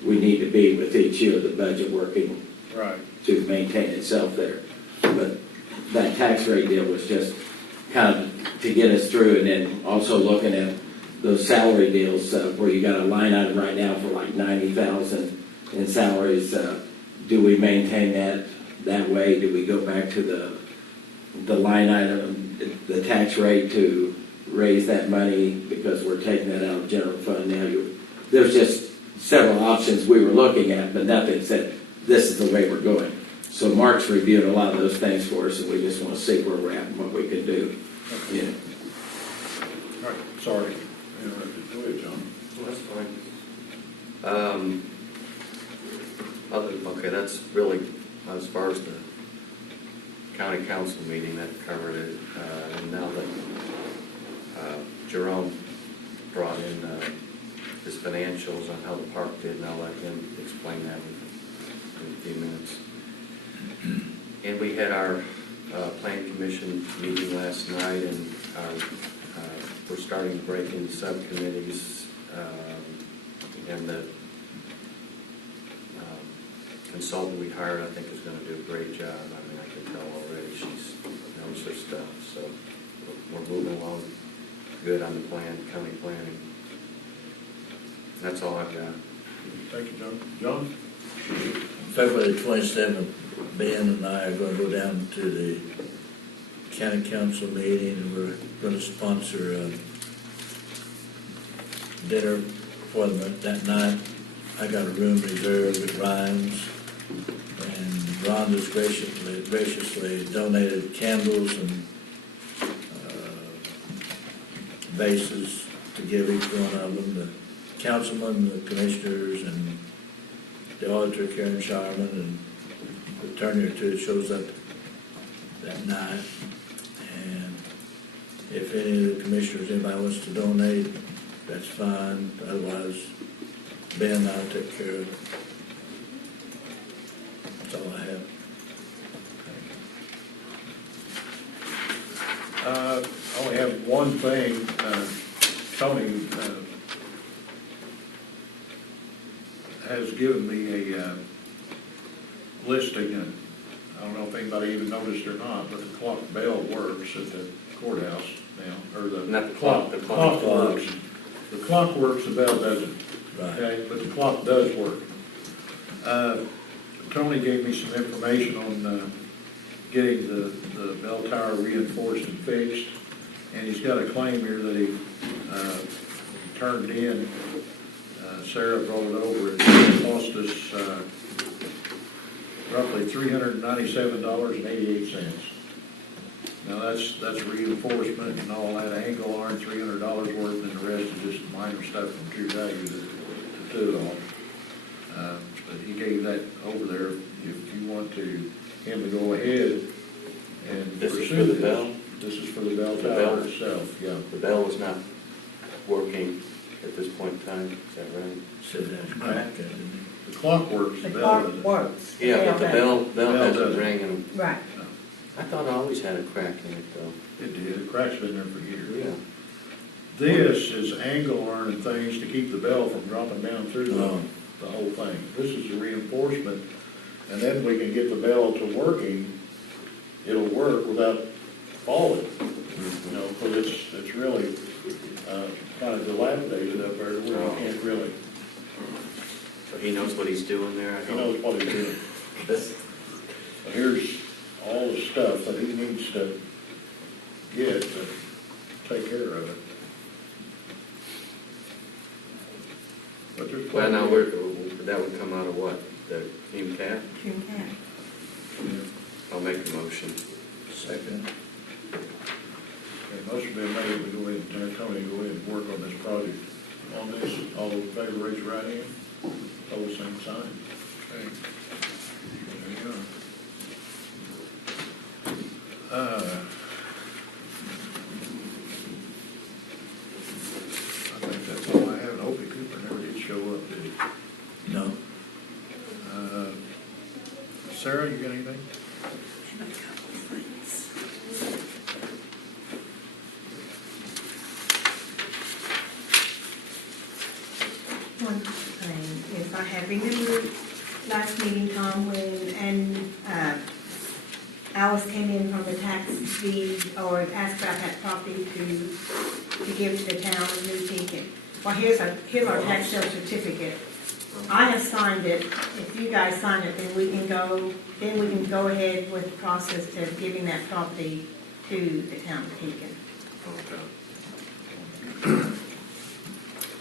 we need to be with each year of the budget working Right. to maintain itself there. But that tax rate deal was just kind of to get us through, and then also looking at those salary deals where you got a line item right now for like 90,000 in salaries. Do we maintain that way? Do we go back to the line item, the tax rate to raise that money because we're taking that out of general fund now? There's just several options we were looking at, but nothing said this is the way we're going. So Mark's reviewed a lot of those things for us, and we just want to see where we're at and what we can do. Yeah. All right, sorry. Go ahead, John. Well, that's fine. Okay, that's really, as far as the county council meeting, that covered it. And now that Jerome brought in his financials on how the park did, and I'll let him explain that in a few minutes. And we had our plan commission meeting last night, and we're starting to break into subcommittees, and the consultant we hired, I think, is going to do a great job. I mean, I can tell already she knows her stuff, so we're moving along good on the county planning. That's all I've got. Thank you, John. John? February 27th, Ben and I are going to go down to the county council meeting, and we're going to sponsor a dinner for them that night. I got a room reserved at Ryan's, and Rhonda's graciously donated candles and vases to give each one of them. The councilman, the commissioners, and the auditor, Karen Sharman, and the attorney or two shows up that night. And if any of the commissioners, anybody wants to donate, that's fine. Otherwise, Ben and I'll take care of it. That's all I have. I only have one thing. Tony has given me a listing, and I don't know if anybody even noticed or not, but the clock bell works at the courthouse now, or Not the clock, the clock clock. works. The clock works, the bell doesn't. Right. Okay, but the clock does work. Tony gave me some information on getting the bell tower reinforced and fixed, and he's got a claim here that he turned in. Sarah brought it over. It cost us roughly $397.88. Now that's reinforcement and all that, angle iron, $300 worth, and the rest is just minor stuff from True Value to do it on. But he gave that over there. If you want him to go ahead and This is pursue for the this. bell? This is for the bell The tower bell? itself, yeah. The bell was not working at this point in time, is that right? Said that's cracking. The clock works, the The bell clock doesn't. works. Yeah, but the bell Bell hasn't doesn't. rang, and Right. I thought I always had a crack in it, though. It did, the crack's been there for years. Yeah. This is angle iron and things to keep the bell from dropping down through Oh. the whole thing. This is a reinforcement, and then we can get the bell to working. It'll work without falling, you know, because it's really kind of dilapidated up there to where you can't really, So he knows what he's doing there, I he hope. knows what he's doing. So here's all the stuff that he needs to get to take care of it. But there's Well, now, plenty. that would come out of what? The Cume Cap? June 10th. I'll make a motion. Second. Okay, motion been made, we go ahead and Tony, go ahead and work on this project. On this, all those in favor, raise your right hand. Pose same sign. Okay. There you go. I think that's all I have. Opie Cooper never did show up, did he? No. Sarah, you got anything? One thing is I have remembered last meeting, Tom, when Alice came in from the tax deed or asked about that property to give to the town of New Pekin. Well, here's our tax sale certificate. I have signed it. If you guys sign it, then we can go ahead with the process of giving that property to the town of Pekin.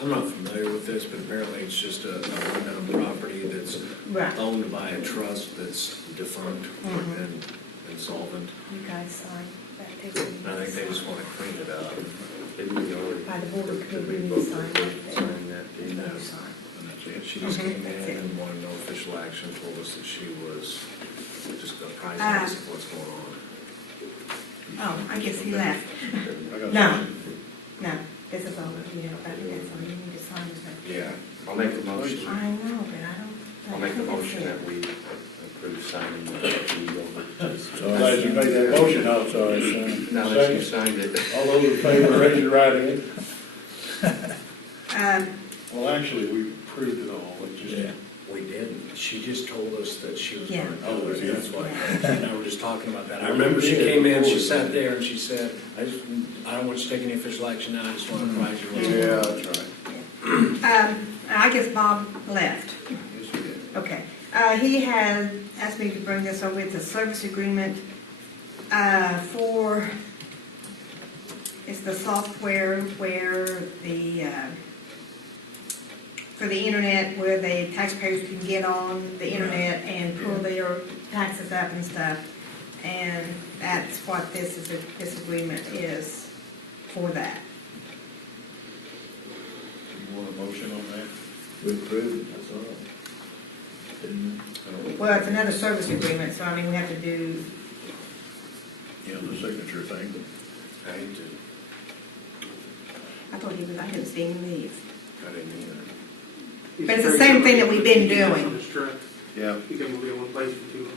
I'm not familiar with this, but apparently it's just a rundown property that's Right. owned by a trust that's defunct and insolvent. You guys sign that too. And I think they just want to clean it up. Didn't we already? By the board of Did we Commissioners, vote sign to that. sign that, didn't No we? sign. And that's it. She just came That's in it. and wanted no official action, told us that she was just apprising Ah. us of what's going on. Oh, I guess he left. I got No. something. No, this is all. Yeah, but that's something you need to sign. Yeah, I'll make a motion. I know, but I don't. I'll make a motion that we approve signing the deed over. So glad you made that motion, I'm sorry, son. Now that you signed it. All those in favor, raise your right hand. Um, Well, actually, we approved it all, it just. We didn't. She just told us that she was Yeah. going to do it. That's why, Yeah. and I were just talking about that. I remember she came in, she sat there and she said, I don't want you to take any official action now, I just want to apprise you. what's going Yeah, on." that's right. I guess Bob left. Yes, we did. Okay. He had asked me to bring this over. It's a service agreement for, it's the software where for the internet, where the taxpayers can get on the internet and pull their taxes up and stuff. And that's what this agreement is for that. You want a motion on that? We approved it, that's all. Didn't Well, it's another service agreement, so I mean, we have to do, You know, the signature thing. I hate to, I didn't see him leave. I didn't either. But it's the same thing that we've been doing. Yeah. You can be in one place for too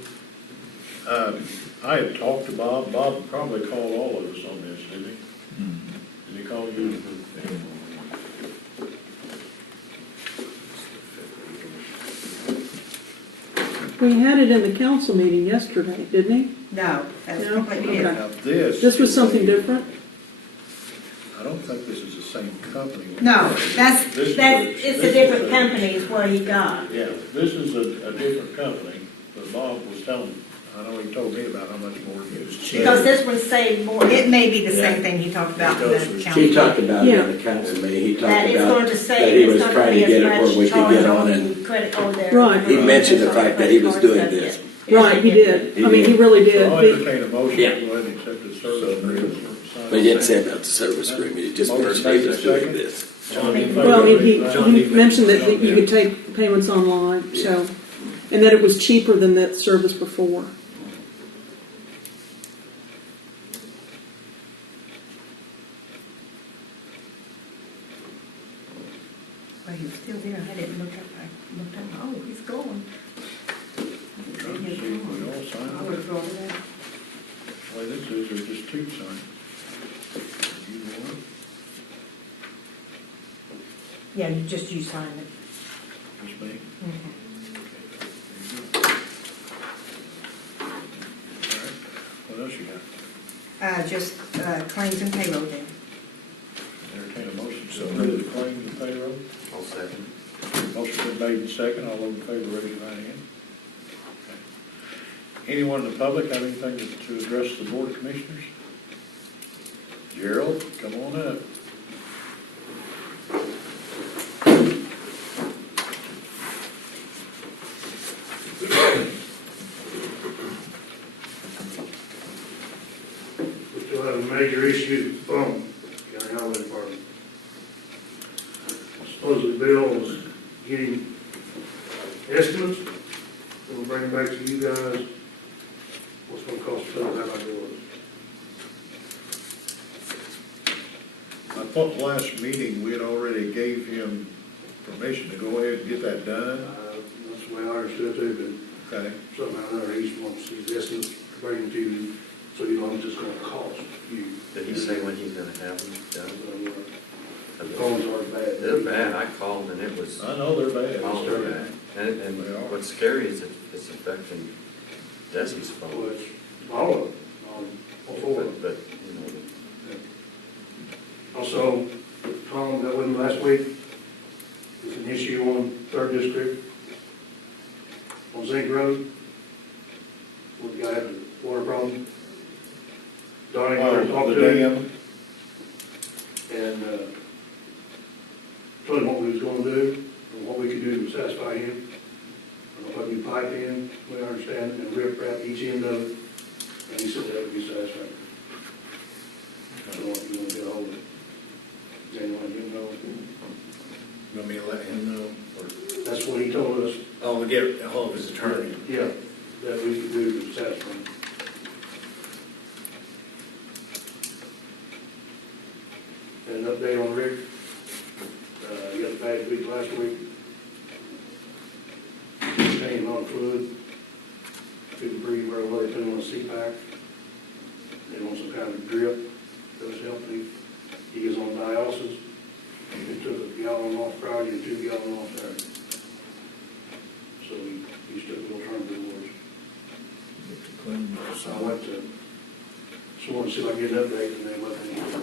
long. I had talked to Bob. Bob probably called all of us on this, didn't he? Did he call you? We had it in the council meeting yesterday, didn't he? No, that's No? completely Okay. different. Now, This was something different? I don't think this is the same company. No, it's This a is different company is what he got. Yeah, this is a different company, but Bob was telling, I know he told me about how much more it was. Because this one saved more, it may be the same thing he talked about in the She council. talked about it Yeah. in the council meeting, he talked That it's about going to that save, he it's was not trying going to to be get as it where we much could charge get on on and the credit or their. Right. he mentioned the fact that he was doing this. Right, he did. I mean, he really So did. I'll entertain a motion to Yeah. go ahead and accept the service agreement. But he didn't say about the service agreement, he just mentioned he was doing this. Well, I mean, he mentioned that you could take payments online, so, and that it was cheaper than that service before. Well, he was still there, I didn't look up, I looked up, oh, he's gone. Trying to see if we all sign I it. would have brought it up. Well, this is, there's just two signed. You want it? Yeah, you sign it. Just me? All right. What else you got? Just claims and payroll then. Entertain a motion to approve the claims and payroll. I'll second. Motion been made and second. All those in favor, raise your right hand. Okay. Anyone in the public have anything to address the board of commissioners? Gerald, come on up. We still have a major issue with the phone, county highway department. Supposedly Bill was getting estimates, we'll bring them back to you guys. What's gonna cost us, how much it was. I thought last meeting we had already gave him permission to go ahead and get that done. That's the way I understood it too, Okay. but somehow or another, he just wants these estimates to bring them to you, so you know what it's gonna cost you. Did he say when he's gonna have them done? The phones are bad. They're bad, I called and it was. I know they're bad. Oh, they're bad. And They are. what's scary is it's affecting Desi's Well, phone. it's all of them, all four of them. But, you know, Also, Tom got with me last week, there's an issue on Third District, on Zink Road, where the guy had a water problem. Donnie went and talked The to him, dam. and, told him what we was gonna do, and what we could do to satisfy him. I don't know if I do pipe in, we understand, and rip wrap each end of it, and he said that would be satisfactory. I don't know if you wanna get a hold of it. Anyone you know? You want me to let him know? Or That's what he told us. Oh, we get a hold of his attorney. Yeah, that we could do to satisfy him. And an update on Rick, week, last week. Staying on fluid. Couldn't breathe very well, they put him on a CPAP. They want some kind of drip, does help him. He is on dialysis. They took a gallon off Friday and 2 gallons off Saturday. So he took a little turn to the woods. So I went to, just wanted to see if I can get an update, and they let me know. So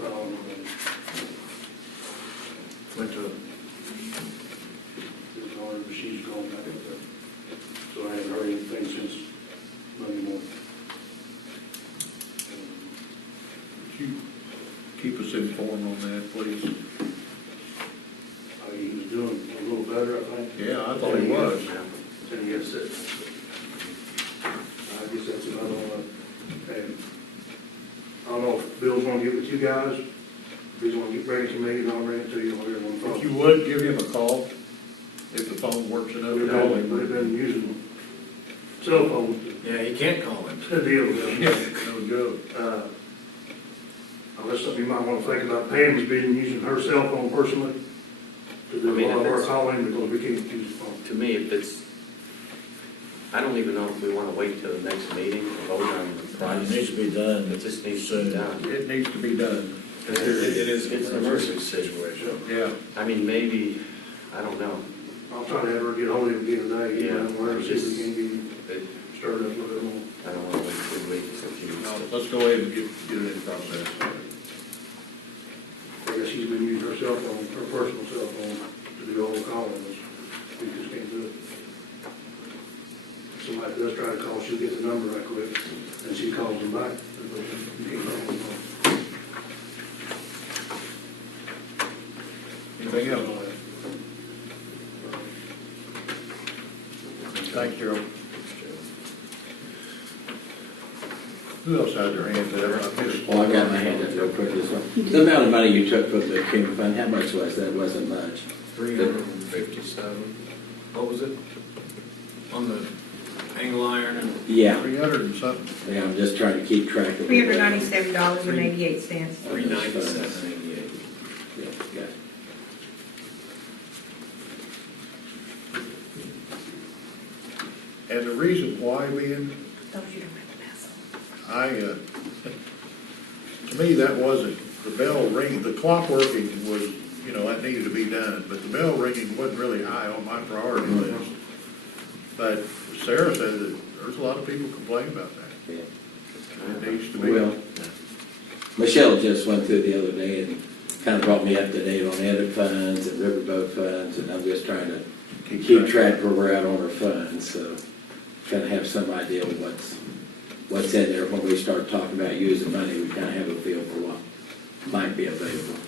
I don't know. Went to, She's gone back up there. So I haven't heard anything since Monday morning. could you keep us informed on that, please? He was doing a little better, I think. Yeah, I thought he was. Then he gets it. I guess that's another one. And I don't know if Bill's gonna get with you guys. If he's gonna get ready to me, and I'll bring it to you on here on the phone. If you would, give him a call, if the phone works enough. We've been using cell phones. Yeah, you can't call him. To deal with it. Yeah, no joke. Unless something you might wanna think about Pam's been using her cell phone personally to do I mean, a lot of if our it's- calling, because we can't use the phone. To me, if it's, I don't even know if we want to wait till the next meeting to vote on the price. It needs to be done. It just needs to be done. It needs to be done. It is It's an emergency situation. Yeah. I mean, maybe, I don't know. I'll try to have her get hold of him again today, you Yeah, know, where I'm see if just- we can get It- started up a little bit more. I don't want to wait 2 weeks if you. No, let's go ahead and get it in process. I guess she's been using her cell phone, her personal cell phone, to do all the calling, we just can't do it. Somebody does try to call, she'll get the number right quick, and she calls them back. You can't call them back. Anything else? Thanks, Gerald. Who else had their hand up? I missed. Well, I got my hand up real quick as well. The amount of money you took from the FEMA fund, how much was that? Wasn't much. 357. What was it? On the angle iron and Yeah, 300 and something. yeah, I'm just trying to keep track of. $397.88. 397.88. Yeah, yeah. And the reason why being, Those you don't have to pass on. to me, that wasn't, the bell ringing, the clock working was, that needed to be done, but the bell ringing wasn't really high on my priority list. But Sarah said that there's a lot of people complain about that. Yeah. It needs to be. Well, Michelle just went through the other day and kind of brought me up to date on other funds and riverboat funds, and I'm just trying to keep track where we're at on our funds, so kind of have some idea of what's in there. When we start talking about using money, we kind of have a feel for what might be available.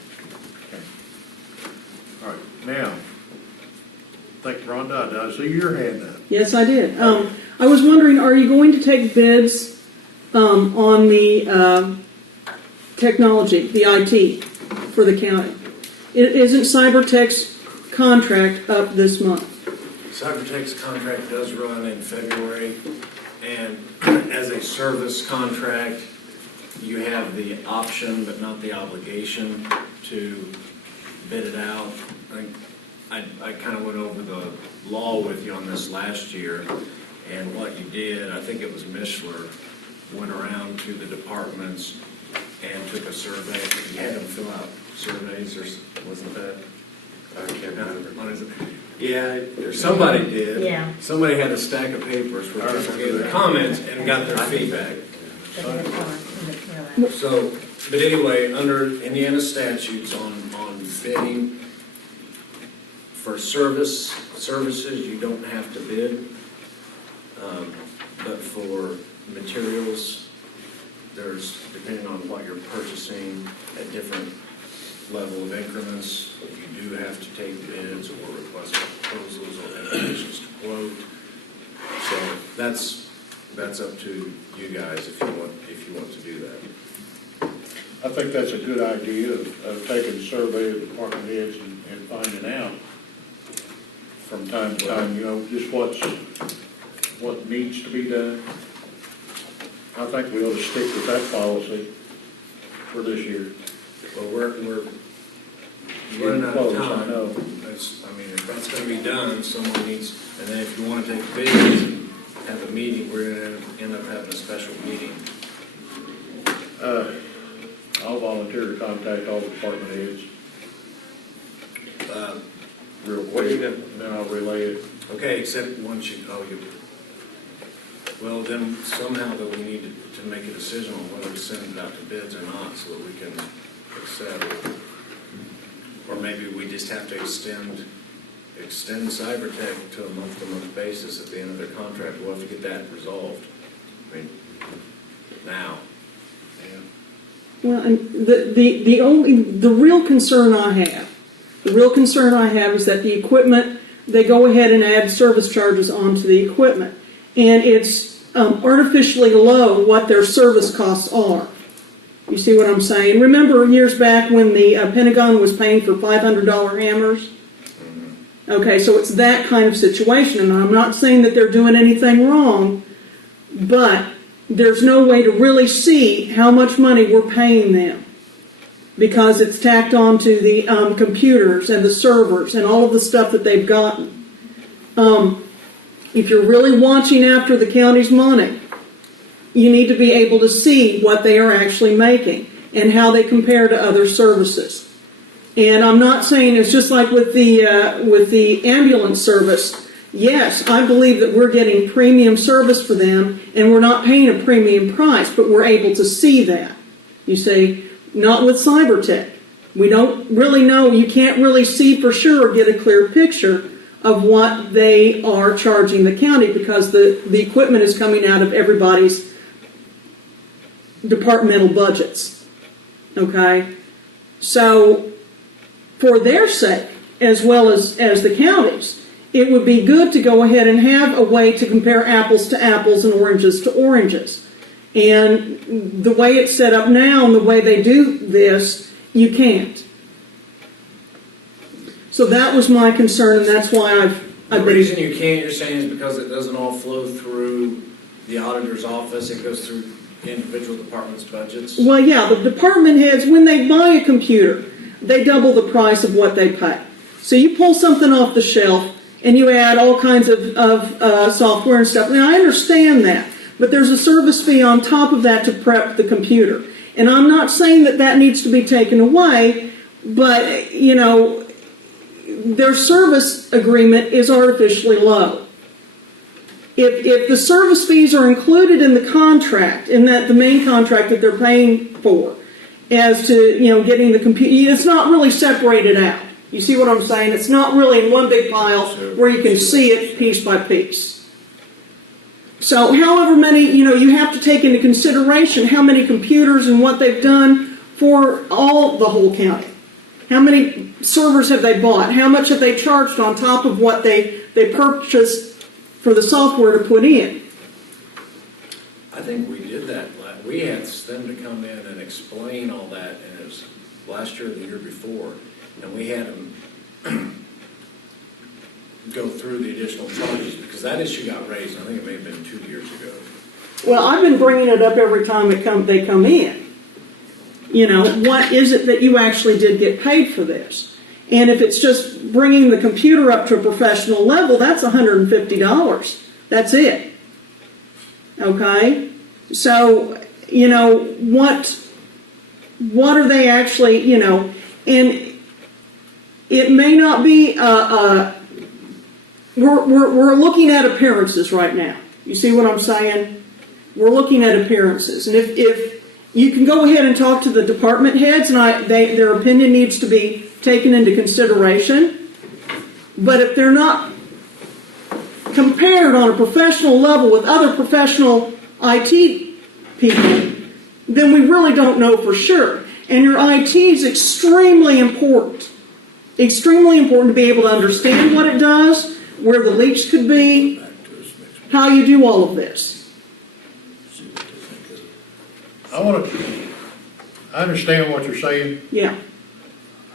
All right, now, I think Rhonda, did I see your hand up? Yes, I did. I was wondering, are you going to take bids on the technology, the IT, for the county? Isn't CyberTech's contract up this month? CyberTech's contract does run in February, and as a service contract, you have the option but not the obligation to bid it out. I kind of went over the law with you on this last year, and what you did, I think it was Mishler, went around to the departments and took a survey. You had them fill out surveys, or wasn't that? I can't remember. What is it? Yeah, somebody did. Yeah. Somebody had a stack of papers where people gave their comments and got their feedback. So, but anyway, under Indiana statutes on bidding for services, you don't have to bid. But for materials, there's, depending on what you're purchasing at different level of increments, you do have to take bids or request proposals or applications to quote. So that's up to you guys if you want to do that. I think that's a good idea of taking a survey of department heads and finding out from time to time, just what needs to be done. I think we ought to stick with that policy for this year. Well, we're You're running out of Close, I time. know. I mean, if that's gonna be done, someone needs, and then if you wanna take bids and have a meeting, we're gonna end up having a special meeting. I'll volunteer to contact all the department heads real What are you quick, gonna- and then I'll relay it. Okay, except once you, well, then somehow that we need to make a decision on whether to send it out to bids or not, so that we can accept. Or maybe we just have to extend Cybertech to a month-to-month basis at the end of their contract. We'll have to get that resolved. I mean, now. Well, and the real concern I have is that the equipment, they go ahead and add service charges onto the equipment. And it's artificially low what their service costs are. You see what I'm saying? Remember years back when the Pentagon was paying for $500 hammers? Okay, so it's that kind of situation, and I'm not saying that they're doing anything wrong, but there's no way to really see how much money we're paying them because it's tacked onto the computers and the servers and all of the stuff that they've gotten. If you're really watching after the county's money, you need to be able to see what they are actually making and how they compare to other services. And I'm not saying it's just like with the ambulance service. Yes, I believe that we're getting premium service for them and we're not paying a premium price, but we're able to see that. You see, not with Cybertech. We don't really know, you can't really see for sure or get a clear picture of what they are charging the county because the equipment is coming out of everybody's departmental budgets. Okay? So, for their sake, as well as the county's, it would be good to go ahead and have a way to compare apples to apples and oranges to oranges. And the way it's set up now and the way they do this, you can't. So that was my concern, and that's why The reason you can't, you're saying, is because it doesn't all flow through the auditor's office, it goes through individual departments' budgets? Well, yeah, the department heads, when they buy a computer, they double the price of what they pay. So you pull something off the shelf and you add all kinds of software and stuff. Now, I understand that, but there's a service fee on top of that to prep the computer. And I'm not saying that that needs to be taken away, but, you know, their service agreement is artificially low. If the service fees are included in the contract, in that the main contract that they're paying for, as to, you know, getting the computer, it's not really separated out. You see what I'm saying? It's not really in one big pile where you can see it piece by piece. So however many, you know, you have to take into consideration how many computers and what they've done for the whole county. How many servers have they bought? How much have they charged on top of what they purchased for the software to put in? I think we did that. We had them to come in and explain all that, and it was last year or the year before, and we had them go through the additional charges, because that issue got raised, I think it may have been 2 years ago. Well, I've been bringing it up every time they come in. You know, what is it that you actually did get paid for this? And if it's just bringing the computer up to a professional level, that's $150. That's it. Okay? So, you know, what are they actually, you know, and it may not be, we're looking at appearances right now. You see what I'm saying? We're looking at appearances. And if you can go ahead and talk to the department heads, and their opinion needs to be taken into consideration. But if they're not compared on a professional level with other professional IT people, then we really don't know for sure. And your IT is extremely important. Extremely important to be able to understand what it does, where the leaks could be, how you do all of this. I understand what you're saying. Yeah.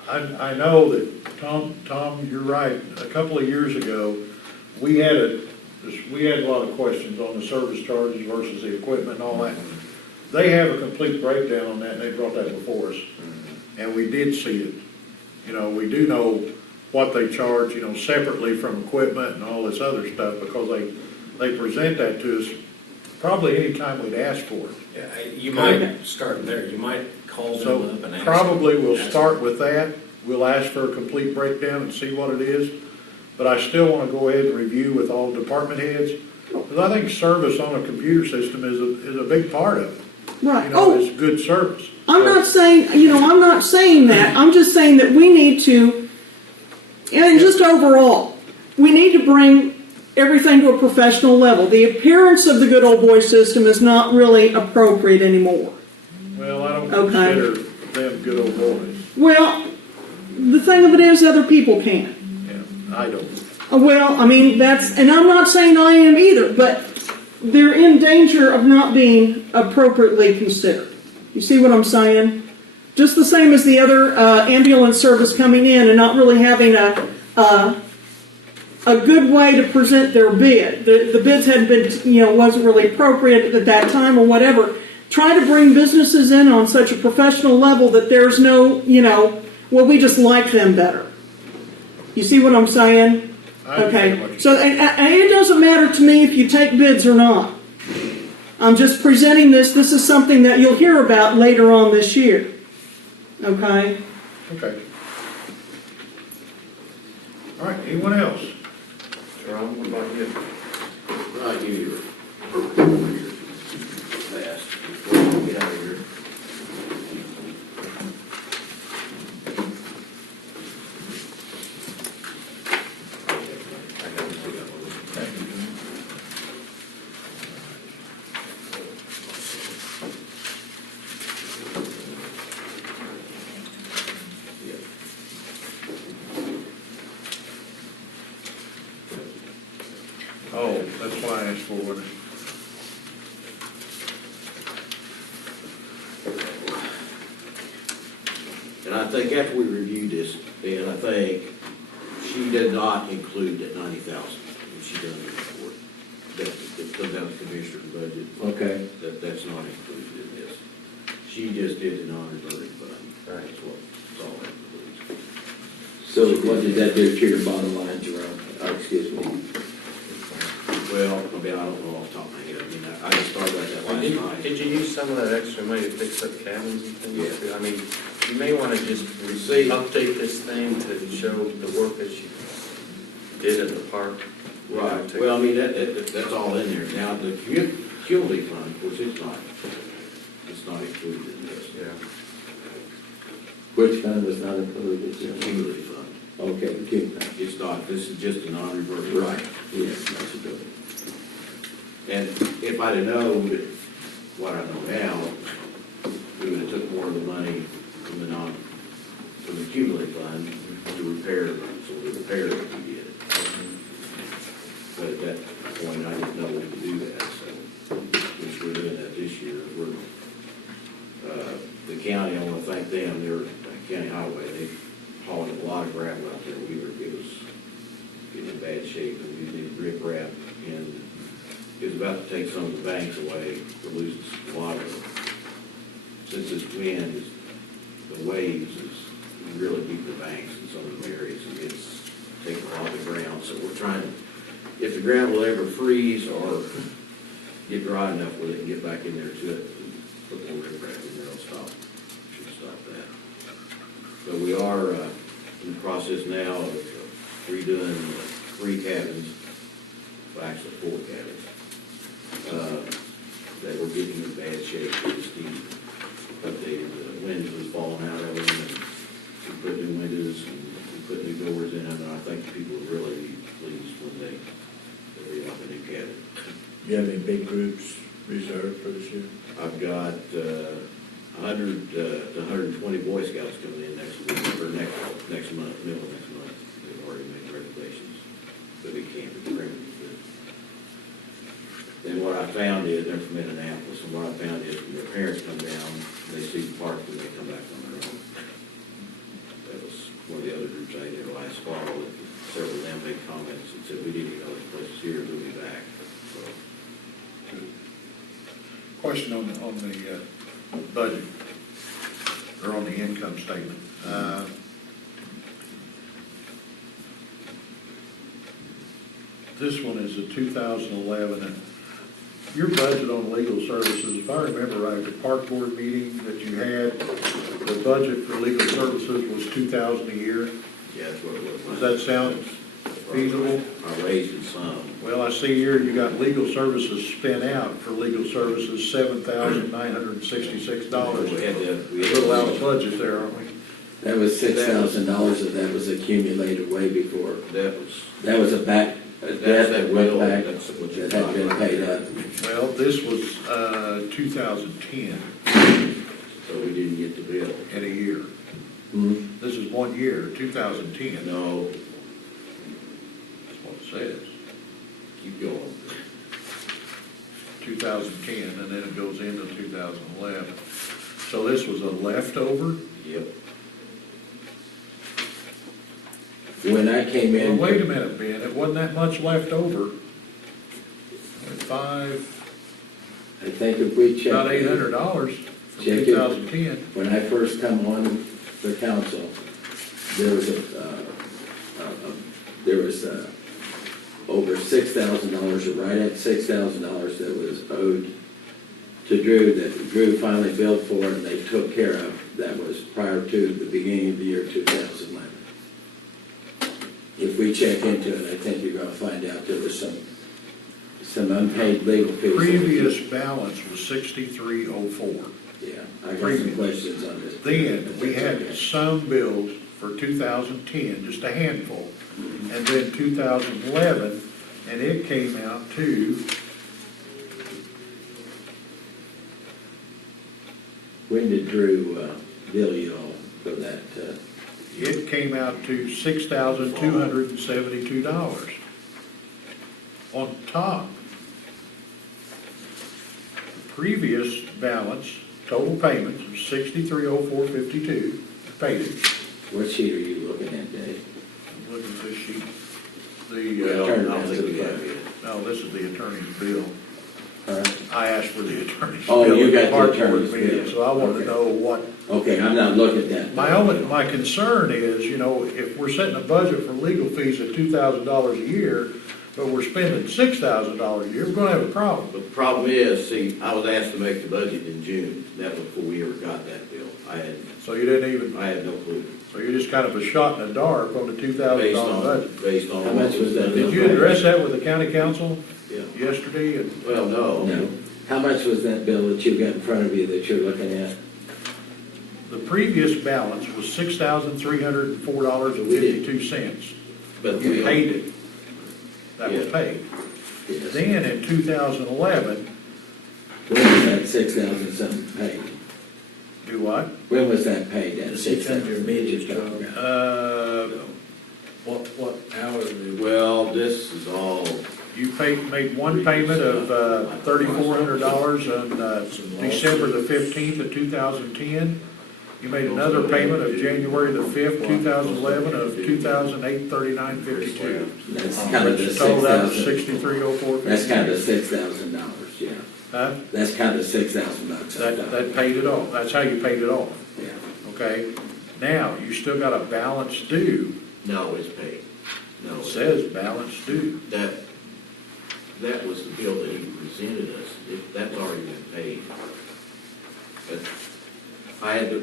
I know that, Tom, you're right. A couple of years ago, we had a lot of questions on the service charges versus the equipment and all that. They have a complete breakdown on that, and they brought that before us. And we did see it. You know, we do know what they charge, you know, separately from equipment and all this other stuff, because they present that to us probably anytime we'd ask for it. Yeah, you might start there, you might call them So up and ask. probably we'll ask start them. with that. We'll ask for a complete breakdown and see what it is. But I still want to go ahead and review with all department heads, because I think service on a computer system is a big part of it. Right. You know, Oh, it's good service. I'm not saying, I'm not saying that. I'm just saying that we need to, and just overall, we need to bring everything to a professional level. The appearance of the good old boy system is not really appropriate anymore. Well, I don't Okay. consider them good old boys. Well, the thing of it is, other people can. Yeah, I don't. Well, I mean, and I'm not saying I am either, but they're in danger of not being appropriately considered. You see what I'm saying? Just the same as the other ambulance service coming in and not really having a good way to present their bid. The bids hadn't been, wasn't really appropriate at that time or whatever. Try to bring businesses in on such a professional level that there's no, well, we just like them better. You see what I'm saying? Okay. So, and it doesn't matter to me if you take bids or not. I'm just presenting this. This is something that you'll hear about later on this year. Okay? Okay. All right, anyone else? Jerome, what about you? Right, you're fast before we get out of here. Oh, that's why I asked for it. And I think after we reviewed this, Ben, I think she did not include that 90,000 when she done the report. That comes out of the commissioner's budget. Okay. That's not included in this. She just did the non-reverting fund. That's what, that's all that includes. So what did that do to your bottom line, Jerome? Excuse me. Well, I mean, I don't know off the top of my head. I mean, I just thought about that last night. Did you use some of that extra money to fix up cabins and things? Yeah. I mean, you may want to just update this thing to show the work that you did at the park. Right, well, I mean, that's all in there. Now, the cumulative fund, of course, it's not included in this. Yeah. Which fund was not included? The cumulative fund. Okay, okay. It's not, this is just a non-reverting. Right, yes, that's a good one. And if I'd have known what I know now, we would have took more of the money from the cumulative fund to repair, so the repair that we did. But at that point, I didn't know we could do that, so, which we're doing that this year. The county, I want to thank them, they're county highway, they hauled a lot of gravel out there. It was getting in bad shape, and we needed rip wrap, and it was about to take some of the banks away. We're losing a lot of them. Since this wind, the waves is really beat the banks in some of the areas, and it's taking a lot of the ground. So we're trying to, if the ground will ever freeze or get dry enough where they can get back in there to it, and put more rip wrap in there, it'll should stop that. So we are in the process now of redoing 3 cabins, well, actually 4 cabins, that we're getting in bad shape. The windows was falling out of them, and we put new windows and we put new doors in them, and I think people will really be pleased when they have a new cabin. Do you have any big groups reserved for this year? I've got 100 to 120 Boy Scouts coming in next week, or next month, middle of next month. They've already made reservations. They'll be camping for them. Then what I found is, they're from Indianapolis, and what I found is when their parents come down, they see the park, and they come back on their own. That was one of the other groups I did last fall, that several of them made comments and said, we didn't even know this place was here, we'll be back. So, Question on the budget, or on the income statement. this one is the 2011. And your budget on legal services, if I remember right, the park board meeting that you had, the budget for legal services was 2,000 a year. Yeah, that's what it was. Does that sound feasible? I raised it some. Well, I see here you got legal services spent out for legal services, $7,966. We had to, A little out of budget there, aren't we? That was $6,000 of that was accumulated way before. That was a debt that went back, that had been paid up. Well, this was 2010 So we didn't get the bill. in a year. Hmm? This is 1 year, 2010. No, That's what it says. keep going. 2010, and then it goes into 2011. So this was a leftover? Yep. When I came Well, in. wait a minute, Ben, it wasn't that much left over. I think if we check. About $800 from Check it. 2010. When I first come on the council, there was over $6,000, or right at $6,000 that was owed to Drew, that Drew finally billed for and they took care of. That was prior to the beginning of the year 2011. If we check into it, I think you're gonna find out there was some unpaid legal fees. Previous balance was 6304. Yeah, I got some questions on this. Then we had some bills for 2010, just a handful, and then 2011, and it came out to, When did Drew bill you all for that? it came out to $6,272 on top. The previous balance, total payments, was 6304.52, paid it. What sheet are you looking at, Dave? I'm looking at this sheet. Turn around to the back. No, this is the attorney's bill. Huh? I asked for the attorney's Oh, bill. you at got the park board attorney's meeting, bill. So I wanted to Okay. know what, Okay, I'm not looking at that. my concern is, you know, if we're setting a budget for legal fees at $2,000 a year, but we're spending $6,000 a year, we're gonna have a problem. But the problem is, see, I was asked to make the budget in June. That was before we ever got that bill. I had So you didn't even, no clue. so you're just kind of a shot in the dark on the $2,000 budget. Based on. How much was that bill? Did you address that with the county council Yeah. yesterday? And Well, no. How much was that bill that you got in front of you that you're looking at? the previous balance was $6,304.52. But You paid it. That was Yeah. paid. Yes. Then in 2011, When was that 6,000 something paid? do what? When was that paid? That 600 midget job. What hourly? Well, this is all. You made one payment of $3,400 on December the 15th of 2010. You made another payment of January the 5th, 2011 of $2,839.52. That's kind of the Total out to 6,000. $6304.52. That's kind of $6,000, yeah. Huh? That's kind of $6,000. That paid it off. That's how you paid it off. Yeah. Okay? Now, you still got a balance due. No, it's paid. No. It says balance due. That was the bill that he presented us. That's already been paid. But I had to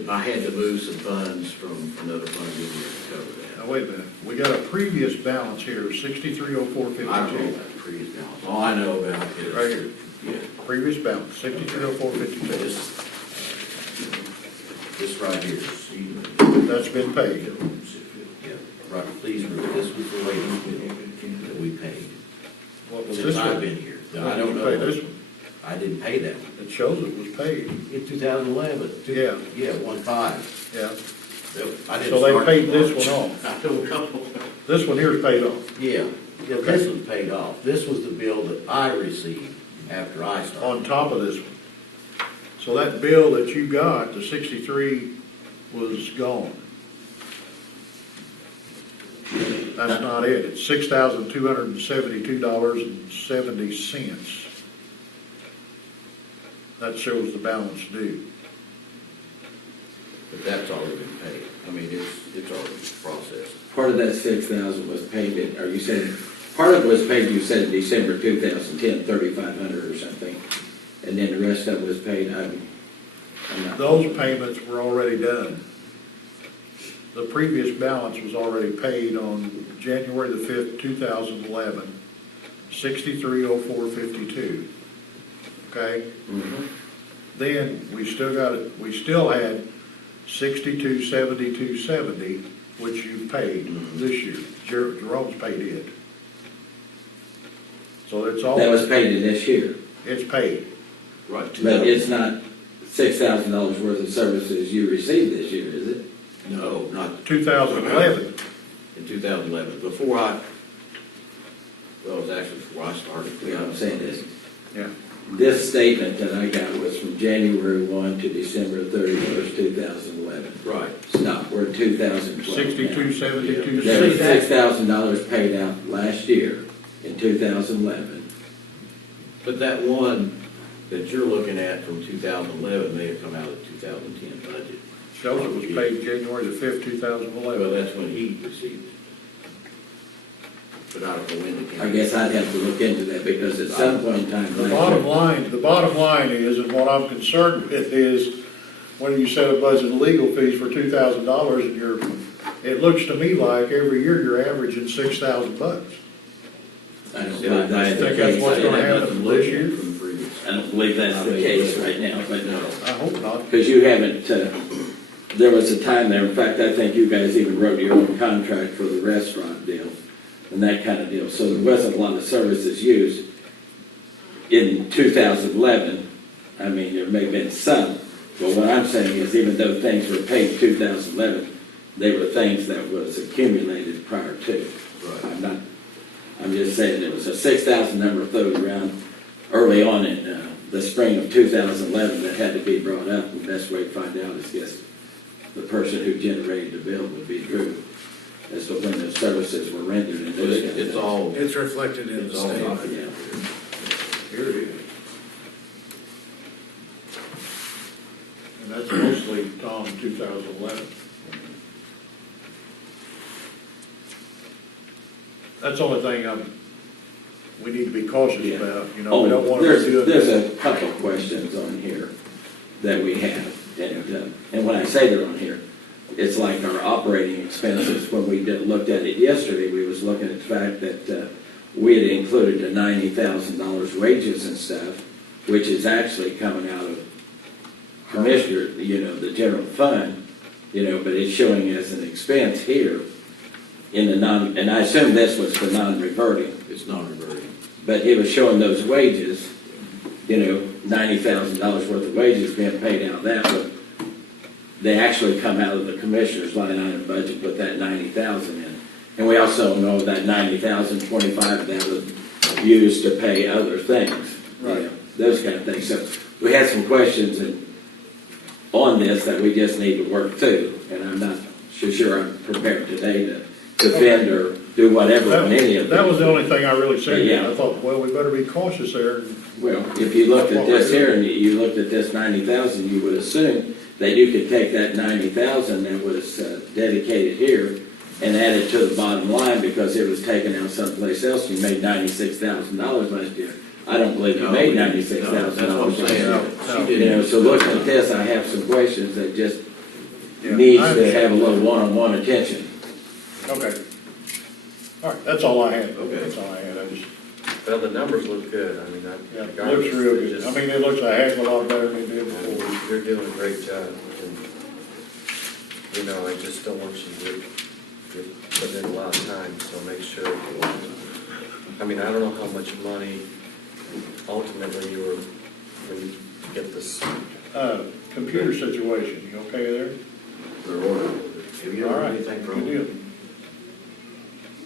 move some funds from another fund to cover that. Now, wait a minute. We got a previous balance here, I don't know 6304.52. about the previous balance. All I know about is. Right here. Yeah. Previous balance, 6304.52. This right here. That's been paid. Yeah, right, please, remember, this was the latest bill that we paid. What was Since this I've one? been here. When I did don't you know. pay this one? I didn't pay that one. It shows it was paid. In 2011. Yeah, Yeah, 1.5. yeah. I didn't So they start- paid this one off. I don't know. This one here is paid off. Yeah, this was paid off. This was the bill that I received after I started. On top of this one. So that bill that you got, the 63, was gone. That's not it. It's $6,272.70. That shows the balance due. But that's already been paid. I mean, it's already processed. Part of that 6,000 was paid, are you saying part of it was paid, you said December 2010, 3,500 or something, and then the rest of it was paid, I'm not. Those payments were already done. The previous balance was already paid on January the 5th, 2011, 6304.52. Okay? Then we still had 6272.70, which you paid this year. Jerome's paid it. So it's all. That was paid in this year. It's paid. Right. But it's not $6,000 worth of services you received this year, is it? No, not 2011. in 2011, before well, it was actually before I started. Yeah, I'm saying this. Yeah. This statement that I got was from January 1 to December 31st, 2011. Right. Stop, we're in 2012. 6272. There was $6,000 paid out last year in 2011. But that one that you're looking at from 2011 may have come out of the 2010 budget. Shows it was paid January the 5th, 2011. Well, that's when he received it. But I don't know when it came. I guess I'd have to look into that because at some point in time. The bottom line is, and what I'm concerned with is, when you set a budget of legal fees for $2,000 and it looks to me like every year you're averaging $6,000. I don't believe that's the think that's case. what's gonna happen this year? I don't believe that's the case right now, but no. I hope not. Because you haven't, there was a time there, in fact, I think you guys even wrote your own contract for the restaurant deal and that kind of deal. So there wasn't a lot of services used. In 2011, I mean, there may have been some, but what I'm saying is even though things were paid in 2011, they were things that was accumulated prior to. Right. I'm just saying there was a 6,000 number thrown around early on in the spring of 2011 that had to be brought up. And the best way to find out is guess the person who generated the bill would be Drew as to when the services were rendered. And those kind of It's things. all. It's reflected in the It's all statement. documented. Here it is. And that's mostly Tom 2011. That's the only thing we need to be cautious about, we don't want to do it. There's a couple of questions on here that we have, and when I say they're on here, it's like our operating expenses. When we looked at it yesterday, we was looking at the fact that we had included the $90,000 wages and stuff, which is actually coming out of Commissioner, the general fund, but it's showing as an expense here in the and I assume this was for non-reverting. It's non-reverting. But it was showing those wages, $90,000 worth of wages being paid out of that, but they actually come out of the commissioner's line item budget with that $90,000 in. And we also know that $90,000, 25 of that was used to pay other things, those kind of things. So we had some questions on this that we just need to work through, and I'm not sure I'm prepared today to defend or do whatever on any of That them. was the only thing I really said. Yeah. I thought, well, we better be cautious there. Well, if you looked at this here and you looked at this 90,000, you would assume that you could take that 90,000 that was dedicated here and add it to the bottom line because it was taken out someplace else. You made $96,000 last year. I don't believe you made $96,000 last year. So looking at this, I have some questions that just needs to have a little one-on-one attention. Okay. All right, that's all I had. Okay. That's all I had. Well, the numbers look good. I mean, Yeah, it looks real good. I mean, it looks a heck of a lot better than it did before. You're doing a great job. And, I just don't want you to put in a lot of time, so make sure. I mean, I don't know how much money ultimately when you get this. Computer situation, you okay there? They're ordering. Have you All ever right, had anything good from deal. them?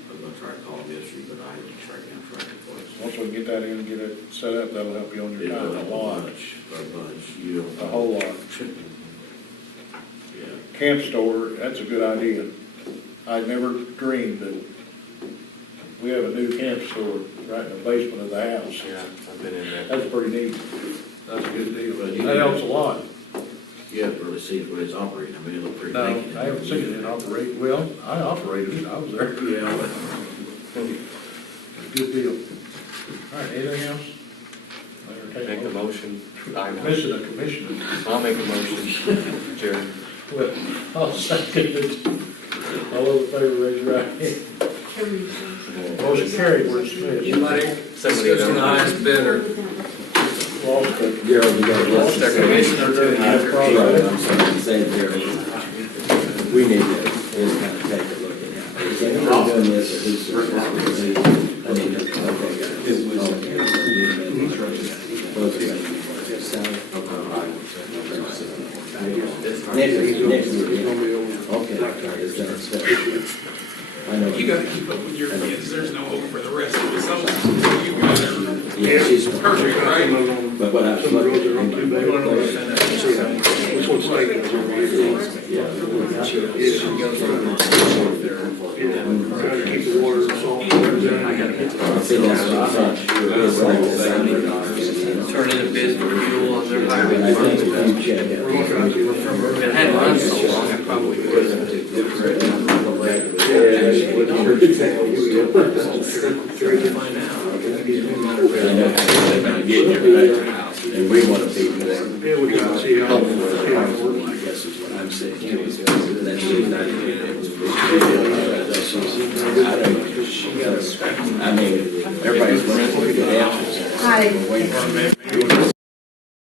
I was gonna try to call them yesterday, but I had to track down tracking points. Once we get that in and get it set up, that'll help you on your time a lot. A bunch, you don't. A whole lot. Yeah. Camp store, that's a good idea. I never dreamed that we have a new camp store right in the basement of the house. Yeah, I've been in there. That's pretty neat. That's a good deal. But That helps a lot. You haven't really seen it when it's operating. I mean, it looked pretty No, naked. I haven't seen it in operate. Well, I operated it. I was there. Yeah. Good deal. All right, anything else? Make a motion. Missing a commissioner. I'll make a motion, Jerry. Well, I'll second it. All those in favor, raise your right hand. Motion carried, we're dismissed. Somebody Discussion don't. eyes better. Lost it. Gerald, you gotta Lost their commissioner too. I'm sorry, say it, Gerald. We need to just kind of take a look at that. Is anybody doing this or who's? I mean, okay, Next week, okay. I know. You gotta keep up with your kids, there's no hope for the rest of the summer. You gotta. Yeah, she's Perfect, right? But what I was looking at. Keep the water salt. See, that's what I thought. It's like the same. Turn in a bid for fuel on their highway. But I think if you check it. If it hadn't run so long, I probably would have. Find out. I know how they're gonna get your house, and we wanna be more. Yeah, we gotta see how. I guess is what I'm saying. That's not I mean, everybody's running for good answers. Hi. We're waiting for them.